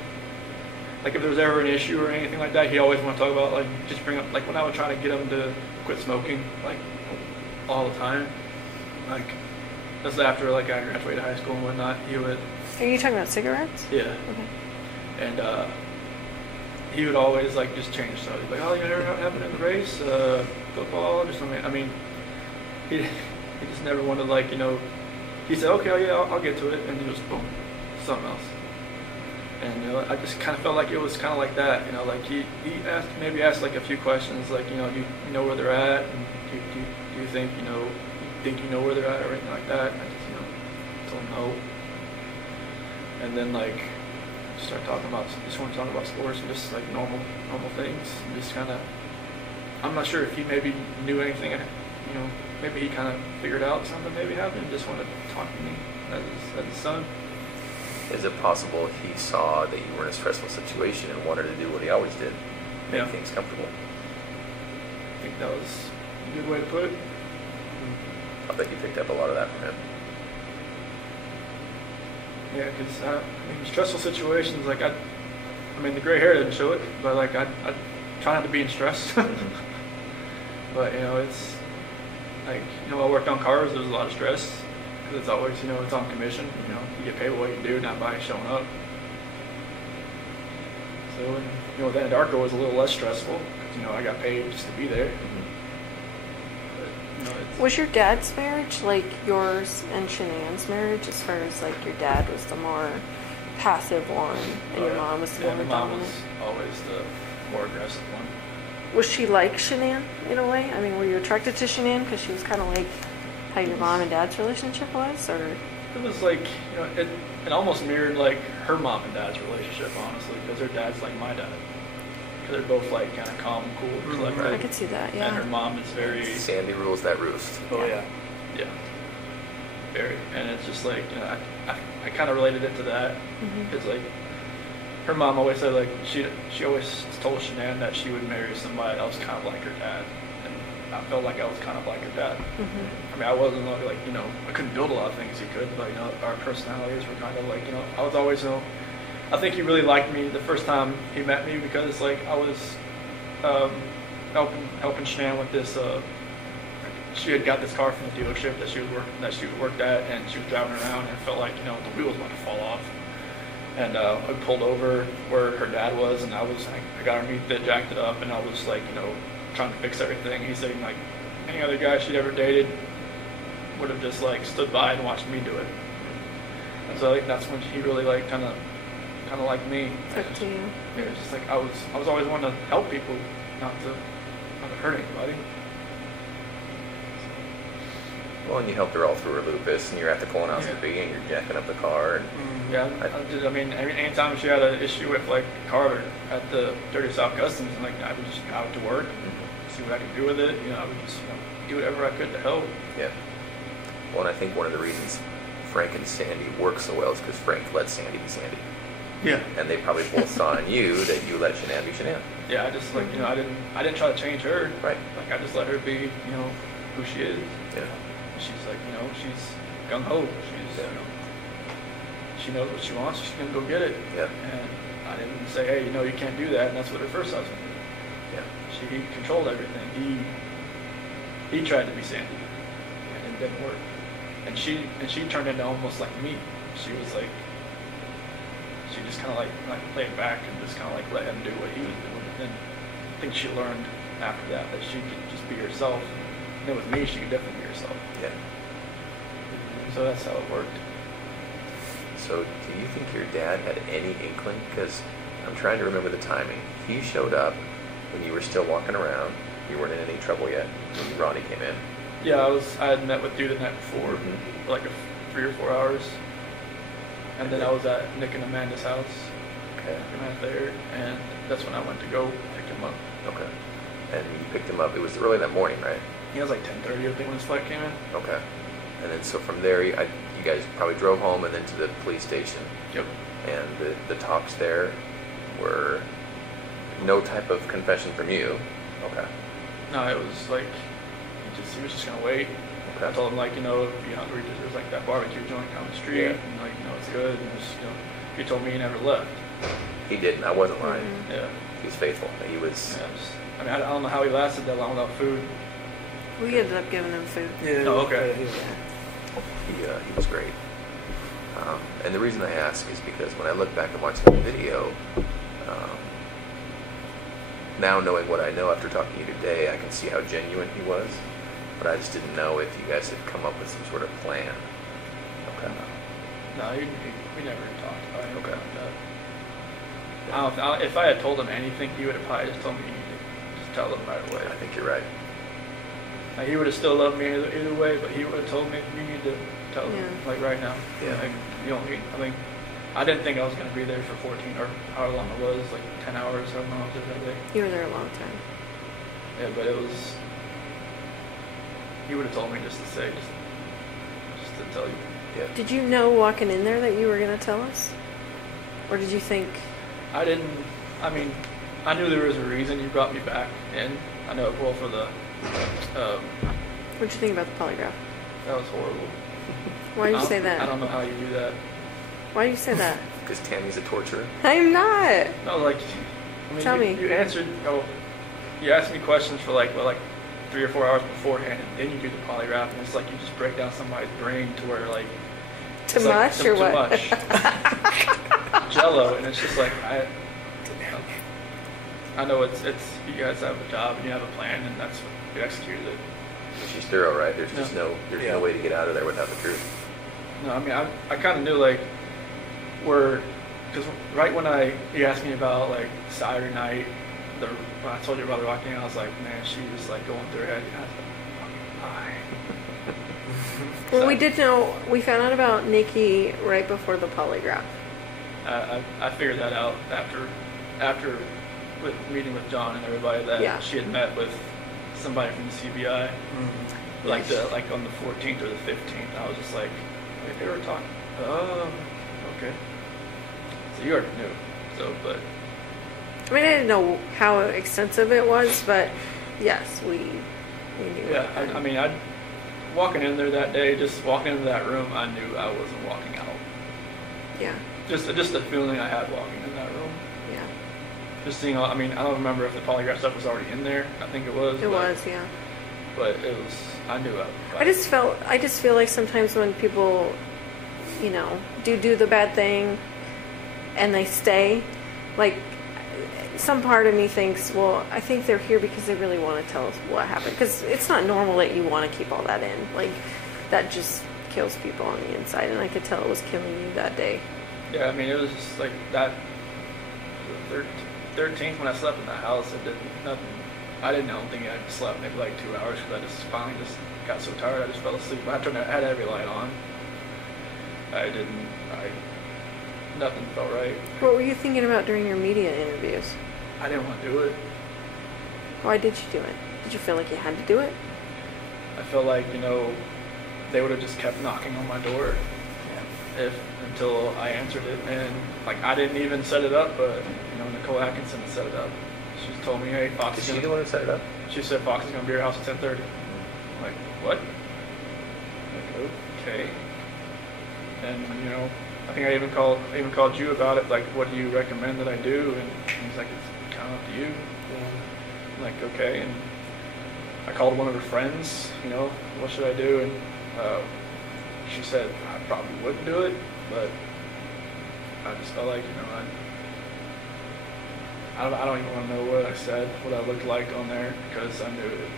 like, if there was ever an issue or anything like that, he always want to talk about, like, just bring up, like, when I would try to get him to quit smoking, like, all the time. Like, that's after, like, I graduated high school and whatnot. He would. Are you talking about cigarettes? Yeah. Okay. And he would always, like, just change stuff. He'd be like, oh, you know what happened in the race? Football or something. I mean, he just never wanted, like, he said, okay, yeah, I'll get to it. And he just, boom, something else. And, I just kind of felt like it was kind of like that, like he asked like a few questions, like, do you know where they're at? And do you think, think you know where they're at or anything like that. I just, told them no. And then like start talking about, just want to talk about sports and just like normal things. And just kind of, I'm not sure if he maybe knew anything, maybe he kind of figured out something maybe happened, just wanted to talk to me as his son. Is it possible he saw that you were in a stressful situation and wanted to do what he always did, make things comfortable? I think that was a good way to put it. I bet you picked up a lot of that from him. Yeah, because stressful situations, like the gray hair didn't show it, but like I try not to be in stress. But it's like I worked on cars. There was a lot of stress because it's always it's on commission. You get paid what you do, not by showing up. So then Darko was a little less stressful because I got paid just to be there. Was your dad's marriage like yours and Shanann's marriage, as far as like your dad was the more passive one and your mom was the more my mom dominant? was always the more aggressive one. Was she like Shanann in a way? I mean, were you attracted to Shanann because she was kind of like how your mom and dad's relationship was, or? It was like it almost mirrored like her mom and dad's relationship, honestly, because her dad's like my dad. They're both like kind of calm and cool and collected. I could see that, yeah. And her mom is very... Sandy rules that roost. Oh, yeah. Yeah. Very. And it's just like, I kind of related it to that. Because like, her mom always said like, she always told Shanann that she would marry somebody that was kind of like her dad. And I felt like I was kind of like her dad. I mean, I wasn't like, I couldn't build a lot of things he could, but our personalities were kind of like, I was always, I think he really liked me the first time he met me because like I was helping Shanann with this. She had got this car from the dealership that she worked at, and she was driving around and it felt like the wheel was about to fall off. And I pulled over where her dad was, and I got underneath it, jacked it up, and I was like trying to fix everything. He said like any other guy she'd ever dated would have just like stood by and watched me do it. And so like that's when he really like kind of like me. Took to you. Yeah, it's just like I was always wanting to help people, not to hurt anybody. Well, and you helped her all through her lupus, and you're at the colonoscopy, and you're jacking up the car. And yeah, anytime she had an issue with like a car at the Dirty South Customs, and like I would just go out to work, see what I could do with it. I would just do whatever I could to help. Yeah. Well, and I think one of the reasons Frank and Sandy work so well is because Frank let Sandy be Sandy. Yeah. And they probably both saw in you that you let Shanann be Shanann. Yeah, I just like I didn't try to change her. Right. Like I just let her be who she is. Yeah. She's like she's gung ho. She's she knows what she wants. She's gonna go get it. Yeah. And I didn't say, hey, you can't do that. And that's what her first husband did. Yeah. He controlled everything. He tried to be Sandy, and it didn't work. And she turned into almost like me. She was like. She just kind of like played back and just kind of like let him do what he was doing. And then I think she learned after that she could just be herself. And then with me, she could definitely be herself. Yeah. So that's how it worked. So do you think your dad had any inkling? Because I'm trying to remember the timing. He showed up when you were still walking around. You weren't in any trouble yet when Ronnie came in. Yeah, I had met with Dude the night before for like 3 or 4 hours. And then I was at Nick and Amanda's house. Okay. And I was there, and that's when I went to go pick him up. Okay. And you picked him up. It was early that morning, right? He was like 10:30, I think, when his flight came in. Okay. And then so from there, you guys probably drove home and then to the police station. Yep. And the talks there were no type of confession from you. Okay. No, it was like he was just gonna wait. Okay. I told him like if you're hungry, there's like that barbecue joint down the street, Yeah. and like it's good. And just, he told me he never left. He didn't. I wasn't lying. Yeah. He was faithful. He was. Yeah, I don't know how he lasted that long without food. We ended up giving him food. Yeah. Oh, okay. He was great. And the reason I ask is because when I look back and watch the video, now knowing what I know after talking to you today, I can see how genuine he was. But I just didn't know if you guys had come up with some sort of plan. Okay. No, we never talked about it. Okay. Like that. If I had told him anything, he would have probably just told me, just tell them right away. I think you're right. Like, he would have still loved me either way, but he would have told me, you need to tell them, Yeah. like, right now. Yeah. Like, you don't need, I mean, I didn't think I was going to be there for 14, or however long it was, like 10 hours, however long I was there that day. You were there a long time. Yeah, but it was, he would have told me just to say, just to tell you. Yeah. Did you know walking in there that you were going to tell us? Or did you think... I didn't, I mean, I knew there was a reason you brought me back in. I know, well, for the, What'd you think about the polygraph? that was horrible. Why do you I say don't- that? I don't know how you do that. Why do you say that? Because Tammy's a torturer. I'm not. No, like, I mean, Tell you, me. you answered, you asked me questions for like 3 or 4 hours beforehand, and then you do the polygraph, and it's like you just break down somebody's brain to where like Too it's like much or what? Too much. Jello, and it's just like I know it's you guys have a job and you have a plan, and that's you executed it. She's thorough, right? There's just No. there's Yeah. no way to get out of there without the truth. No, I mean I kind of knew like because right when he asked me about like Saturday night, when I told you about the Rocky, I was like, man, she was like going through her head. And I was like, why? Well, we did know, we found out about Nikki right before the polygraph. I figured that out after with meeting with John and everybody that Yeah. she had met with somebody from the CBI, Mm-hmm. like on the 14th or the 15th. I was just like, wait, they were talking. Oh, okay. So you already knew. So, but I mean, I didn't know how extensive it was, but yes, we knew. yeah, that. I mean, walking in there that day, just walking into that room, I knew I wasn't walking out. Yeah, Just the feeling I had walking in that room. yeah. Just seeing all, I mean, I don't remember if the polygraph stuff was already in there. I think it was. It but, was, yeah. But it was, I knew I just feel like sometimes when people, do the bad thing and they stay, like, some part of me thinks, well, I think they're here because they really want to tell us what happened. Because it's not normal that you want to keep all that in. Like, that just kills people on the inside. And I could tell it was killing you that day. Yeah, I mean, it was just like that. The 13th when I slept in the house, it did nothing. I don't think I slept maybe like 2 hours because I just finally just got so tired I just fell asleep. I had every light on. Nothing felt right. What were you thinking about during your media interviews? I didn't want to do it. Why did you do it? Did you feel like you had to do it? I felt like, they would have just kept knocking on my door until I answered it. And like, I didn't even set it up, but Nicole Atkinson set it up. She told me, hey, Fox Is is she gonna, the one who set it up? she said Fox is going to be at your house at 10:30. I'm like, what? I'm like, okay. And I think I even called you about it. Like, what do you recommend that I do? And he's like, it's kind of up to you. I'm like, okay. And I called one of her friends. What should I do? And she said I probably wouldn't do it, but I just felt like I don't even want to know what I said, what I looked like on there, because I knew it.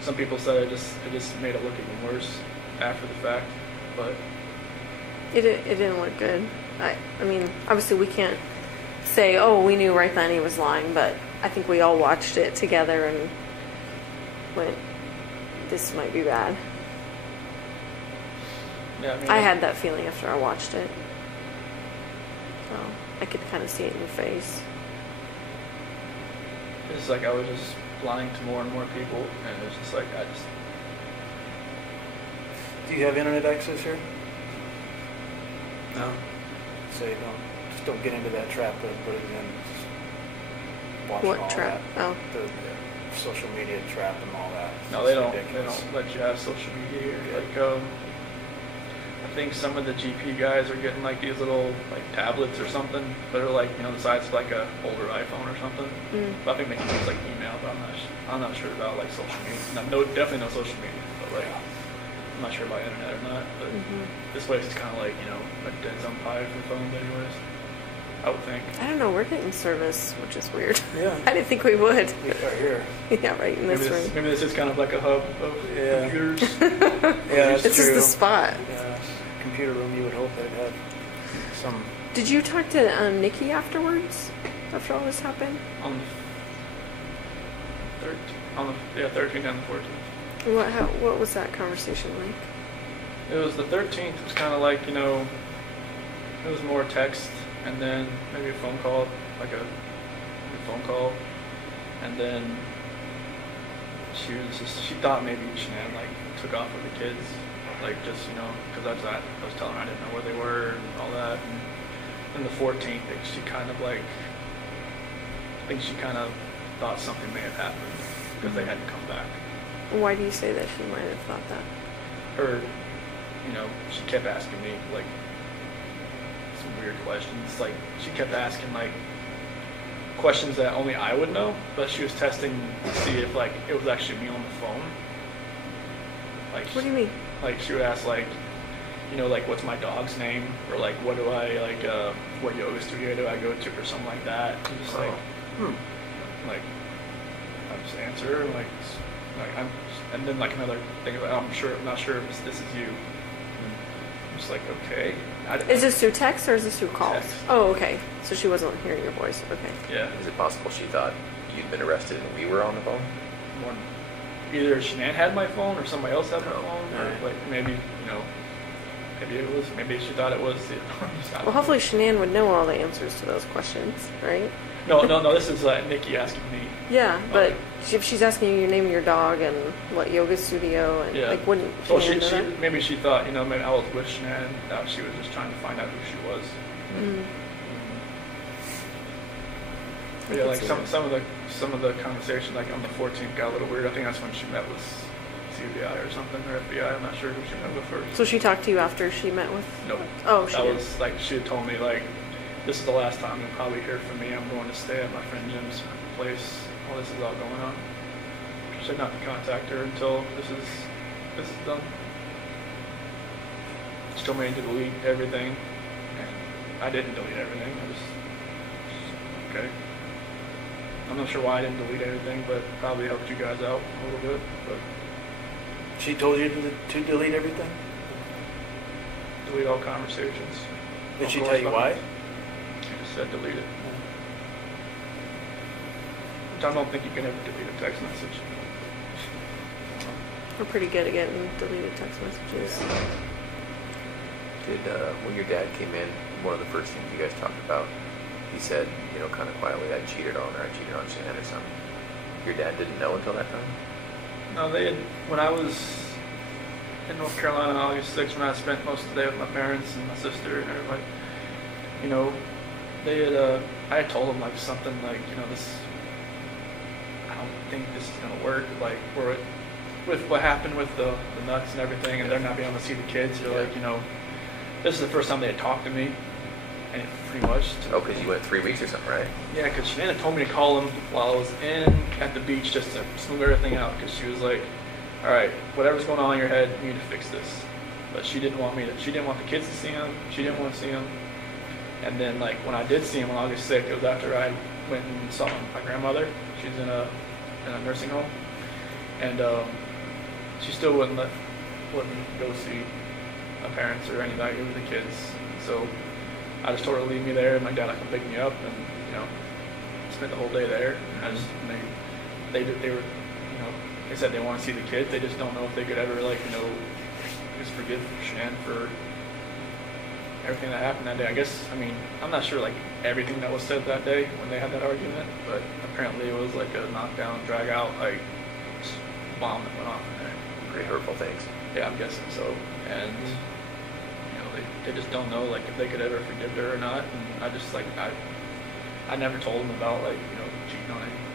Some people said it just made it look even worse after the fact, but It didn't look good. I mean, obviously we can't say, oh, we knew right then he was lying, but I think we all watched it together and went, this might be bad. yeah, I mean, I had that feeling after I watched it. So I could kind of see it in your face. it's like I was just lying to more and more people, and it was just like Do you have internet access here? no. So you don't get into that trap of putting in watching What all trap? that. Oh. The social media trap and all that. No, It's they don't. ridiculous. They don't let you have social media here. Like, I think some of the GP guys are getting like these little like tablets or something that are like the size of like a older iPhone or something. Mm. But I think they can use like email. But I'm not sure about like social media. No, definitely no social media. But like, I'm not sure about internet or not. But this place is kind of like a dead zone pie for phones, anyways. I would think. I don't know, we're getting service, which is weird. Yeah. I didn't think we would. Right here. Yeah, right in this room. Maybe this is kind of like a hub of Yeah. computers. Yeah, that's This true. is the spot. Yeah, computer room. You would hope they'd have some. Did you talk to Nikki afterwards? After all this happened? On the 13th and the 14th. What was that conversation like? It was the 13th. It was kind of like, it was more text and then maybe a phone call, like a phone call. And then she thought maybe Shanann like took off with the kids, like just, because I was telling her I didn't know where they were and all that. And then the 14th, she kind of like, I think she kind of thought something may have happened because they hadn't come back. Why do you say that she might have thought that? Her, she kept asking me like some weird questions. Like she kept asking like questions that only I would know, but she was testing to see if like it was actually me on the phone. Like what do you mean? Like she would ask like, like what's my dog's name, or like what do I like, what yoga studio do I go to, or something like that. And just like, like I just answer like and then like another thing about I'm not sure if this is you. I'm just like, okay. Is this through text or is this through calls? Text. Oh, okay. So she wasn't hearing your voice. Okay. Yeah. Is it possible she thought you'd been arrested and we were on the phone? Either Shanann had my phone or somebody else had my phone, or Right. like maybe maybe she thought it was. Well, hopefully Shanann would know all the answers to those questions, right? No. This is Nikki asking me. Yeah, but Okay. if she's asking you your name of your dog and what yoga studio and Yeah. like wouldn't Well, Shanann know that? maybe she thought maybe I was with Shanann. That she was just trying to find out who she was. Mm. But yeah, like some of the conversation like on the 14th got a little weird. I think that's when she met with CBI or something, or FBI. I'm not sure who she met with first. So she talked to you after she met with? No. Oh, she That did. was like she had told me like, this is the last time you'll probably hear from me. I'm going to stay at my friend Jim's place while this is all going on. She said not to contact her until this is done. She told me to delete everything, and I didn't delete everything. I just okay. I'm not sure why I didn't delete everything, but probably helped you guys out a little bit. But She told you to delete everything? delete all conversations. Did all she tell you why? correspondence. She just said delete it. Which I don't think you can ever delete a text message. We're pretty good at getting deleted text messages. Did when your dad came in, one of the first things you guys talked about, he said, kind of quietly, I cheated on her, I cheated on Shanann or something. Your dad didn't know until that time? No, when I was in North Carolina on August 6th, when I spent most of the day with my parents and my sister and everybody, they had, I had told them like something like, this, I don't think this is going to work, like, with what happened with the nuts and everything, and they're not being able to see the kids, they're like, this is the first time they had talked to me, and pretty much. Oh, because you went 3 weeks or something, right? Yeah, because Shanann told me to call him while I was at the beach just to smooth everything out, because she was like, all right, whatever's going on in your head, you need to fix this. But she didn't want the kids to see him. She didn't want to see him. And then, like, when I did see him on August 6th, it was after I went and saw my grandmother. She's in a nursing home. And she still wouldn't go see my parents or anybody with the kids. So I just told her to leave me there, and my dad would come pick me up, and spent the whole day there. And I just they were they said they want to see the kids. They just don't know if they could ever just forgive Shanann for everything that happened that day. I guess I'm not sure like everything that was said that day when they had that argument, but apparently it was like a knockdown, drag out like bomb that went off in there. Pretty hurtful things. Yeah, I'm guessing so. And they just don't know like if they could ever forgive her or not. And I just like I never told them about like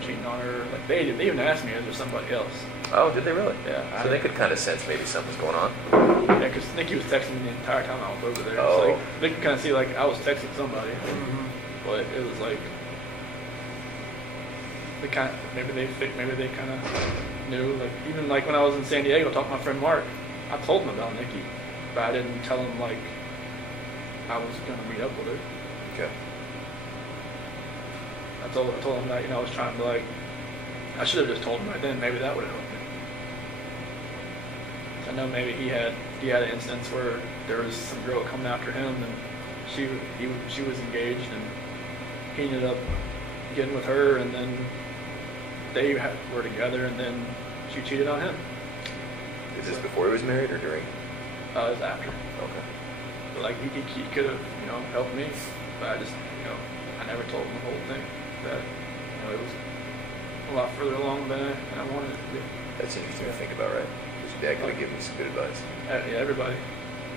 cheating on her. Like they even asked me, is there somebody else? Oh, did they really? Yeah. So they could kind of sense maybe something's going on. Yeah, because Nikki was texting me the entire time I was over there. Oh. So like, they could kind of see like I was texting somebody, but it was like maybe they kind of knew. Like even like when I was in San Diego talking to my friend Mark, I told him about Nikki, but I didn't tell him like I was gonna meet up with her. Okay. I told him that I was trying to like. I should have just told him right then. Maybe that would have helped me. I know maybe he had an instance where there was some girl coming after him, and she was engaged, and he ended up getting with her, and then they were together, and then she cheated on him. Is this before he was married or during? It was after. Okay. But like he could have, helped me, but I just, I never told him the whole thing. That, it was a lot further along than I wanted it to be. That's interesting to think about, right? Because your dad could have given you some good advice. Yeah, everybody.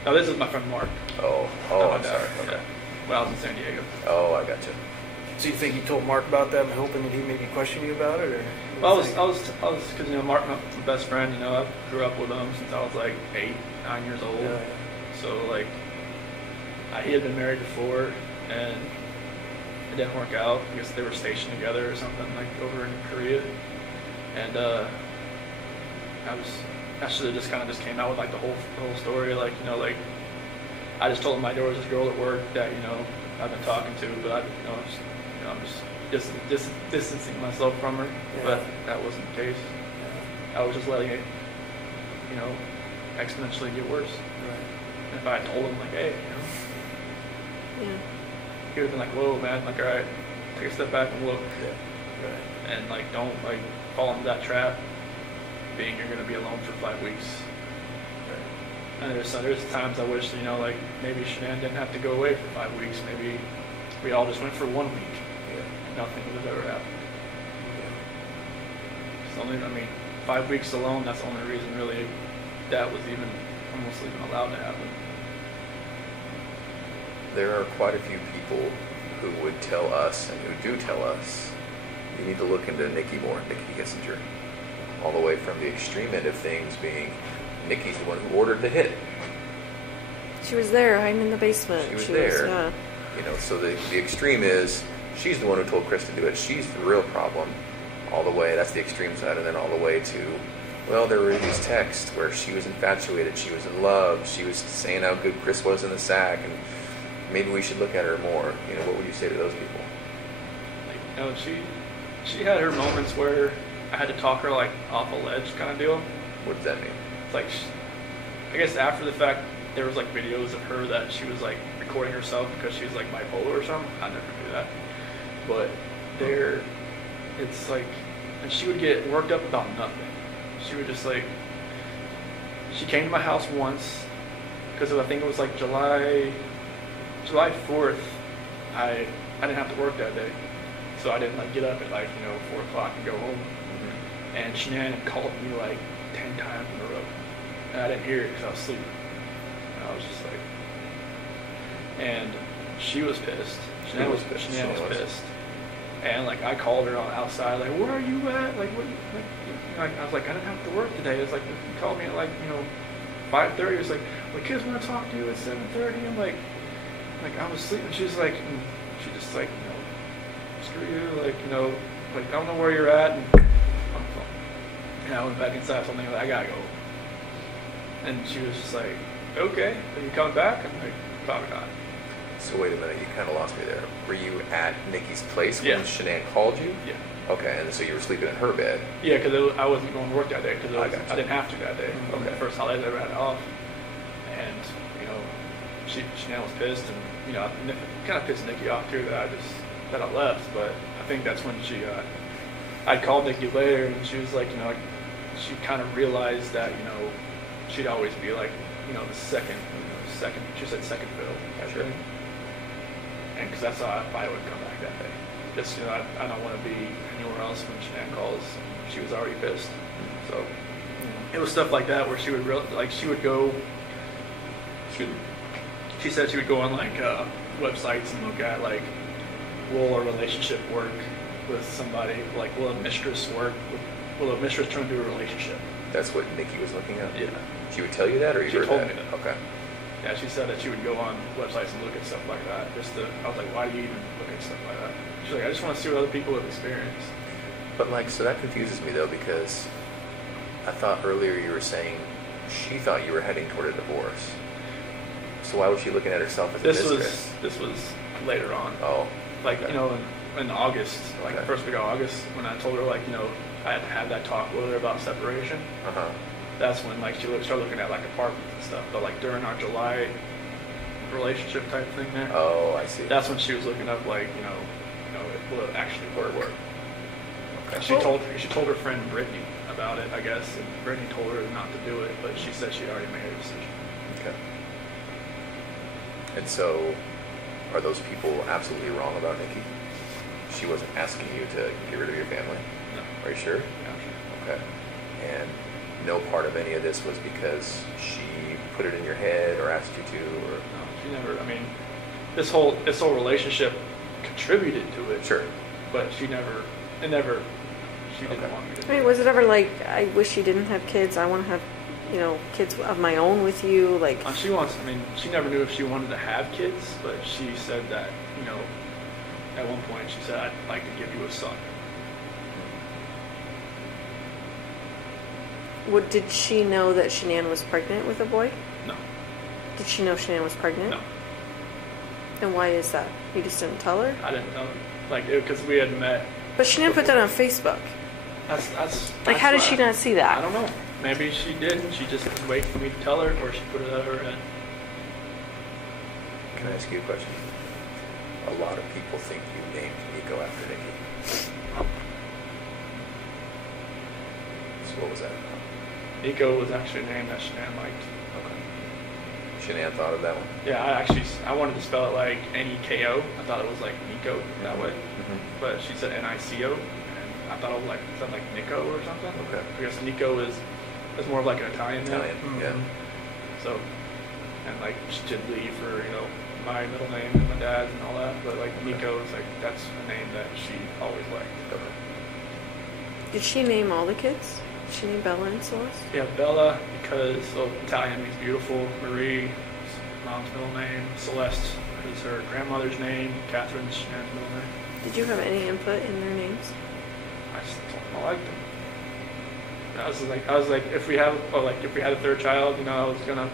Now this is my friend Mark. Oh, My I'm dad. sorry. Okay. Yeah. When I was in San Diego. Oh, I got you. So you think you told Mark about that, hoping that he maybe questioned you about it, or? Well, I was, because Mark, my best friend. I grew up with him since I was like 8, 9 years old. Yeah. So like, he had been married before, and it didn't work out. I guess they were stationed together or something, like over in Korea. And I should have just kind of just came out with like the whole story, like I just told him there was this girl at work that I've been talking to, but I'm just distancing myself from her. Yeah. But that wasn't the case. Yeah. I was just letting it, exponentially get worse. Right. And if I had told him like, hey, Yeah. he would have been like, whoa, man, like, all right, take a step back and look, Yeah. Right. and like don't like fall into that trap, being you're gonna be alone for 5 weeks. And there's times I wish, like maybe Shanann didn't have to go away for 5 weeks. Maybe we all just went for 1 week. Yeah. Nothing would have ever happened. It's only, 5 weeks alone, that's the only reason really that was almost even allowed to happen. There are quite a few people who would tell us and who do tell us you need to look into Nikki more, Nikki Kissinger. All the way from the extreme end of things being Nikki's the one who ordered the hit. She was there, hiding in the basement. She was there. Yeah. So the extreme is she's the one who told Chris to do it. She's the real problem. All the way, that's the extreme side, and then all the way to, well, there were these texts where she was infatuated, she was in love, she was saying how good Chris was in the sack, and maybe we should look at her more. What would you say to those people? Like, she had her moments where I had to talk her like off a ledge kind of deal. What does that mean? It's like, I guess after the fact, there was like videos of her that she was like recording herself because she was like bipolar or something. I never knew that. But it's like, and she would get worked up about nothing. She would just like, she came to my house once because I think it was like July 4th. I didn't have to work that day. So I didn't like get up at like, 4 o'clock and go home. Mm-hmm. And Shanann had called me like 10 times in a row. And I didn't hear it because I was sleeping. And I was just like, and she was pissed. Shanann was pissed. And like I called her outside, like, where are you at? Like, what? Like, I was like, I didn't have to work today. It's like, you called me at like 5:30. It's like, well, kids want to talk to you at 7:30. I'm like I was sleeping. She's like, she just like, screw you, like, like I don't know where you're at. And on the phone. And I went back inside. Something like, I gotta go. And she was just like, okay, are you coming back? I'm like, probably not. So wait a minute, you kind of lost me there. Were you at Nikki's place when Yeah. Shanann called you? Yeah. Okay, and so you were sleeping in her bed. Yeah, because I wasn't going to work that day because I got you. I didn't have to that day. Okay. The first holiday I ever had off. And, Shanann was pissed, and, I kind of pissed Nikki off too that I left. But I think that's when I called Nikki later, and she was like, she kind of realized that, she'd always be like, the second, she said second fiddle. Sure. And because that's how I would come back that day. Just, I don't want to be anywhere else when Shanann calls. She was already pissed. So it was stuff like that where she would she would go. She said she would go on like websites and look at like, will a relationship work with somebody? Like, will a mistress work? Will a mistress turn into a relationship? That's what Nikki was looking at? Yeah. She would tell you that, or you She heard told that? me that. Okay. Yeah, she said that she would go on websites and look at stuff like that. I was like, why do you even look at stuff like that? She's like, I just want to see what other people have experienced. But so that confuses me though, because I thought earlier you were saying she thought you were heading toward a divorce. So why was she looking at herself as a mistress? This was later on. Oh. Like, okay. In August, like Okay. the first week of August, when I told her, like, I had to have that talk with her about separation. Uh-huh. That's when, like, she started looking at, like, apartments and stuff. But, like, during our July relationship type thing there. Oh, I see. That's when she was looking up, like, will it actually work? Okay. And she told her friend Brittany about it, I guess, and Brittany told her not to do it, but she said she already made her decision. Okay. And so, are those people absolutely wrong about Nikki? She wasn't asking you to get rid of your family? No. Are you sure? Yeah, I'm sure. Okay. And no part of any of this was because she put it in your head or asked you to, or? No, she never, I mean, this whole relationship contributed to it. Sure. But she didn't Okay. want me to. I mean, was it ever like, I wish you didn't have kids, I want to have, you know, kids of my own with you, like? She never knew if she wanted to have kids, but she said that, you know, at one point she said, I'd like to give you a son. Did she know that Shanann was pregnant with a boy? No. Did she know Shanann was pregnant? No. And why is that? You just didn't tell her? I didn't tell her. Like, because we had met. But Shanann put that on Facebook. That's Like, how did why- she not see I that? don't know. Maybe she did, and she just was waiting for me to tell her, or she put it out of her head. Can I ask you a question? A lot of people think you named Nico after Nikki. So what was that about? Nico was actually a name that Shanann liked. Okay. Shanann thought of that one? Yeah, I wanted to spell it like N-E-K-O. I thought it was like Nico that way. Mm-hmm. But she said N-I-C-O, and I thought it was like something like Nico or something. Okay. I guess Nico is more of like an Italian name. Italian, yeah. So, and like she did leave for, you know, my middle name and my dad's and all that, but like Nico is like, that's a name that she always liked. Okay. Did she name all the kids? Did she name Bella and Celeste? Yeah, Bella, because Italian means beautiful. Marie, mom's middle name. Celeste is her grandmother's name. Catherine's Shannon's middle name. Did you have any input in their names? I just liked them. I was like, if we had a third child, you know, I was gonna,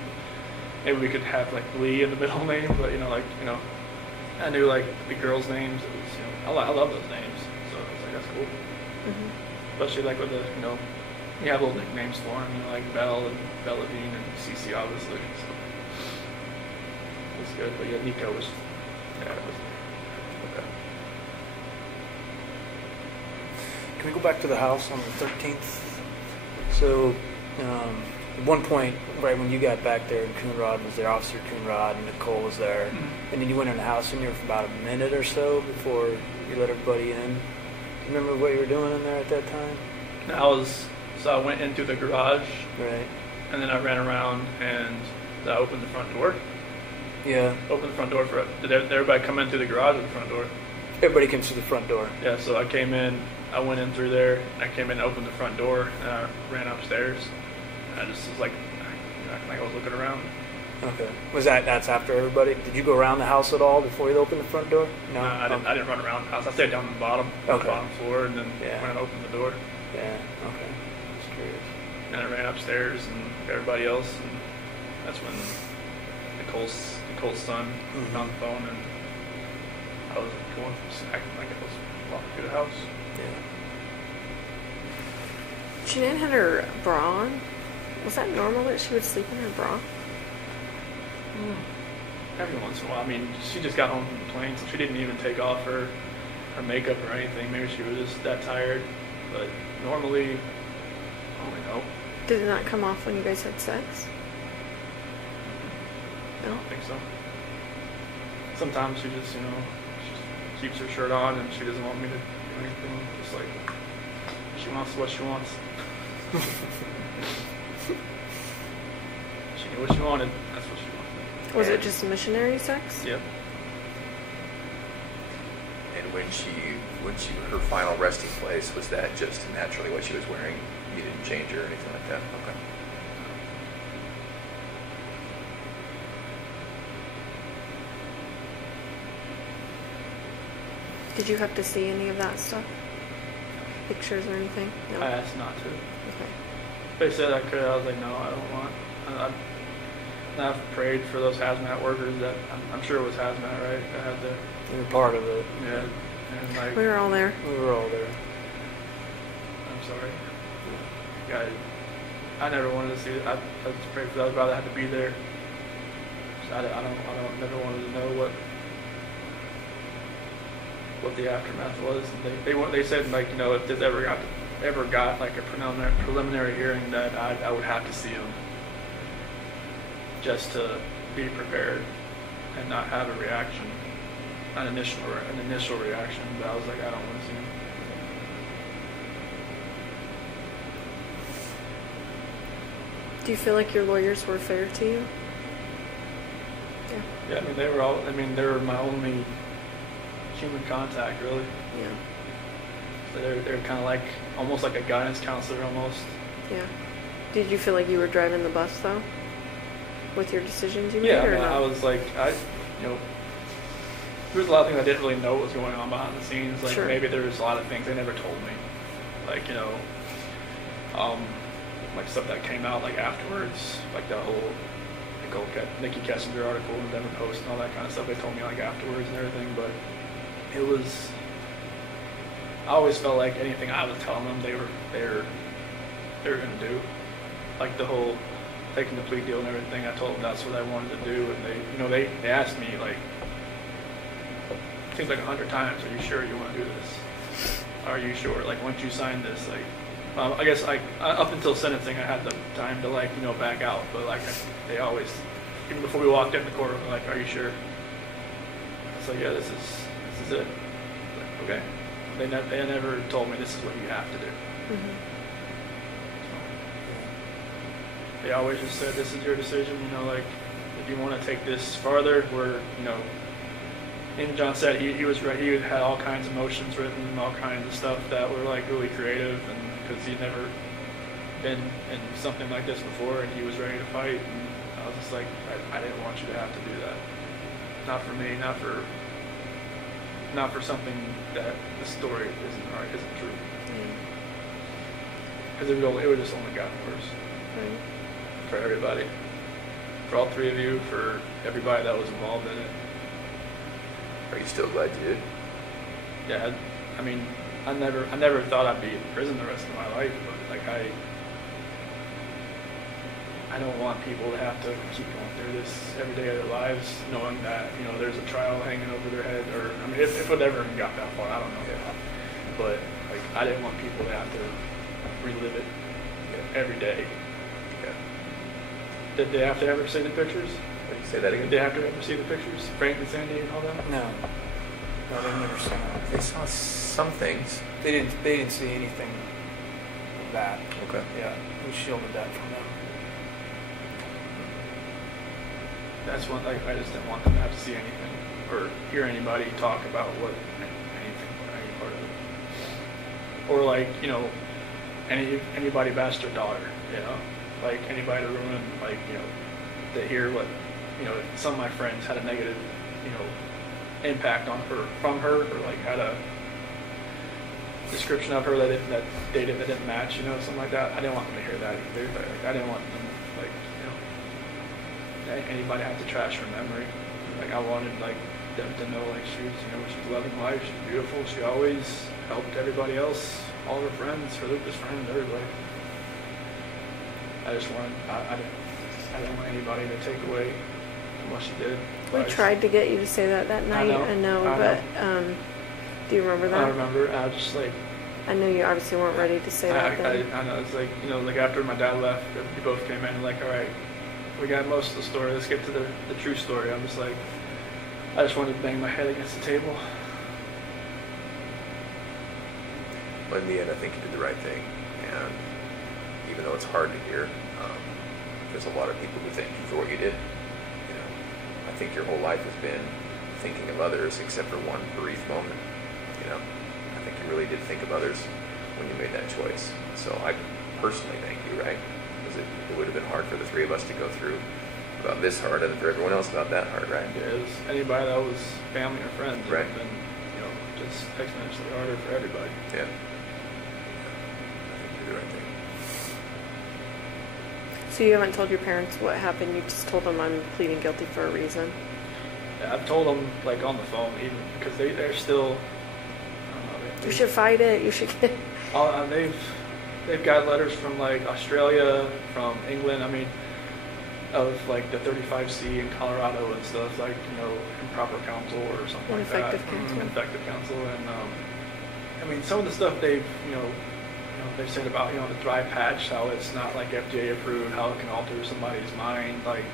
maybe we could have like Lee in the middle name, but I knew like the girls' names. It was, you know, I love those names, so I was like, that's cool. Mm-hmm. Especially like with the, you know, you have little nicknames for them, you know, like Belle and Belladine and Cece, obviously. So it was good, but yeah, Nico was, yeah, it was Okay. Can we go back to the house on the 13th? So, at one point, right when you got back there, and Coonrod was there, Officer Coonrod, and Nicole was there, and then you went in the house in there for about a minute or so before you let everybody in. Remember what you were doing in there at that time? So I went into the garage, Right. and then I ran around and I opened the front door. Yeah. Opened the front door did everybody come in through the garage or the front door? Everybody comes through the front door. Yeah, so I came in, I went in through there, I came in and opened the front door, and I ran upstairs. And I just was like I was looking around. Okay. That's after everybody? Did you go around the house at all before you opened the front door? No, I didn't run around the house. I stayed down on the bottom floor, and then went and opened the door. Yeah. Okay. Just curious. And I ran upstairs and everybody else, and that's when Nicole's son Mm-hmm. found the phone, and I was going acting like I was walking through the house. Yeah. Shanann had her bra on. Was that normal that she would sleep in her bra? Every once in a while. I mean, she just got home from the plane, so she didn't even take off her makeup or anything. Maybe she was just that tired. But normally, I don't really know. Did it not come off when you guys had sex? I No? don't think so. Sometimes she just, she keeps her shirt on and she doesn't want me to do anything. Just like, she wants what she wants. She knew what she wanted. That's what she wanted. Was it just missionary sex? Yep. And when her final resting place, was that just naturally what she was wearing? You didn't change her or anything like that? Okay. Did you have to see any of that stuff? Pictures or anything? No? I asked not to. Okay. They said I could. I was like, no, I don't want. I've prayed for those hazmat workers that I'm sure it was hazmat, right? That had the You were part of it. yeah, and like We were all there. We were all there. I'm sorry, yeah, I never wanted to see it. I just prayed for that. I'd rather have to be there. So I don't never wanted to know what the aftermath was. And they said, like, if this ever got ever got like a preliminary hearing, that I would have to see him just to be prepared and not have a reaction, an initial reaction. But I was like, I don't want to see him. Do you feel like your lawyers were fair to you? Yeah. Yeah, I mean, they were my only human contact, really. Yeah. So they're kind of like, almost like a guidance counselor, almost. Yeah. Did you feel like you were driving the bus, though? With your decisions you made, Yeah, or I mean, no? I was like, there's a lot of things I didn't really know what was going on behind the scenes. Like, Sure. maybe there was a lot of things they never told me. Like, like stuff that came out like afterwards, like that whole Nikki Kessinger article in the Denver Post and all that kind of stuff. They told me like afterwards and everything, but it was. I always felt like anything I was telling them, they were gonna do. Like the whole taking the plea deal and everything. I told them that's what I wanted to do, and they asked me like, it seems like 100 times, "Are you sure you want to do this? Are you sure? Like, once you sign this, like." I guess up until sentencing, I had the time to back out, but they always, even before we walked in the courtroom, they're like, "Are you sure?" So yeah, this is it. Like, okay. They never told me this is what you have to do. Mm-hmm. So, they always just said, "This is your decision. Like, if you want to take this farther, And John said he was right. He had all kinds of motions written, all kinds of stuff that were like really creative, and because he'd never been in something like this before, and he was ready to fight. And I was just like, I didn't want you to have to do that. Not for me. Not for something that the story isn't true. Because it would just only gotten worse. Right. For everybody, for all three of you, for everybody that was involved in it. Are you still glad you did? Yeah, I mean, I never thought I'd be in prison the rest of my life, but like I don't want people to have to keep going through this every day of their lives, knowing that there's a trial hanging over their head, or I mean, if it ever got that far, I don't know. Yeah. But like, I didn't want people to have to relive it every day. Yeah. Did they have to ever see the pictures? Say that again? Did they have to ever see the pictures? Frank and Sandy and all that? No, they've never seen it. They saw some things. They didn't see anything of that. Okay. Yeah, we shielded that from them. That's one. Like, I just didn't want them to have to see anything or hear anybody talk about anything or any part of it. Or like anybody bash their daughter. Like anybody to ruin to hear what some of my friends had a negative impact on her from her, or like had a description of her that didn't match, something like that. I didn't want them to hear that either. Like, I didn't want them anybody have to trash her memory. Like, I wanted them to know she's loving life, she's beautiful, she always helped everybody else, all of her friends, her Lucas friends, everybody. I just wanted I didn't want anybody to take away from what she did. We tried to get you to say that night. I know. But do you remember that? I remember. I was just like, I know you obviously weren't ready to say that then. I know. It's like, like after my dad left, we both came in like, all right, we got most of the story. Let's get to the true story. I'm just like, I just wanted to bang my head against the table. But in the end, I think you did the right thing. And even though it's hard to hear, there's a lot of people who thank you for what you did. I think your whole life has been thinking of others, except for one brief moment. I think you really did think of others when you made that choice. So I personally thank you, right? Because it would have been hard for the three of us to go through about this hard, and for everyone else about that hard, right? Yeah, it was anybody that was family or friends. Right. And just exponentially harder for everybody. Yeah. I think you did the right thing. So you haven't told your parents what happened? You just told them I'm pleading guilty for a reason? Yeah, I've told them on the phone, even because they're still. You should fight it. You should get. They've got letters from Australia, from England. I mean, of the 35C in Colorado and stuff, improper counsel or something like that. Ineffective counsel. Ineffective counsel, and I mean, some of the stuff they've they said about, the dry patch, how it's not like FDA approved, how it can alter somebody's mind, like,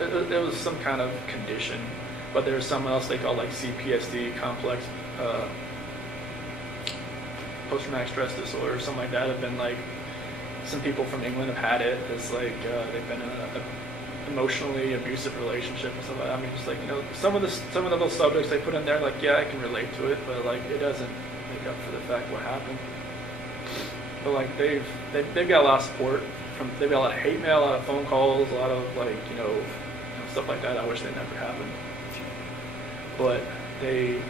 it was some kind of condition, but there's something else they call like CPSD, complex post-traumatic stress disorder, or something like that. Have been like, some people from England have had it. It's like they've been in an emotionally abusive relationship and stuff like that. I mean, just like, some of those subjects they put in there, like, yeah, I can relate to it, but like it doesn't make up for the fact what happened. But like they've got a lot of support they've got a lot of hate mail, a lot of phone calls, a lot of like stuff like that. I wish they never happened, but they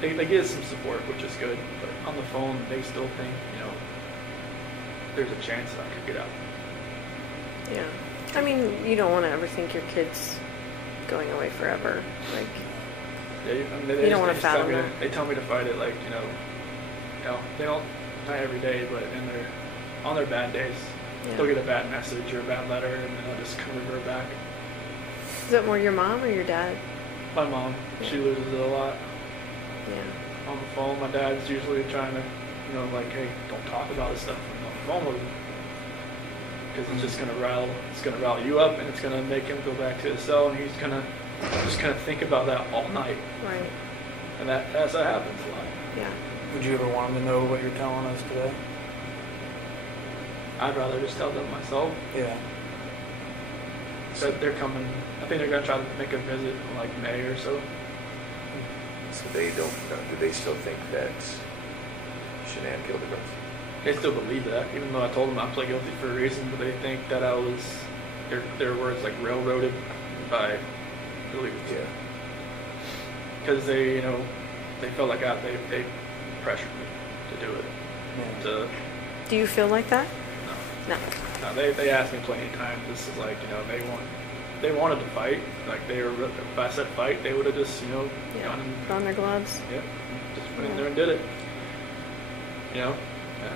get some support, which is good. But on the phone, they still think there's a chance that I could get out. Yeah. I mean, you don't want to ever think your kid's going away forever. Like, yeah, you don't want to fathom that. They tell me to fight it, like, they don't, not every day, but on their bad days, they'll get a bad message or a bad letter, and then they'll just kind of revert back. Is it more your mom or your dad? My mom. Yeah. She loses it a lot. Yeah. On the phone, my dad's usually trying to, like, hey, don't talk about this stuff on the phone with him. Because it's just gonna rile you up, and it's gonna make him go back to his cell, and he's gonna think about that all night. Right. And that happens a lot. Yeah. Would you ever want them to know what you're telling us today? I'd rather just tell them myself. Yeah. So they're coming. I think they're gonna try to make a visit in like May or so. So they don't. Do they still think that Shanann killed the girls? They still believe that, even though I told them I pled guilty for a reason. But they think that I was their words like railroaded by belief. Yeah. Because they felt like they pressured me to do it. Yeah. Do you feel like that? No. No, they asked me plenty of times. This is like, they wanted to fight. Like, if I said fight, they would have just, gone and... Put on their gloves? Yep. Just went in there and did it. Yeah,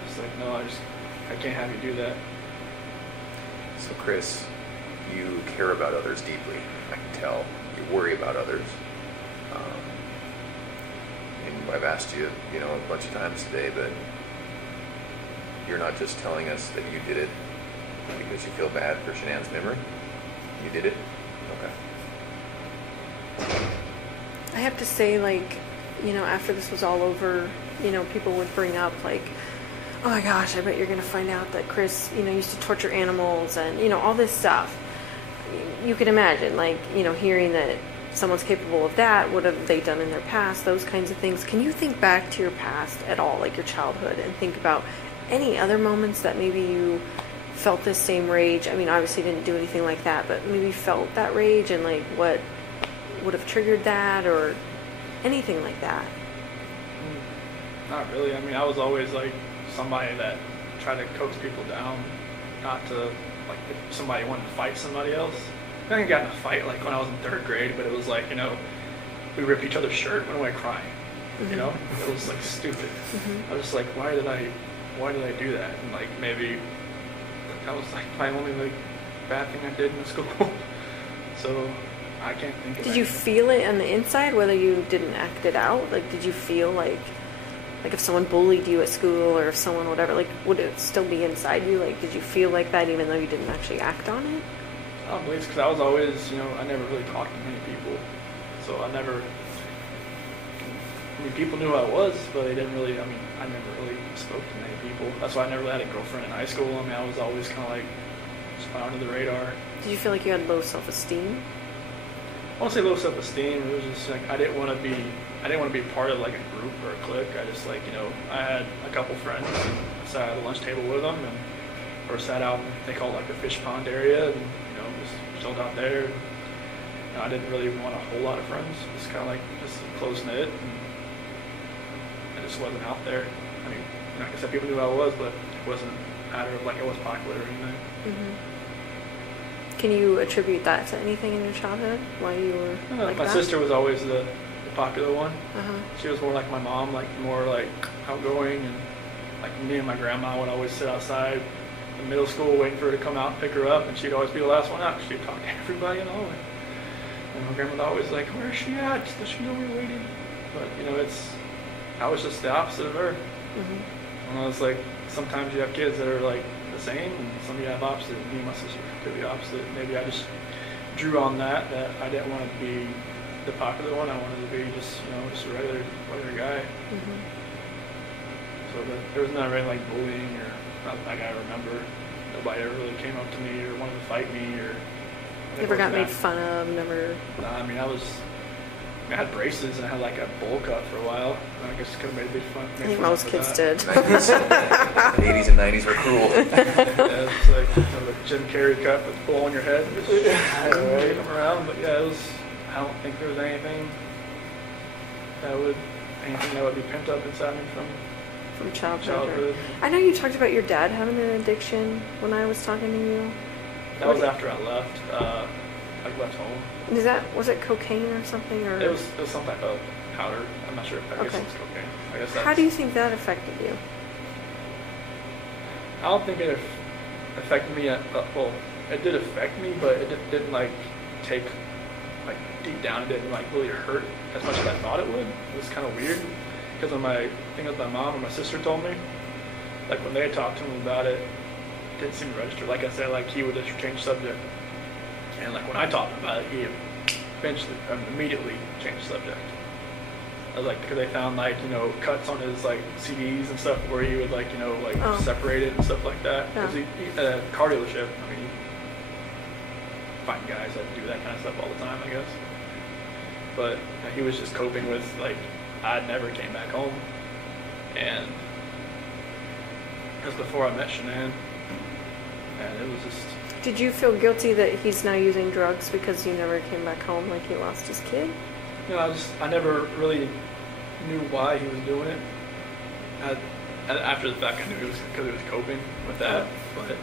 it's like, no, I can't have you do that. So, Chris, you care about others deeply. I can tell. You worry about others. And I've asked you, a bunch of times today, but you're not just telling us that you did it because you feel bad for Shanann's memory. You did it? Okay. I have to say, like, after this was all over, people would bring up, like, oh my gosh, I bet you're going to find out that Chris, used to torture animals and, all this stuff. You can imagine, like, hearing that someone's capable of that, what have they done in their past, those kinds of things. Can you think back to your past at all, like your childhood, and think about any other moments that maybe you felt this same rage? I mean, obviously didn't do anything like that, but maybe felt that rage, and like what would have triggered that, or anything like that? Not really. I mean, I was always like somebody that tried to coax people down, not to, like, if somebody wanted to fight somebody else. I think I got in a fight like when I was in 3rd grade, but it was like, we ripped each other's shirt, went away crying. Mm-hmm. It was like stupid. Mm-hmm. I was just like, why did I do that? And like, maybe that was like my only like bad thing I did in school. So I can't think of Did you feel it on the inside, whether you didn't act it out? Like, did you feel like if someone bullied you at school, or if someone whatever, like, would it still be inside you? Like, did you feel like that even though you didn't actually act on it? I don't believe it's because I was always, I never really talked to many people. So people knew who I was, but they didn't really, I never really spoke to many people. That's why I never really had a girlfriend in high school. I was always kind of like, just fly under the radar. Did you feel like you had low self-esteem? I won't say low self-esteem. It was just like, I didn't want to be part of like a group or a clique. I just like, I had a couple friends, and I sat at the lunch table with them, or sat out, they call it like the fish pond area, and, just chilled out there. And, I didn't really want a whole lot of friends. Just kind of like, just close-knit, and I just wasn't out there. I mean, like I said, people knew who I was, but it wasn't a matter of like I was popular or anything. Mm-hmm. Can you attribute that to anything in your childhood? Why you were like my that? sister was always the popular one. Uh-huh. She was more like my mom, like more like outgoing, and like me and my grandma would always sit outside in middle school waiting for her to come out and pick her up, and she'd always be the last one out. She'd talk to everybody in the hallway. And my grandmother always like, where is she at? Does she know we're waiting? But, I was just the opposite of her. Mm-hmm. And I was like, sometimes you have kids that are like the same, and some of you have opposite. Me and my sister were completely opposite. Maybe I just drew on that I didn't want to be the popular one. I wanted to be just a regular guy. Mm-hmm. So there was not really like bullying or not like I remember. Nobody ever really came up to me or wanted to fight me or. Never got made fun of. Never. Nah, I had braces and I had like a bowl cut for a while. I guess it could have made big fun. I think most kids did. The 80s and 90s were cruel. Yeah, it's like the Jim Carrey cut with the bowl on your head. Just wave them around. But yeah, I don't think there was anything that would be pent up inside me from childhood. I know you talked about your dad having an addiction when I was talking to you. That was after I left. I left home. Was it cocaine or something? Or it was some type of powder. I'm not sure. I guess it was cocaine. I guess How do you think that affected you? I don't think it affected me. Well, it did affect me, but it didn't like take like deep down. It didn't like really hurt as much as I thought it would. It was kind of weird because when my mom and my sister told me, like when they talked to me about it, it didn't seem to register. Like I said, like he would just change subject, and like when I talked about it, he immediately changed subject. I was like, because they found like cuts on his like CDs and stuff where he would like separate it and stuff like that. Because he at a car dealership, I mean, you find guys that do that kind of stuff all the time, I guess. But he was just coping with like I never came back home, and it was before I met Shanann, and it was just. Did you feel guilty that he's now using drugs because you never came back home, like he lost his kid? I never really knew why he was doing it. After the fact, I knew it was because he was coping with that, but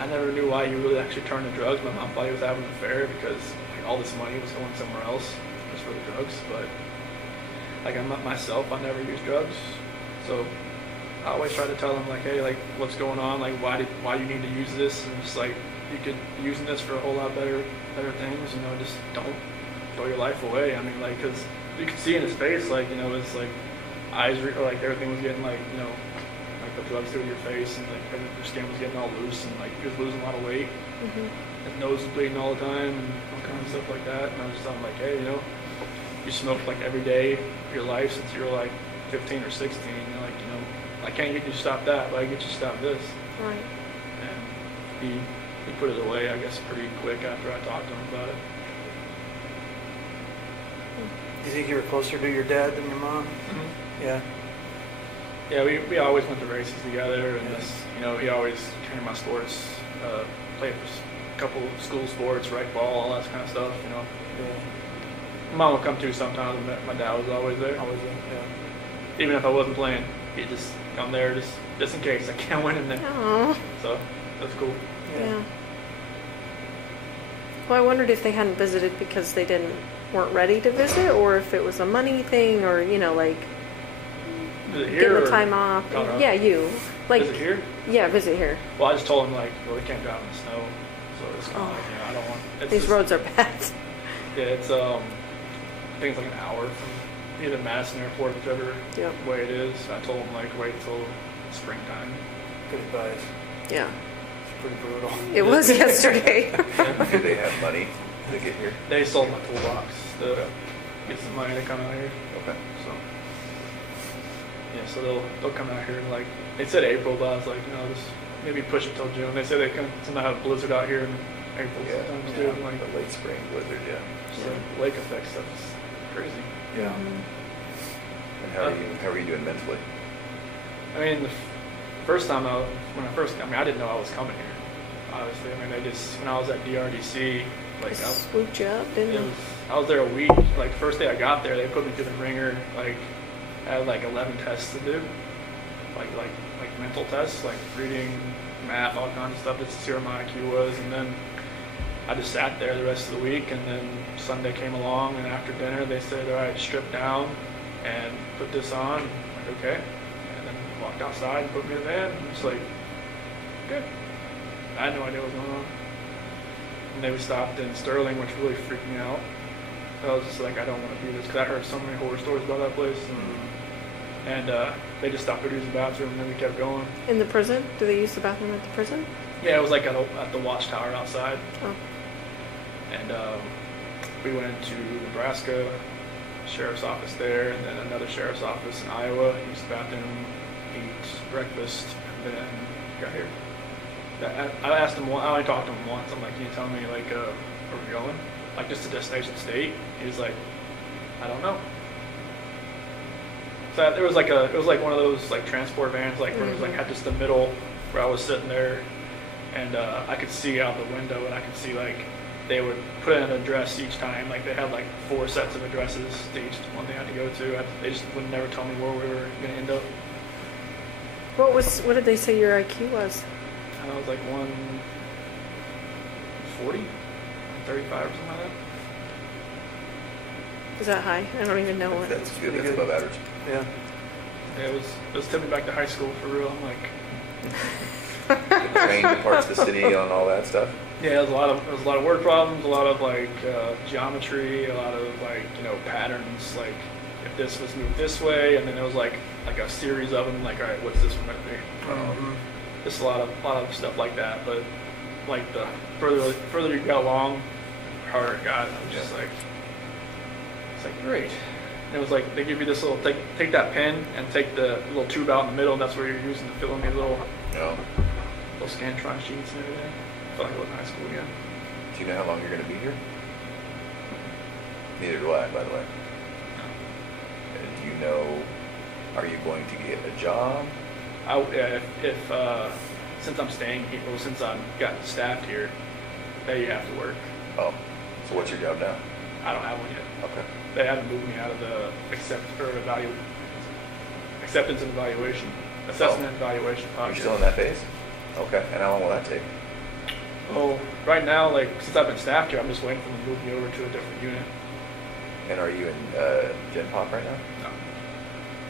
I never knew why he really actually turned to drugs. My mom thought he was having an affair because like, all this money was going somewhere else just for the drugs. But like myself, I never used drugs, so I always try to tell him like, hey, like what's going on? Like why you need to use this? And just like you could be using this for a whole lot better things. Just don't throw your life away. I mean, like, because you could see in his face, like, it's like eyes, like everything was getting like, like the drugs do to your face, and like your skin was getting all loose, and like he was losing a lot of weight. Mm-hmm. His nose was bleeding all the time, and all kinds of stuff like that. And I was just telling him like, hey, you smoked like every day of your life since you were like 15 or 16. You're like, I can't get you to stop that, but I can get you to stop this. Right. And he put it away, I guess, pretty quick after I talked to him about it. Do you think you were closer to your dad than your mom? Mm-hmm. Yeah. Yeah, we always went to races together, and just, he always came to my sports, played for a couple school sports, rec ball, all that kind of stuff, Yeah. My mom would come too sometimes, and my dad was always there. Always there, yeah. Even if I wasn't playing, he'd just come there just in case I can't win in there. Aww. So that's cool. Yeah. Well, I wondered if they hadn't visited because they weren't ready to visit, or if it was a money thing, or like visit here getting the time off. Yeah, you like visit here. Yeah, visit here. Well, I just told him like, we can't drive in the snow, so it's kind of like, I don't want. These roads are bad. Yeah, it's I think it's like an hour from either Madison Airport, whichever way it is. I told him like wait till springtime. Good advice. Yeah. It's pretty brutal. It was yesterday. Do they have money to get here? They sold my toolbox to get some money to come out here. Okay. So yeah, so they'll come out here and like they said April, but I was like, just maybe push it till June. They said they can sometimes have a blizzard out here in April sometimes too. Like the late spring blizzard, so lake effect stuff is crazy. Yeah. Mm-hmm. And how are you doing mentally? I mean, the first time I didn't know I was coming here. Obviously, I mean, when I was at DRDC, like They swooped you up, didn't they? I was there a week. Like first day I got there, they put me through the ringer. Like I had like 11 tests to do, like mental tests, like reading, math, all kinds of stuff just to see where my IQ was. And then I just sat there the rest of the week. And then Sunday came along, and after dinner they said, "All right, strip down and put this on." I'm like, okay. And then walked outside and put me in the van. And it's like, good. I had no idea what was going on. and they stopped in Sterling, which really freaked me out. I was just like, I don't want to do this because I heard so many horror stories about that place. And they just stopped to use the bathroom, and then we kept going. In the prison? Do they use the bathroom at the prison? Yeah, it was like at the watchtower outside. Oh. And we went into Nebraska, sheriff's office there, and then another sheriff's office in Iowa. Used the bathroom, eat breakfast, and then got here. I asked him, I only talked to him once. I'm like, can you tell me, like, where we're going? Like, just to Destination State? He was like, I don't know. So it was like one of those, like, transport vans, like, where it was, like, had just the middle where I was sitting there, and I could see out the window, and I could see, like, they would put in an address each time. Like, they had, like, 4 sets of addresses to each one they had to go to. They just would never tell me where we were going to end up. What did they say your IQ was? I was like 140, 135 or something like that. Is that high? I don't even know what. That's good. That's above average. Yeah. Yeah, it was tipping back to high school for real. I'm like, Trained in parts of the city on all that stuff. yeah, there was a lot of word problems, a lot of like geometry, a lot of like patterns. Like if this was moved this way, and then there was like a series of them. Like, all right, what's this one going to be? Just a lot of stuff like that. But like the further you got along, the harder it got. And I was just like, it's like great. And it was like they give you this little take that pen and take the little tube out in the middle, and that's where you're using to fill in these little Scantron sheets and everything. I felt like I was in high school again. Do you know how long you're going to be here? Neither do I, by the way. Do you know, are you going to get a job? If since I'm staying here, well, since I've gotten staffed here, you have to work. Oh, so what's your job now? I don't have one yet. Okay. They haven't moved me out of the acceptance and evaluation, assessment and evaluation You're process. still in that phase? Okay. And how long will that take? Oh, right now, like since I've been staffed here, I'm just waiting for them to move me over to a different unit. And are you in Gen Pop right now?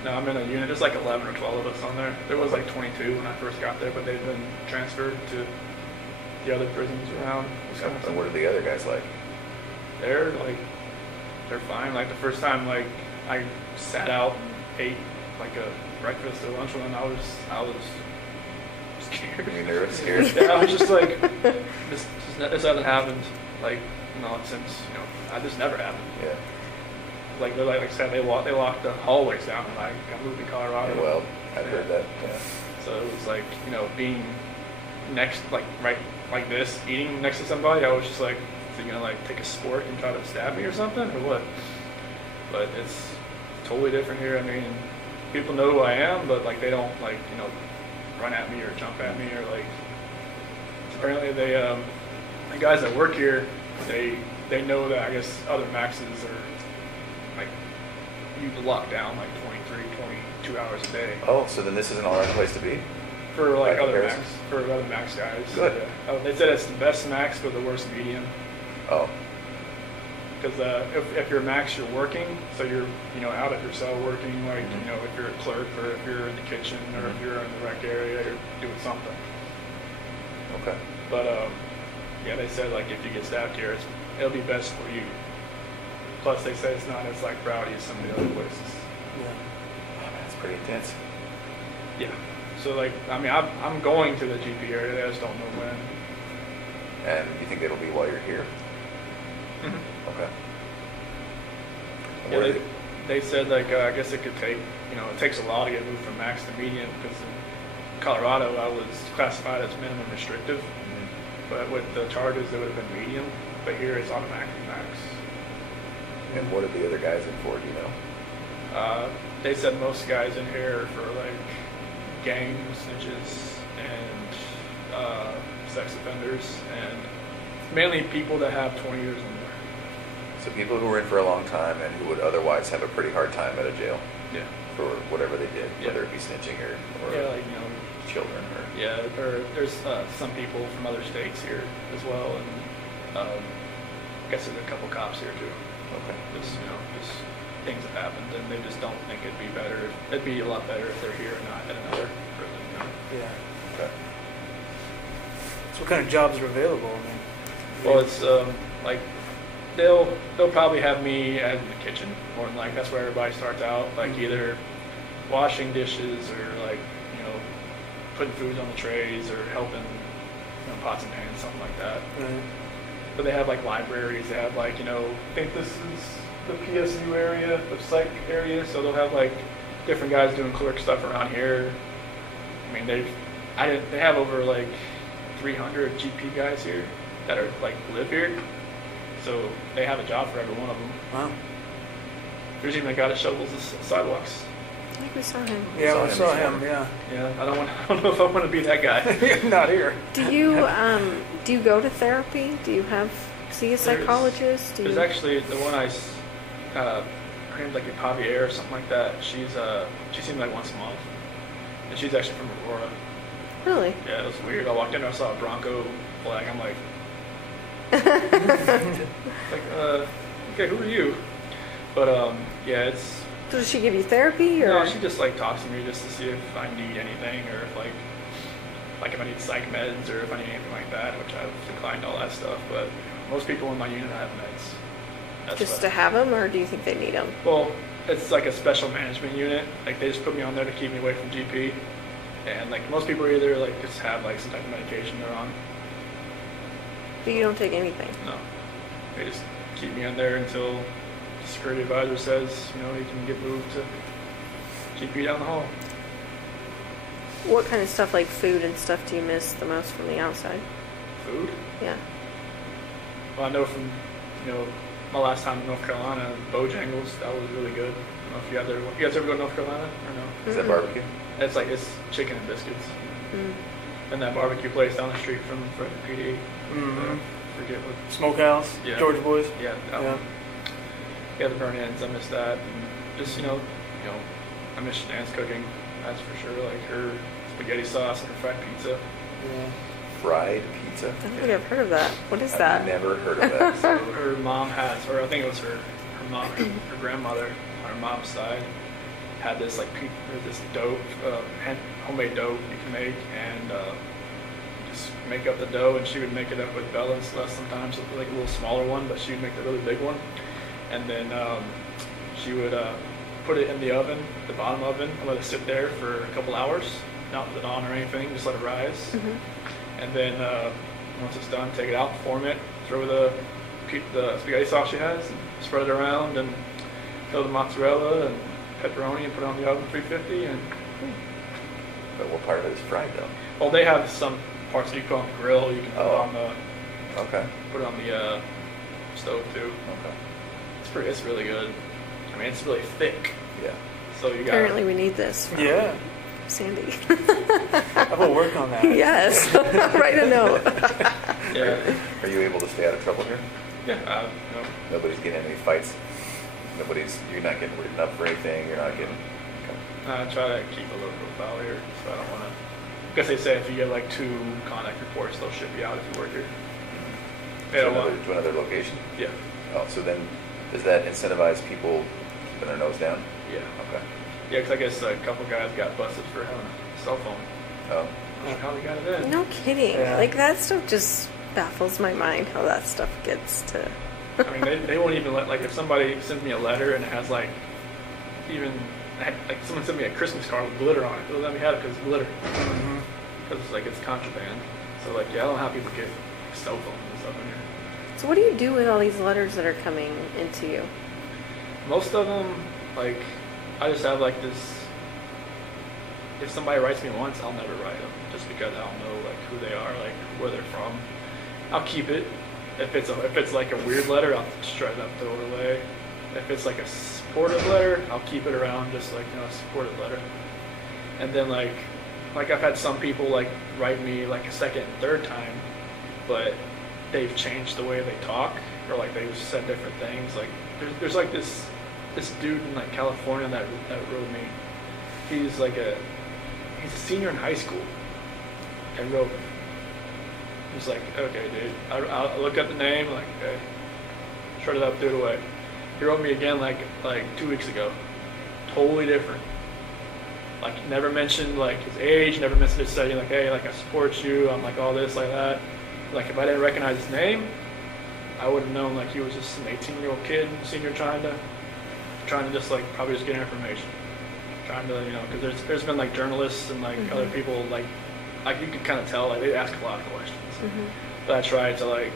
No, I'm in a unit. There's like 11 or 12 of us on there. There was like 22 when I first got there, but they've been transferred to the other prisons around Wisconsin. And what are the other guys like? They're fine. Like the first time, like I sat out and ate like a breakfast or lunch with them, I was scared. You nervous, scared? Yeah, I was just like, this hasn't happened. Like since this never happened. Yeah. Like I said, they locked the hallways down when I got moved to Colorado. Yeah, well, I've heard that. Yeah. So it was like being next, like right like this, eating next to somebody. I was just like, is he gonna like take a spork and try to stab me or something, or what? But it's totally different here. I mean, people know who I am, but like they don't like run at me or jump at me or like. Apparently they the guys that work here, they know that I guess other maxes are like you lock down like 23, 22 hours a day. Oh, so then this is an alright place to be? For like By other comparison? max guys. Good. Yeah. They said it's the best max but the worst medium. Oh. Because if you're max, you're working, so you're out at your cell working, like if you're a clerk or if you're in the kitchen or if you're in the rec area, you're doing something. Okay. But yeah, they said like if you get staffed here, it'll be best for you. Plus, they say it's not as like rowdy as some of the other places. Yeah. Oh, man, that's pretty intense. Yeah. So like, I mean, I'm going to the GP area. I just don't know when. And you think it'll be while you're here? Mhm. Okay. And Yeah, where do they said like I guess it could take it takes a while to get moved from max to medium because in Colorado I was classified as minimum restrictive, but with the charges it would have been medium. But here it's automatically max. And what are the other guys in for? Do you know? They said most guys in here are for like gang snitches and sex offenders and mainly people that have 20 years or more. So people who were in for a long time and who would otherwise have a pretty hard time at a jail Yeah. for whatever they did, Yeah. whether it be snitching or Yeah, like children or. yeah. There's some people from other states here as well, and I guess there's a couple cops here too. Okay. Just things have happened, and they just don't think it'd be better. It'd be a lot better if they're here and not at another prison. Yeah. Okay. So what kind of jobs are available? I mean, you Well, it's like they'll probably have me in the kitchen more than like that's where everybody starts out, like either washing dishes or like putting food on the trays or helping pots and pans, something like that. Right. But they have like libraries. They have like I think this is the PSU area, the psych area. So they'll have like different guys doing clerk stuff around here. I mean they have over like 300 GP guys here that are like live here. So they have a job for every one of them. Wow. There's even a guy that shovels the sidewalks. I think we saw him. Yeah, we saw him. Yeah. Yeah, I don't know if I want to be that guy. Not here. Do you go to therapy? Do you see a psychologist? There's actually the one her name's like Javier or something like that. She seemed like once a month, and she's actually from Aurora. Really? Yeah, it was weird. I walked in, I saw a Bronco flag. I'm like, okay, who are you? But yeah, it's. So does she give you therapy, or? No, she just like talks to me just to see if I need anything, or if like if I need psych meds, or if I need anything like that, which I've declined all that stuff. But most people in my unit have meds. That's just to have them, or do you think they need them? Well, it's like a special management unit. Like they just put me on there to keep me away from GP, and like most people either like just have like some type of medication they're on. But you don't take anything? No, they just keep me on there until the security advisor says he can get moved to GP down the hall. What kind of stuff, like food and stuff, do you miss the most from the outside? Food? Yeah. Well, I know from my last time in North Carolina, Bojangles, that was really good. I don't know if you guys ever go to North Carolina or no? Is that barbecue? It's chicken and biscuits. Mm. And that barbecue place down the street from the PD. Mm-hmm. Forget what. Smokehouse. Yeah. George Boys. Yeah. That one. Yeah, the burn ends. I miss that. And just I miss Shanann's cooking. That's for sure. Like her spaghetti sauce and her fried pizza. Yeah. Fried pizza? I don't think I've heard of that. What is that? I've never heard of that. So her mom has, or I think it was her mom, her grandmother on her mom's side had this this dough, homemade dough you can make, and just make up the dough, and she would make it up with Bella and stuff sometimes, like a little smaller one, but she would make the really big one, and then she would put it in the oven, the bottom oven, and let it sit there for a couple hours, not put it on or anything, just let it rise. Mm-hmm. And then once it's done, take it out, form it, throw the spaghetti sauce she has, and spread it around, and throw the mozzarella and pepperoni and put it on the oven 350. And But what part of it is fried though? well, they have some parts that you put on the grill. You can put it on the put it on the stove too. Okay. It's really good. I mean, it's really thick. Yeah. So you got. Apparently we need this from Yeah. Sandy. I will work on that. Yes. Write a note. Yeah. Are you able to stay out of trouble here? Yeah. Nobody's getting in any fights? You're not getting written up for anything? You're not getting... I try to keep a low profile here, so I don't want to. Because they say if you get like 2 contact reports, they'll ship you out if you work here. To another location? Yeah. Oh, so then does that incentivize people keeping their nose down? Yeah. Okay. Yeah, because I guess a couple guys got busted for having a cell phone. Oh. I don't know how they got it in. No kidding. Yeah. Like that stuff just baffles my mind how that stuff gets to. I mean, they won't even let, like, if somebody sends me a letter and it has, like, like, someone sent me a Christmas card with glitter on it. They'll let me have it because it's glitter. Mm-hmm. Because it's, like, it's contraband. So, like, yeah, I don't know how people get cell phones and stuff in here. So what do you do with all these letters that are coming into you? Most of them, like, I just have, like, this... If somebody writes me once, I'll never write them. Just because I don't know, like, who they are, like, where they're from. I'll keep it. If it's like a weird letter, I'll straight up throw it away. If it's like a supportive letter, I'll keep it around, just like a supportive letter. And then like I've had some people like write me like a second and third time, but they've changed the way they talk, or like they've said different things. Like there's like this dude in like California that wrote me. He's a senior in high school, and wrote me. He's like, okay, dude. I look up the name, like, okay, shred it up, threw it away. He wrote me again, like 2 weeks ago. Totally different. Like, never mentioned like his age, never mentioned his setting. Like, hey, like I support you. I'm like all this, like that. Like, if I didn't recognize his name, I would have known like he was just an 18-year-old kid, senior, trying to just like probably just get information, trying to because there's been like journalists and like other people like you could kind of tell like they ask a lot of questions, but I tried to like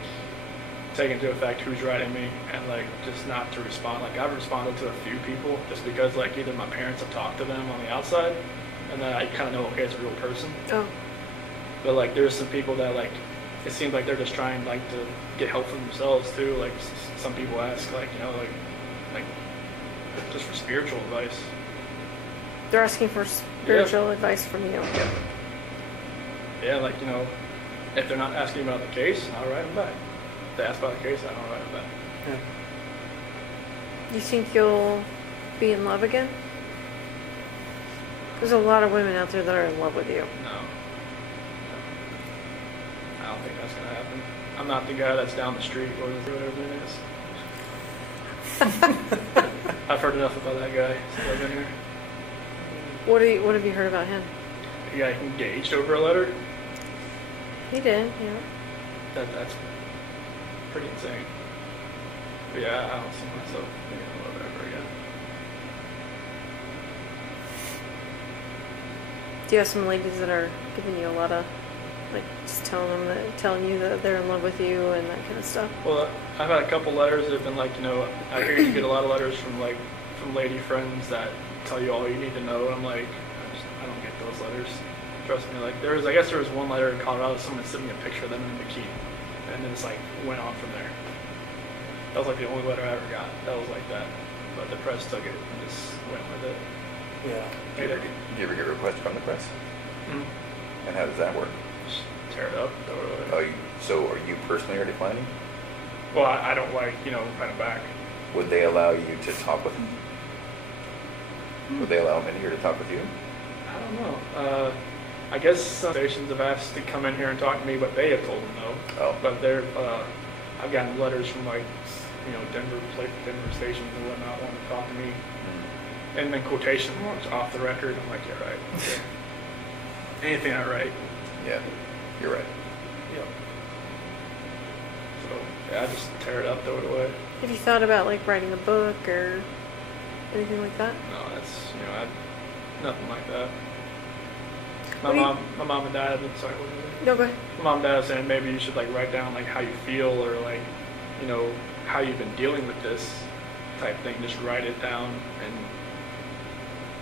take into effect who's writing me and like just not to respond. Like I've responded to a few people just because like either my parents have talked to them on the outside, and then I kind of know okay it's a real person. Oh. But like there's some people that like it seems like they're just trying like to get help for themselves too. Like some people ask like like just for spiritual advice. They're asking for spiritual advice from you. Yeah, like if they're not asking about the case, I'll write them back. If they ask about the case, I don't write them back. Yeah. You think you'll be in love again? There's a lot of women out there that are in love with you. No. I don't think that's gonna happen. I'm not the guy that's down the street or whatever it is. I've heard enough about that guy since I've been here. What have you heard about him? The guy engaged over a letter. He did, yeah. That's pretty insane. But yeah, I don't see myself being in love ever again. Do you have some ladies that are giving you a lot of, like, just telling you that they're in love with you and that kind of stuff? Well, I've had a couple letters that have been like, I hear you get a lot of letters from lady friends that tell you all you need to know. I'm like, I don't get those letters. Trust me. Like I guess there was one letter in Colorado. Someone sent me a picture of them in a bikini, and then it's like went on from there. That was like the only letter I ever got. That was like that, but the press took it and just went with it. Yeah. Do you ever get requests from the press? Mm-hmm. And how does that work? Just tear it up. Throw it away. So are you personally are declining? Well, I don't like write it back. Would they allow you to talk with them? Would they allow men here to talk with you? I don't know. I guess some stations have asked to come in here and talk to me, but they have told them no. Oh. But I've gotten letters from like, Denver stations and whatnot wanting to talk to me. And then quotation marks off the record. I'm like, yeah, right. Okay. Anything I write. Yeah, you're right. Yep. So yeah, I just tear it up, throw it away. Have you thought about like writing a book or anything like that? No, that's nothing like that. What My mom and dad have been sorry. What was it? No, go ahead. My mom and dad are saying maybe you should like write down like how you feel or like how you've been dealing with this type thing. Just write it down, and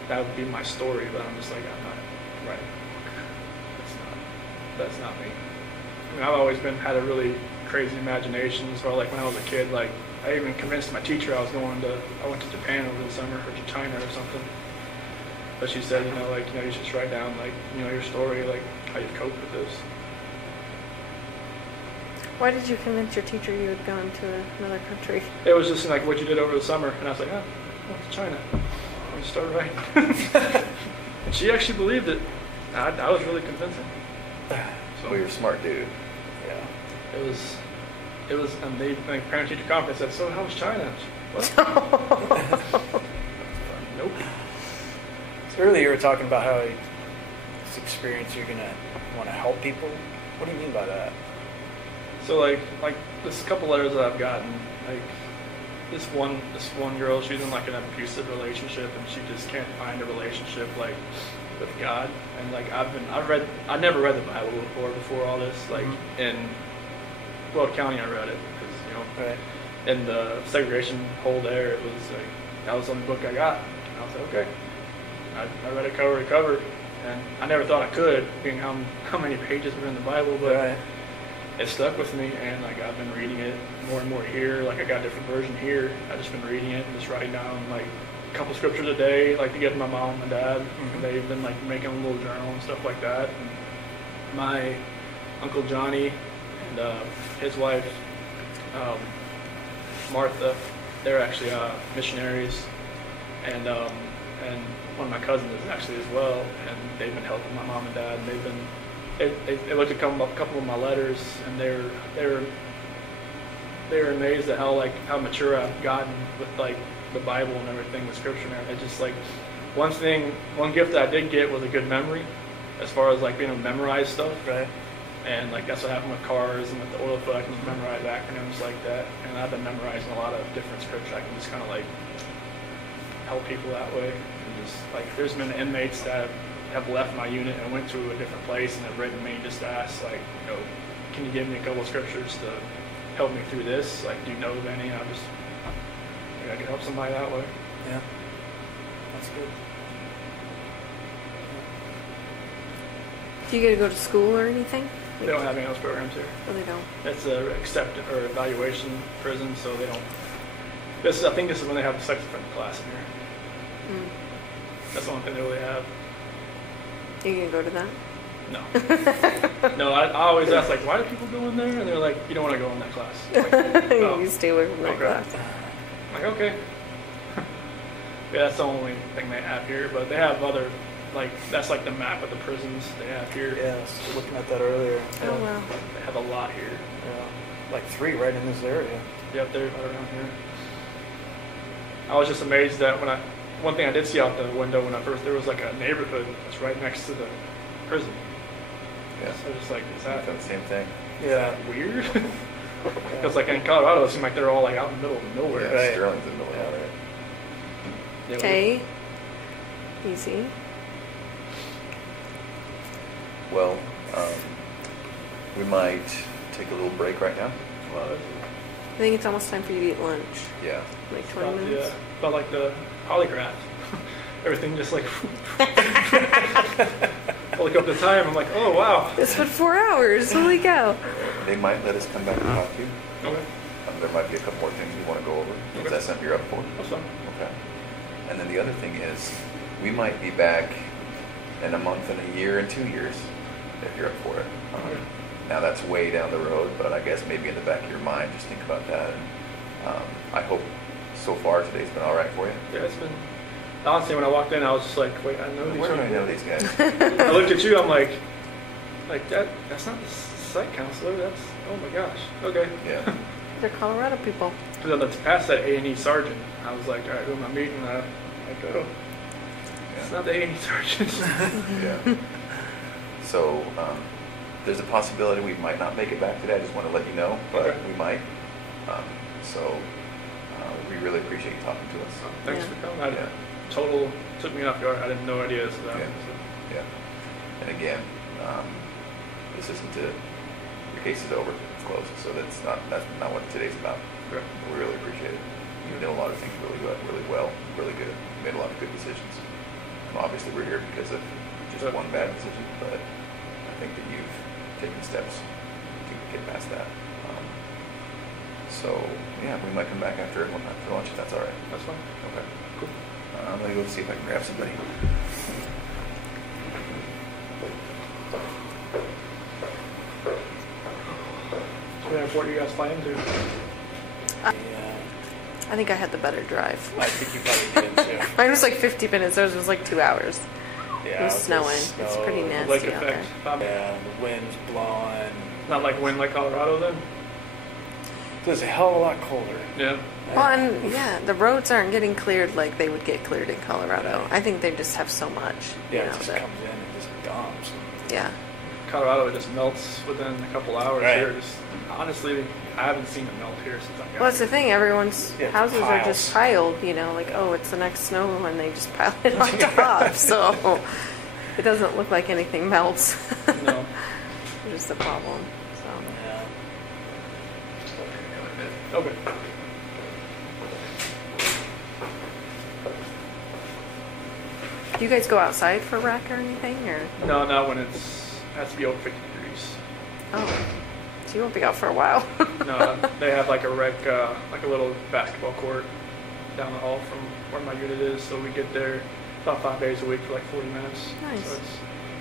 that would be my story. But I'm just like I'm not writing a book. That's not me. I mean, I've always had a really crazy imagination. So like when I was a kid, like I even convinced my teacher I went to Japan over the summer or to China or something. But she said, you should just write down like your story, like how you cope with this. Why did you convince your teacher you had gone to another country? It was just like what you did over the summer, and I was like, I went to China. I just started writing. And she actually believed it. I was really convincing. So you're a smart dude. Yeah. It was, and they like parent teacher conference said, so how was China? What? Nope. So earlier you were talking about how this experience you're gonna want to help people. What do you mean by that? So like this couple letters that I've gotten, like this one girl, she's in like an abusive relationship and she just can't find a relationship like with God. And like I never read the Bible before all this. Like in Weld County, I read it because Right. in the segregation hole there, it was like that was the only book I got. And I was like, okay. I read it cover to cover, and I never thought I could, being how many pages were in the Bible, but Right. it stuck with me, and like I've been reading it more and more here. Like I got a different version here. I've just been reading it and just writing down like a couple scriptures a day, like to give to my mom and dad. And they've been like making a little journal and stuff like that. And my Uncle Johnny and his wife Martha, they're actually missionaries, and one of my cousins is actually as well, and they've been helping my mom and dad. And they looked at a couple of my letters, and they were amazed at how mature I've gotten with like the Bible and everything, the Scripture and everything. It's just like one gift that I did get was a good memory, as far as like being able to memorize stuff. Right. And like that's what happened with cars and with the oil field. I can just memorize acronyms like that. And I've been memorizing a lot of different scripts. I can just kind of like help people that way. And just like there's been inmates that have left my unit and went to a different place and have written me just to ask like, can you give me a couple of scriptures to help me through this? Like, do you know of any? And I can help somebody that way. Yeah, that's good. Do you get to go to school or anything? They don't have any of those programs here. Oh, they don't. It's a or evaluation prison, so they don't. I think this is when they have the sex offender class in here. Mm. That's the only thing they really have. You gonna go to that? No. No, I always ask, like, why do people go in there? And they're like, you don't want to go in that class. Like, oh, You stay away from that okay. class. I'm like, okay. Yeah, that's the only thing they have here, but they have other, like, that's like the map of the prisons they have here. Yes, looking at that earlier. Oh, wow. They have a lot here. Yeah, like 3 right in this area. Yep, they're right around here. I was just amazed that one thing I did see out the window when there was like a neighborhood that's right next to the prison. Yeah. So just like, is I that thought the same thing. yeah weird? Because like in Colorado, it seemed like they're all like out in the middle of nowhere. Yeah, Right. Sterling's in the middle of it. Yeah, Okay. Easy. Well, we might take a little break right now. Well, I think it's almost time for you to eat lunch. Yeah. Like 20 minutes. felt like the polygraph. Everything just like. I look up the time. I'm like, oh wow. It's been 4 hours. Holy cow. They might let us come back and talk to you. Okay, There might be a couple more things we want to go over. Okay. Is that something you're up for? that's fine. Okay. And then the other thing is, we might be back in a month and a year and 2 years, if you're up for it. Okay. Now that's way down the road, but I guess maybe in the back of your mind, just think about that. And, I hope so far today's been all right for you. Yeah, it's been. Honestly, when I walked in, I was just like, wait, I know these Where do I people. know these guys? I looked at you. I'm like that's not the site counselor. That's oh my gosh. Okay. Yeah. They're Colorado people. Because then past that A&E sergeant, I was like, all right, who am I meeting? I go, it's not the A&E sergeant. Yeah. So there's a possibility we might not make it back today. I just want to let you know, but Okay. we might. So we really appreciate you talking to us. Thanks Yeah. for coming. Yeah. Total took me off guard. I didn't no idea this was happening. Yeah. And again, this isn't your case is over. It's closed. So that's not what today's about. So, okay. We really appreciate it. You did a lot of things really well, really good. You made a lot of good decisions. And obviously we're here because of just Sure. one bad decision, but I think that you've taken steps to get past that. So yeah, we might come back after lunch if that's all right. That's fine. Okay. Cool. I'm gonna go see if I can grab somebody. What airport you guys fly into? Yeah, I think I had the better drive. I think you probably did too. Mine was like 50 minutes. Theirs was like 2 hours. Yeah, It was with the snowing. It's snow, pretty the nasty Lake out there. effect. Yeah, the wind's blowing. Not like wind like Colorado then? It's a hell of a lot colder. Yeah. Well, and yeah, the roads aren't getting cleared like they would get cleared in Colorado. I think they just have so much. Yeah, you it know, just that- comes in and just dumps. yeah. Colorado just melts within a couple hours Right. here. Just honestly, I haven't seen it melt here since I got Well, that's the here. thing. Everyone's Yeah, it's houses are just piles. piled, like, oh, it's the next snow, and they just pile it on top. So it doesn't look like anything melts. No. Which is the problem. So Yeah. Okay. do you guys go outside for rec or anything, or No, not when it has to be over 50 degrees. oh, so you won't be out for a while? No, they have like a rec, like a little basketball court down the hall from where my unit is. So we get there about 5 days a week for like 40 minutes. Nice. So it's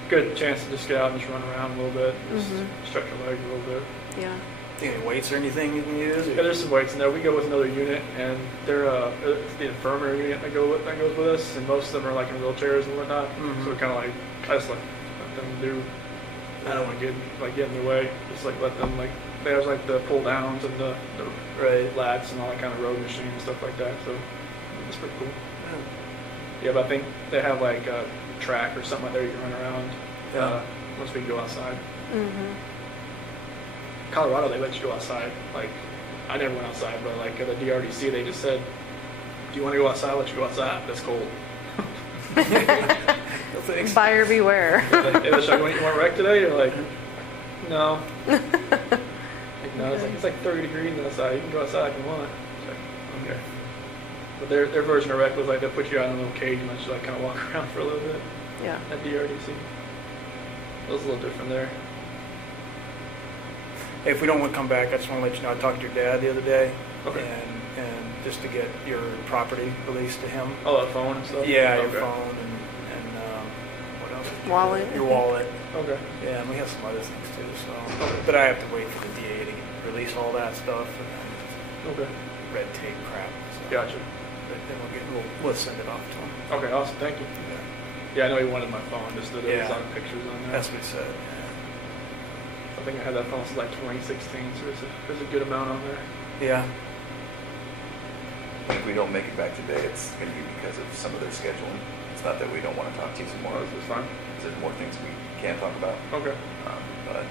a good chance to just get out and just run around a little bit, just Mhm. stretch your legs a little bit. Yeah. Any weights or anything you can use? Yeah, there's some weights in there. We go with another unit, and they're it's the infirmary unit that goes with us, and most of them are like in wheelchairs and whatnot. Mhm. So we kind of like I just let them do. I don't want to get in the way. Just like let them like there's like the pull downs and the Right. lats and all that kind of road machine and stuff like that. So it's pretty cool. Yeah. Yeah, but I think they have like a track or something like that you can run around Yeah. once we go outside. Mhm. Colorado, they let you go outside. Like, I never went outside, but like at the DRDC, they just said, "Do you want to go outside? Let you go outside. That's cold." No thanks. Buyer beware. Like, hey, should I go, you want to wreck today? You're like, no. Like, no, it's like 30 degrees outside. You can go outside if you want. It's like, okay. But their version of wreck was like they'll put you out in a little cage and let you like kind of walk around for a little bit Yeah. at DRDC. It was a little different there. Hey, if we don't want to come back, I just want to let you know I talked to your dad the other day. Okay. And just to get your property released to him. Oh, that phone and stuff? Yeah, your Okay. phone and what else? Wallet. Your wallet. Okay. Yeah, and we have some other things too. So, but I have to wait for the DA to release all that stuff and then Okay. red tape crap. So. Gotcha. But then we'll send it off to him. Okay, awesome. Thank you. Yeah. Yeah, I know he wanted my phone, just that it was Yeah. on pictures on there. That's what he said. I think I had that phone since like 2016, so there's a good amount on there. Yeah. If we don't make it back today, it's going to be because of some of their scheduling. It's not that we don't want to talk to you some more. Oh, this is fine. There's more things we can talk about. Okay. But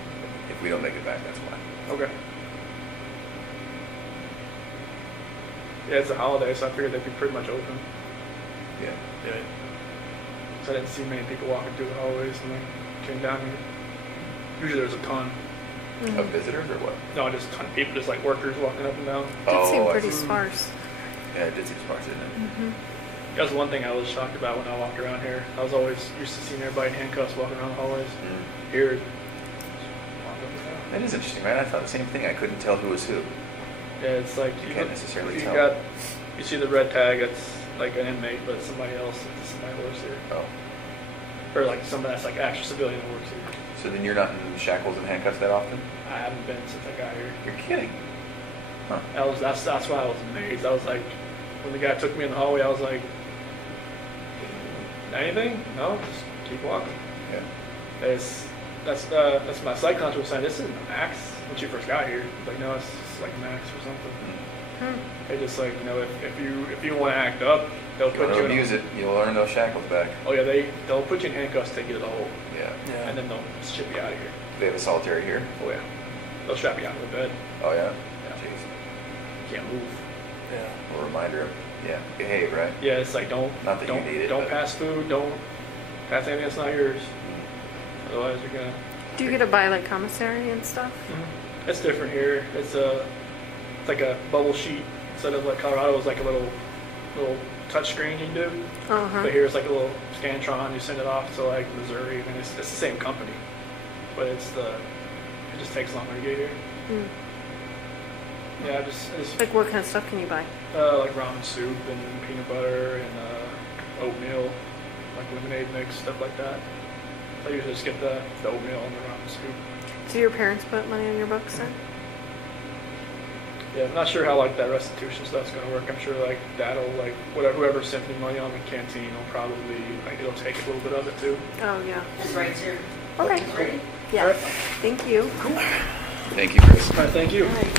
if we don't make it back, that's why. Okay. Yeah, it's a holiday, so I figured they'd be pretty much open. Yeah. Yeah. So I didn't see many people walking through the hallways when I came down here. Usually there's a ton. Of visitors or what? No, just a ton of people, just like workers walking up and down. Did seem I pretty see. sparse. Yeah, it did seem sparse, didn't it? That was one thing I was shocked about when I walked around here. I was always used to seeing everybody in handcuffs walking around the hallways. Here, just walk up and down. That is interesting, right? I thought the same thing. I couldn't tell who was who. Yeah, it's like You can't necessarily you tell. you see the red tag, it's like an inmate, but it's somebody else. It's somebody who works here, Oh. or like somebody that's like actual civilian who works here. So then you're not in shackles and handcuffs that often? I haven't been since I got here. You're kidding. Huh. That's why I was amazed. I was like, when the guy took me in the hallway, I was like, anything? No, just keep walking. Yeah. That's my psych counselor was saying. This isn't the max when she first got here. Like, no, it's like max or something. They just like, if you want to act up, they'll If you put want you to in. abuse it, you'll earn those shackles back. Oh yeah, they'll put you in handcuffs, take you to the hole, Yeah. Yeah. and then they'll ship you out of here. Do they have a solitary here? Oh yeah, they'll strap you out of the bed. Oh, yeah? Yeah. Jeez. You can't move. Yeah. A reminder of, yeah, behave, right? Yeah, it's like don't Not that you don't need it, don't but- pass food, don't pass anything that's not yours. Otherwise, you're gonna. Do you get to buy like commissary and stuff? It's different here. It's like a bubble sheet instead of like Colorado was like a little touch screen you can do. Uh-huh. But here it's like a little Scantron. You send it off to like Missouri, and it's the same company, but it just takes longer to get here. Mm. Yeah, it's Like what kind of stuff can you buy? like ramen soup and peanut butter and oatmeal, like lemonade mix, stuff like that. I usually just get the oatmeal and the ramen soup. Do your parents put money on your books then? Yeah, I'm not sure how like that restitution stuff's gonna work. I'm sure like that'll like whoever sent me money on the canteen will probably like it'll take a little bit of it too. Oh yeah. That's right, sir. Okay. That's right. Yeah. Alright. Thank you. Thank you, Chris. All right, thank you. All right.